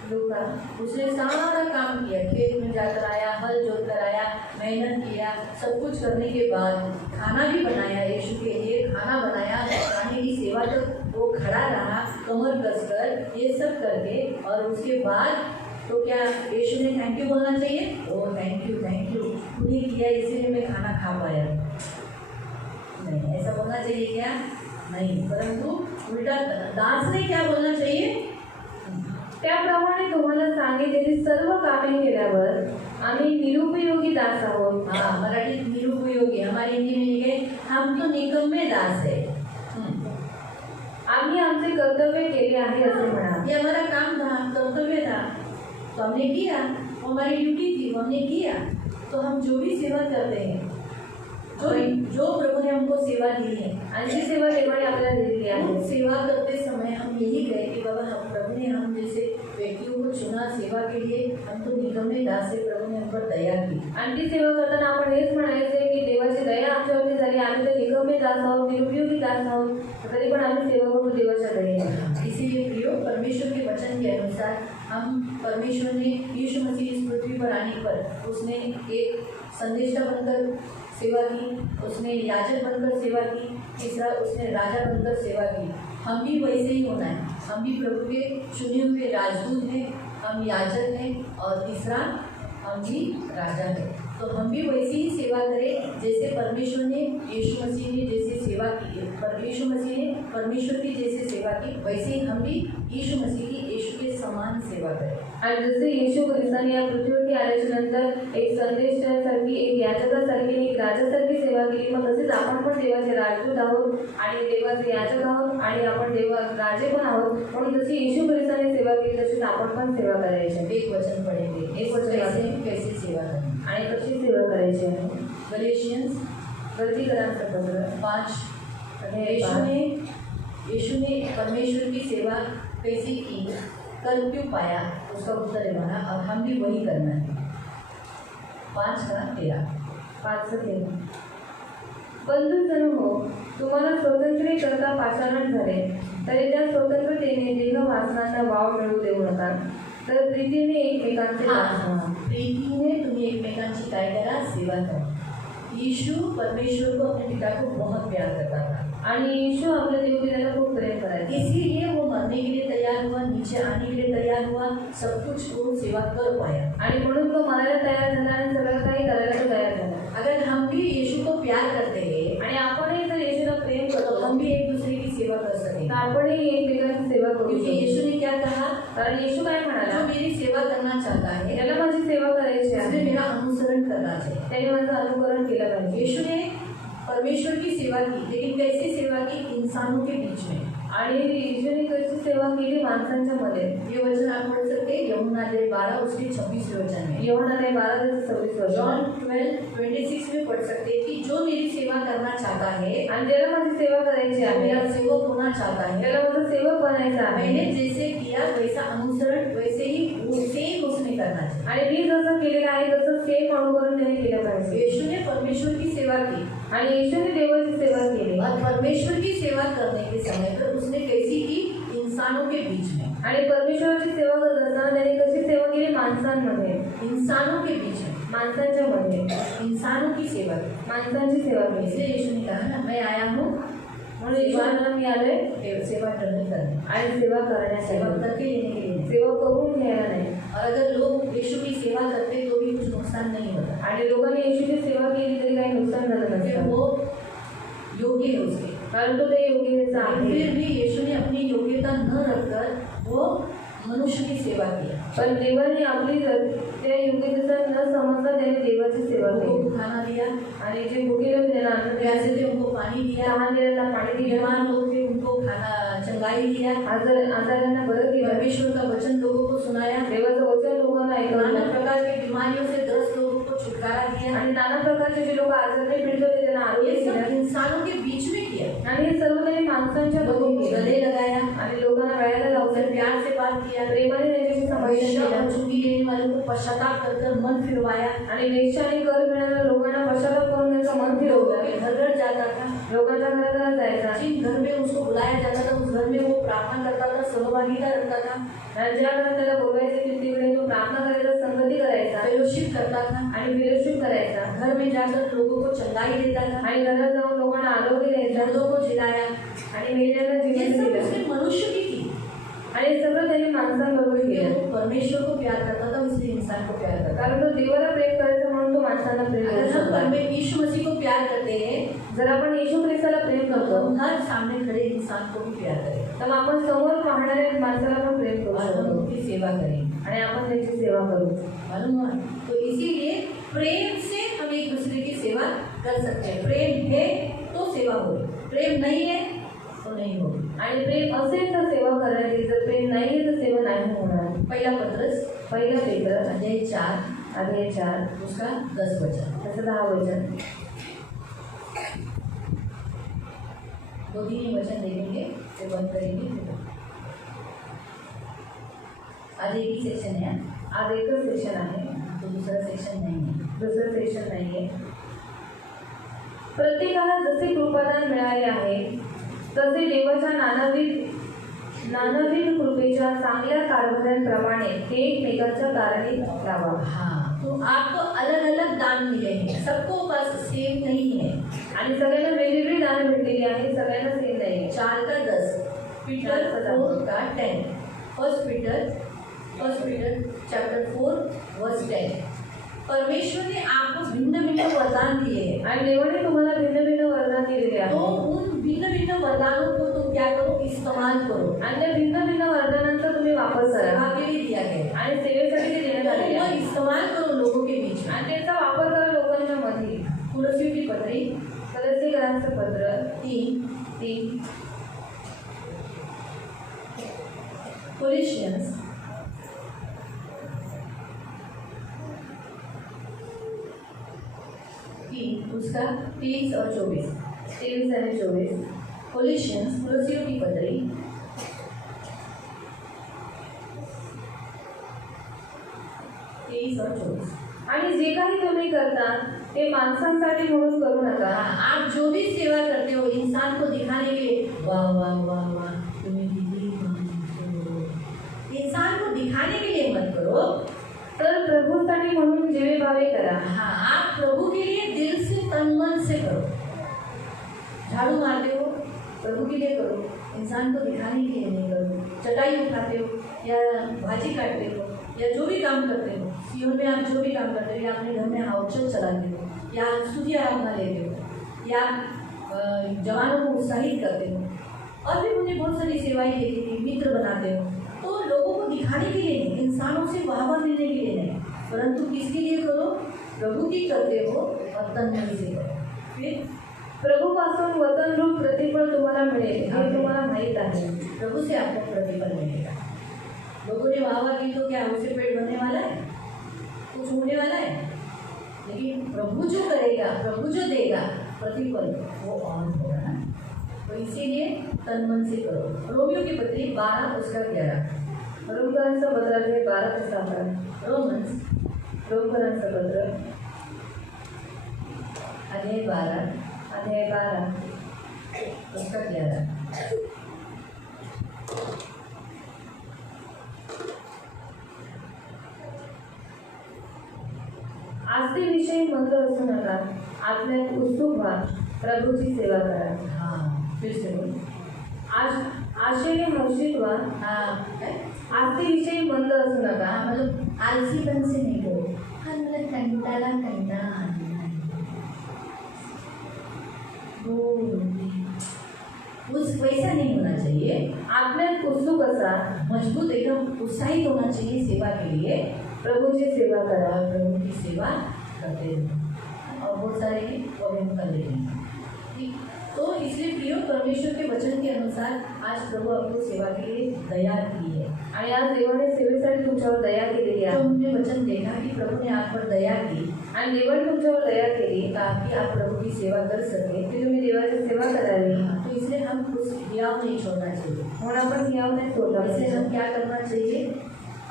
लूका उसने सारा काम किया, खेत में जाकर आया, हल जोत कर आया, मेहनत किया, सब कुछ करने के बाद खाना भी बनाया, यीशु के लिए खाना बनाया, खाने की सेवा तक वो खड़ा रहा कमर कसकर, ये सब करके, और उसके बाद तो क्या यीशु ने थैंक यू बोलना चाहिए? ओ थैंक यू तूने किया इसीलिए मैं खाना खा पाया। नहीं, ऐसा बोलना चाहिए क्या? नहीं, परंतु उल्टा दास ने क्या बोलना चाहिए? त्याप्रमाणे तुम्हाला सांगितलेली सर्व कामे केल्यावर आम्ही निरुपयोगी दास आहोत। हाँ, मराठीत निरुपयोगी, हमारी हिंदी में लिखे हम तो निकम्मे दास है। आम्ही आमचे कर्तव्य केले आहे असे म्हणा। ये हमारा काम था, कर्तव्य था, तो हमने किया, वो हमारी ड्यूटी थी, वो हमने किया। तो हम जो भी सेवा करते हैं, जो प्रभु ने हमको सेवा दी है, आणि जी सेवा देवाने आपल्याला दिलेली आहे, हम सेवा करते समय हम यही कहे कि बाबा हम प्रभु ने हम जैसे व्यक्तियों को चुना सेवा के लिए, हम तो निकम्मे दास है, प्रभु ने हम पर दया की। आणि ती सेवा करताना आपण हेच म्हणायचे की देवाची दया आमच्यावरती झाली, आम्ही तर निकम्मे दास आहोत, निरुपयोगी दास आहोत, तरी पण आम्ही सेवा करू देवाच्या दयेने। इसीलिए प्रियो, परमेश्वर के वचन के अनुसार हम परमेश्वर ने यीशु मसीह इस पृथ्वी पर आने पर उसने एक संदेशा बनकर सेवा की, उसने याजक बनकर सेवा की, तीसरा उसने राजा बनकर सेवा की। हम भी वैसे ही होना है, हम भी प्रभु के चुने हुए राजदूत हैं, हम याजक हैं, और तीसरा हम भी राजा हैं। तो हम भी वैसी ही सेवा करें जैसे परमेश्वर ने यीशु मसीह ने जैसे सेवा की, यीशु मसीह ने परमेश्वर की जैसे सेवा की, वैसे ही हम भी यीशु मसीह की यीशु के समान सेवा करें। आणि जसे येशू ख्रिस्ताने या पृथ्वीवरती आल्याच्या नंतर एक संदेशासारखी, एक याजकासारखी, एक राजासारखी सेवा केली, मग तसेच आपण पण देवाचे राजदूत आहोत आणि देवाचे याजक आहोत आणि आपण राजे पण आहोत। म्हणून जशी येशू ख्रिस्ताने सेवा केली तशीच आपण पण सेवा करायची। एक वचन पढ़ेंगे, एक वचन कैसे सेवा करें आणि कशी सेवा करायची आहे। गलेशियन्स गलतीकरांचं पत्र 5। आणि यीशु ने परमेश्वर की सेवा कैसे की, कर क्यों पाया, उसका उत्तर है हमारा, और हम भी वही करना है। 5:13 बंधुजन हो, तुम्हाला स्वातंत्र्य करता पाचारण झाले, तरी त्या स्वतंत्रतेने देह वासनांना वाव मिळू देऊ नका, तर प्रीतीने एकमेकांचे दास व्हा। प्रीतीने तुम्ही एकमेकांची काय करा, सेवा करा। यीशु परमेश्वर को, अपने पिता को बहुत प्यार करता था, आणि येशू आपल्या देवपित्याला खूप प्रेम करायचा, इसीलिए वो मरने के लिए तैयार हुआ, नीचे आने के लिए तैयार हुआ, सब कुछ वो सेवा कर पाया, आणि म्हणून तो मरायला तयार झाला आणि सगळं काही करायला तो तयार झाला। अगर हम भी यीशु को प्यार करते हैं आणि आपणही जर येशूला प्रेम तो करतो, हम भी एक दूसरे की सेवा कर सकेंगे, तर आपणही एकमेकांची सेवा करू क्योंकि शकतो। यीशु ने क्या कहा, कारण येशू काय जो म्हणाला, मेरी सेवा करना चाहता है त्याला माझी सेवा करायची उसने आहे, मेरा अनुसरण करना चाहिए। त्याने माझं अनुकरण केलं पाहिजे। यीशु ने परमेश्वर की सेवा की, लेकिन कैसी सेवा की, इंसानों के बीच में। आणि येशूने कशी सेवा केली, माणसांच्या मध्ये। ये वचन आप पढ़ सकते हैं, यूहन्ना 12 उसके 26 वचन में। यूहन्ना 12:26 जॉन 12:26 में पढ़ सकते हैं कि जो मेरी सेवा करना चाहता है, आणि ज्याला माझी सेवा करायची आहे, मेरा सेवक होना चाहता है, त्याला माझं सेवक बनायचं आहे, मैंने जैसे किया वैसा अनुसरण वैसे ही सेम उसने करना चाहिए। आणि मी जसं केलेलं आहे तसं सेम अनुकरण त्याने केलं पाहिजे। यीशु ने परमेश्वर की सेवा की, आणि येशूने देवाची सेवा केली, और परमेश्वर की सेवा करने के समय पर उसने कैसी की, इंसानों के बीच में। आणि परमेश्वराची सेवा करत असताना त्याने कशी सेवा केली, माणसांमध्ये, इंसानों के बीच में, माणसांच्या मध्ये इंसानों की सेवा की। माणसांची सेवा केली। इसलिए यीशु ने कहा ना, मैं आया हूँ म्हणून येशूला मी आलोय सेवा करने करने, आणि सेवा करण्यासाठी, सेवा करके लेने के लिए। सेवा करून घ्यायला नाही। और अगर लोग यीशु की सेवा करते तो भी कुछ नुकसान नहीं होता, आणि लोकांनी येशूची सेवा केली तरी काही नुकसान झालं क्योंकि नसतं, वो योग्य है उसके। कारण तो ते योग्यतेचा आहे। फिर भी यीशु ने अपनी योग्यता न रखकर वो मनुष्य की सेवा की, पण देवाने आपली त्या योग्यतेचा न समजता त्याने देवाची सेवा उनको केली, खाना दिया, आणि जे भुके लोक त्याला अन्न दिले, प्यासे थे उनको पानी दिया, लहान दिलेला पाणी दिलं, बीमार लोग थे उनको खाना चंगाई दिया, आजारांना बरं केलं, परमेश्वर का वचन लोगों को सुनाया, देवाचं वचन लोकांना नाना ऐकवलं, प्रकार की बीमारियों से ग्रस्त लोगों को छुटकारा दिया। आणि नाना प्रकारचे जे लोक आजारने पीडित होते त्यांना आरोग्य ये सब दिलं, इंसानों के बीच में किया, आणि हे सर्व त्यांनी माणसांच्या लोगों मध्ये को केलं, गले लगाया, आणि लोकांना वेळाला लावलं, उनसे प्यार से बात किया, प्रेमाने त्यांच्याशी संभाषण वेश्या और केलं, चुंगी लेने वालों को पश्चाताप कर मन फिरवाया, आणि वेश्याने कर घेणाऱ्या लोकांना पश्चाताप करून त्यांचं मन लोगों फिरवलं, के घर घर जाता था, लोकांच्या घरात जायचा, जिन घर में उसको बुलाया जाता था उस घर में वो प्रार्थना करता था, सहभागिता रखता था, आणि ज्या घरात त्याला बोलवायचे तिकडे तो प्रार्थना करायचा, संगती करायचा, फेलोशिप करता था, आणि फेलोशिप करायचा, घर में जाकर लोगों को चंगाई देता था, आणि घरात जाऊन लोकांना लोकांना आरोग्य द्यायचं मुर्दों को जिलाया, आणि मेलेल्यांना ये जीवन सब दिलं उसने मनुष्य की की। आणि हे सगळं त्यांनी माणसांबरोबर केलं वो परमेश्वर को प्यार करता था, इसलिए इंसान को प्यार करता कारण तो देवाला प्रेम करायचा म्हणून तो माणसांना प्रेम था। करू अगर हम शकतो यीशु मसीह को प्यार करते हैं जर आपण येशू ख्रिस्ताला प्रेम तो करतो हम हर सामने खड़े इंसान को भी प्यार करें तर मग आपण समोर पाहणाऱ्या माणसाला पण प्रेम करू और हम शकतो उनकी सेवा करें। आणि आपण त्याची सेवा करू मालूम हुआ? तो इसीलिए प्रेम से हम एक दूसरे की सेवा कर सकते हैं। प्रेम है तो सेवा होगी, प्रेम नहीं है तो नहीं होगी। आणि प्रेम असेल तर सेवा करायची जर प्रेम नाही तर सेवा नाही होणार पहला पत्रस पहिला पेत्र अध्याय 4 अध्याय 4 उसका 10 वचन, त्याचं 10 वचन 2-3 ही वचन देखेंगे फिर बंद करेंगे। फिर आज एक ही सेक्शन है, आज एकच सेशन आहे तो दूसरा सेक्शन नहीं है। दुसरं सेशन नाहीये प्रत्येकाला जसे कृपादान मिळाले आहे तसे देवाच्या नानाविध कृपेच्या चांगल्या कारभारांप्रमाणे ते एकमेकांच्या कारणी लावा हाँ, तो आपको अलग अलग दान मिले हैं, सबको बस सेम नहीं है। आणि सगळ्यांना वेगवेगळी दान भेटलेली आहे सगळ्यांना सेम नाही 4 का 10, पीटर 4 का 10, फर्स्ट पीटर चैप्टर 4 वर्स 10। परमेश्वर ने आपको भिन्न भिन्न वरदान दिए हैं, आणि देवाने तुम्हाला भिन्न भिन्न वरदान दिलेले तो आहे उन भिन्न भिन्न वरदानों को तो क्या करो, इस्तेमाल करो। आणि त्या भिन्न भिन्न वरदानांचा तुम्ही वापर करा सेवा के लिए दिया गया है, आणि सेवेसाठी ते देण्यात आलेले तो आहे इस्तेमाल करो लोगों के बीच में। आणि त्याचा वापर करा लोकांच्या मध्ये कुलसियों की पत्री सदस्यकरांचं पत्र 3, 3 कोलिशियंस 3 उसका 23 और 24। 23 आणि 24 कोलिशियंस कुलसियों की पत्री 23 और 24। आणि जे काही तुम्ही करता ते माणसांसाठी म्हणून करू नका हाँ, आप जो भी सेवा करते हो इंसान को दिखाने के लिए वाह वाह वाह वाह तुम्हें दीदी इंसान को दिखाने के लिए मत करो। तर प्रभूसाठी म्हणून जेवे भावे करा हाँ, आप प्रभु के लिए दिल से तन मन से करो। झाड़ू मारते हो प्रभु के लिए करो, इंसान को दिखाने के लिए नहीं करो। चटाई उठाते हो या भाजी काटते हो या जो भी काम करते हो, सीओ में आप जो भी काम करते हो या अपने घर में हाउचल चलाते हो या स्तुति आराधना लेते हो या जवानों को उत्साहित करते हो और भी उन्हें बहुत सारी सेवाएं देती थी, मित्र बनाते हो, तो लोगों को दिखाने के लिए नहीं, इंसानों से वाहवा देने के लिए नहीं, परंतु किसके लिए करो, प्रभु की करते हो और तन मन से करो। फिर प्रभूपासून वतनरूप प्रतिफळ तुम्हाला मिळेल हे तुम्हाला माहीत आहे प्रभु से आपको प्रतिफल मिलेगा। लोगों ने वाहवा की तो क्या उसे पेट भरने वाला है, कुछ होने वाला है, लेकिन प्रभु जो करेगा, प्रभु जो देगा प्रतिफल वो और होगा ना। तो इसीलिए तन मन से करो। रोमियो की पत्री 12 उसका 11। रोमकरांचं पत्र अध्याय 12 ते 7 रोमकरांचं पत्र अध्याय 12 उसका 11। आस्तीविषयी मंद असू नका आत्म्यात उत्सुक व्हा प्रभूची सेवा करा हाँ, फिर से बोलो। आशेने हर्षित व्हा हाँ, आस्तीविषयी मंद असू नका हाँ, मतलब आलसीपन से नहीं करो। हाँ, मतलब कंटाला उस वैसा नहीं होना चाहिए। आत्म्यात उत्सुक असा मजबूत एकदम उत्साहित होना चाहिए सेवा के लिए प्रभूची सेवा करा और प्रभु की सेवा करते रहो। और बहुत सारे हैं वो भी हम कर लेंगे, ठीक। तो इसलिए प्रियो परमेश्वर के वचन के अनुसार आज प्रभु आपको सेवा के लिए दया की है आणि आज देवाने सेवेसाठी तुमच्यावर दया केलेली तो आहे हमने वचन देखा कि प्रभु ने आप पर दया की आणि देवाने तुमच्यावर दया केली ताकि आप प्रभु की सेवा कर सके। की तुम्ही देवाची सेवा करावी तो इसलिए हम कुछ हियाव नहीं छोड़ना चाहिए। म्हणून आपण हियाव नाही सोडला इसलिए हम क्या करना चाहिए,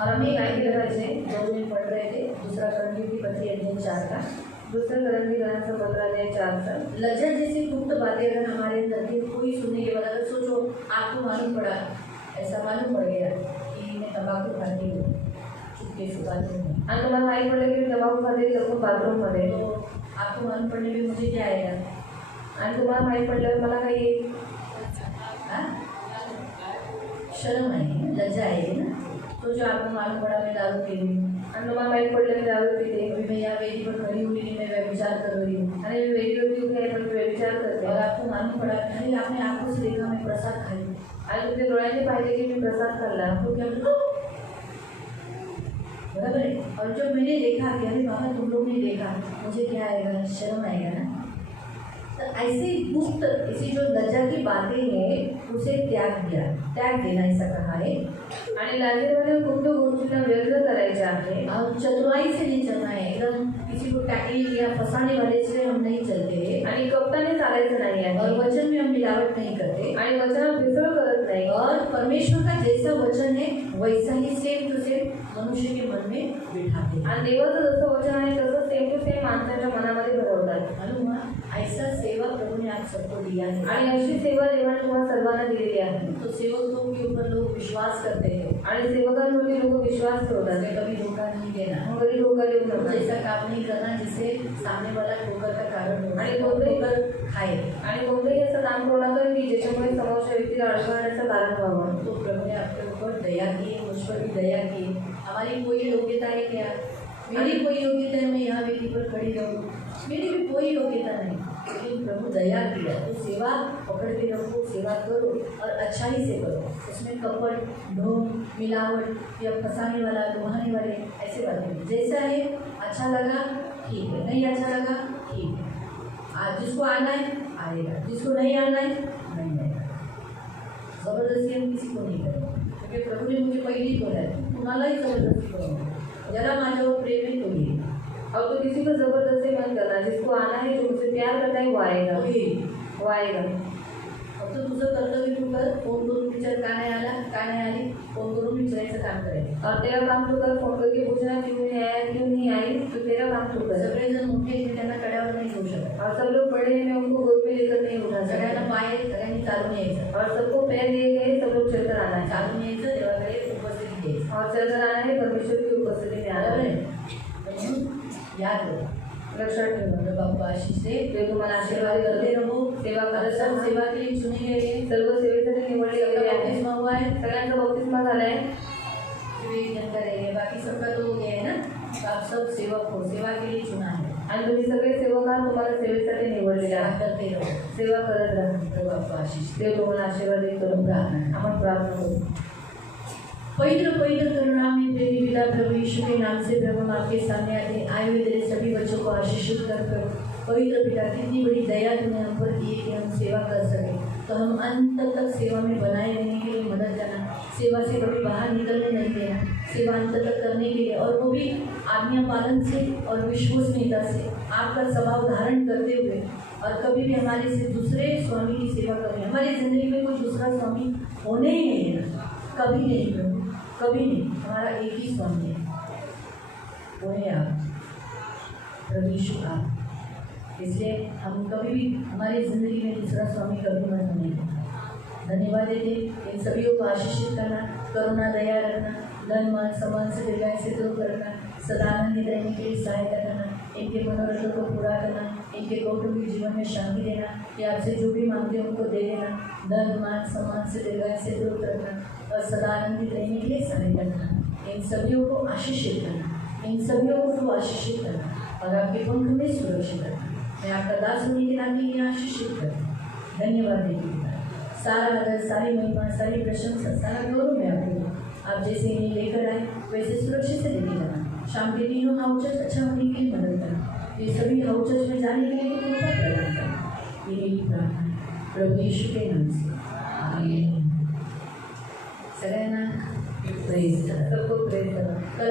और हमें काय काय केलं केलं पाहिजे? पाहिजे, जो भी पढ़ रहे थे दूसरा करंगी की पत्री अध्याय 4 का दुसरं करंदीकरांचं पत्र अध्याय 4 लज्जा जैसी गुप्त बातें अगर हमारे अंदर थी, कोई सुनने के बाद अगर सोचो आपको मालूम पड़ा, ऐसा मालूम पड़ गया कि मैं तंबाकू खाती हूँ चुपके से बाथरूम में, आणि तुम्हाला माहीत पडलं की तंबाखू खाते लपून बाथरूममध्ये तो आपको मालूम पड़ने में मुझे क्या आएगा, आणि तुम्हाला माहीत पडल्यावर मला काही येईल? हाँ? शर्म आहे, लज्जा आहे ना? तो जो आपको मालूम पड़ा मैं दारू पी रही हूँ आणि तुम्हाला माहीत पडलं मी दारू पिते अभी मैं यहाँ वेदी पर खड़ी हुई नहीं, मैं व्यभिचार कर रही हूँ आणि मी वेगळी होती आहे पण व्यभिचार करते और आपको मालूम पड़ा अरे आपने आंखों से देखा मैं प्रसाद खाई आणि तुमच्या डोळ्याने पाहिले की मी प्रसाद खाल्ला आपको क्या बराबर है। और जब मैंने देखा कि अरे बाबा तुम लोग ने देखा मुझे क्या आएगा, शर्म आएगा ना। तो ऐसे गुप्त ऐसी जो लज्जा की बातें हैं उसे त्याग देना ऐसा कहा है। आणि लाजीरवाण्या गुप्त गोष्टींना व्यर्थ करायचे आहे और चतुराई से नहीं चलना है, एकदम किसी को टैकलिंग या फंसाने वाले से हम नहीं चलते आणि कपटाने चालायचं नाही आहे और वचन में हम मिलावट नहीं करते आणि वचनात भेसळ करत नाही और परमेश्वर का जैसा वचन है वैसा ही सेम टू सेम मनुष्य के मन में बिठाते हैं। आणि देवाचं जसं वचन आहे तसं सेम टू सेम माणसाच्या मनामध्ये भरवतात। मालूम हुआ ऐसा सेवा प्रभु ने आप सबको दिया है आणि अशी सेवा देवाने तुम्हाला सर्वांना दिलेली आहे। तो सेवकों के ऊपर लोग विश्वास करते हैं आणि सेवकांवरती लोक विश्वास ठेवतात, हमें कभी धोखा नहीं देना, मग कधी धोका देऊ कुछ नका ऐसा काम नहीं करना जिससे सामने वाला ठोकर का कारण हो आणि और कोणतेही ठोकर खाए। आणि कोणतंही असं काम करू नका की ज्याच्यामुळे समोरच्या व्यक्तीला अडचणण्याचं कारण व्हावं। तो प्रभु ने आपके ऊपर दया की, मुझ पर भी दया की। हमारी कोई योग्यता है क्या? मेरी कोई योग्यता है मैं यहाँ वेदी पर खड़ी रहूँ? मेरी भी कोई योग्यता नहीं, लेकिन प्रभु दया किया तो सेवा पकड़ के रखो, सेवा करो और अच्छाई से करो। उसमें कपट, ढोंग, मिलावट या फंसाने वाला, लुभाने वाले ऐसे बातें नहीं। जैसा है अच्छा लगा ठीक है, नहीं अच्छा लगा ठीक है। आज जिसको आना है आएगा, जिसको नहीं आना है नहीं आएगा। जबरदस्ती हम किसी को नहीं करेंगे, क्योंकि प्रभु ने मुझे पहिली बोला है तुम्हालाही जबरदस्ती करो, जरा माझ्यावर प्रेम है तो ये और तो किसी को जबरदस्ती मत करना, जिसको आना है जो मुझसे प्यार करता है वो आएगा, वो आएगा। अब तो तुझं कर्तव्य तू कर, फोन करून विचार का नाही आला, का नाही आली, फोन करून विचारायचं काम करायचं। और तेरा काम तू कर, फोन करके पूछना क्यों नहीं आया क्यों नहीं आई, तो तेरा काम तू कर। सगळेजण मोठे आहेत, त्यांना कड्यावर नाही घेऊ शकत और सब लोग बड़े हैं, मैं उनको गोद में लेकर नहीं उठा सगळ्यांना सकता। पाय आहेत, सगळ्यांनी चालून यायचं, और सबको पैर दिए गए, सब लोग चलकर आना है चालून यायचं, देवाकडे उपस्थिती द्यायचं। और चलकर आना है, परमेश्वर की उपस्थिति में आना बरोबर है। आहे? म्हणून याद रखो, लक्षात ठेवा, मतलब आपको आशीष दे, ते तुम्हाला सेवा आशीर्वाद करते करते रहो। सेवा और करत सब राहा। सेवा के लिए चुने गए हैं, सर्व सेवेसाठी निवडले गेलेले सबका आहेत, बपतिस्मा हुआ है, सगळ्यांचा बपतिस्मा झालाय, वे जनता रहेंगे, बाकी सबका तो हो गया है ना। तो आप सब सेवक हो, सेवा के लिए चुना है, आणि तुम्ही सगळे सेवक आहात, तुम्हाला सेवेसाठी निवडलेले सेवा आहात। करते रहो। सेवा करत राहा, प्रभु आपको आशीष दे। देव तुम्हाला आशीर्वाद करून प्रार्थना। आपण प्रार्थना करू। पवित्र पवित्र करुणा में प्रेमी पिता प्रभु यीशु के नाम से प्रभु हम आपके सामने आए हुए तेरे सभी बच्चों को आशीषित कर पवित्र पिता कितनी बड़ी दया तूने हम पर की कि हम सेवा कर सके, तो हम अंत तक सेवा में बनाए रहने के लिए मदद करना, सेवा से कभी बाहर निकलने नहीं देना, सेवा अंत तक करने के लिए, और वो भी आज्ञा पालन से और विश्वसनीयता से आपका स्वभाव धारण करते हुए, और कभी भी हमारे से दूसरे स्वामी की सेवा करें। हमारी जिंदगी में कोई दूसरा स्वामी होने ही नहीं है, कभी नहीं प्रभु, कभी नहीं। हमारा एक ही स्वामी है, वो है आप, प्रभु यीशु आप। इसलिए हम कभी भी हमारी ज़िंदगी में दूसरा स्वामी कभी मत होने दें। धन्यवाद देते इन सभी को आशीषित करना, करुणा दया रखना, धन मान सम्मान से दीर्घायु से दूर करना, सदा आनंदित रहने के लिए सहायता करना, इनके मनोरथों को पूरा करना, इनके कौटुंबिक जीवन में शांति देना, कि आपसे जो भी मांगते हैं उनको दे देना, धन मान सम्मान से दीर्घायु से दूर रखना और सदा आनंदित रहने के लिए सहायता करना, इन सभी को आशीषित करना, इन सभी को आशीषित करना और आपके पंख में सुरक्षित करना। मैं आपका दास होने के नाते ये आशीषित करता हूँ। धन्यवाद देती हूँ। सारा आदर, सारी महिमा, सारी प्रशंसा, सारा गौरव मैं आपको दूँ। आप जैसे इन्हें लेकर आए वैसे सुरक्षित से लेके जाना। शाम के तीनों हाउस चर्च अच्छा होने के लिए मदद करना। ये सभी हाउस चर्च में जाने के लिए कृपा प्रदान करना। ये मेरी प्रार्थना प्रभु यीशु के नाम से, आमीन। सगळ्यांना प्रेज करा, सबको प्रेज करा। कल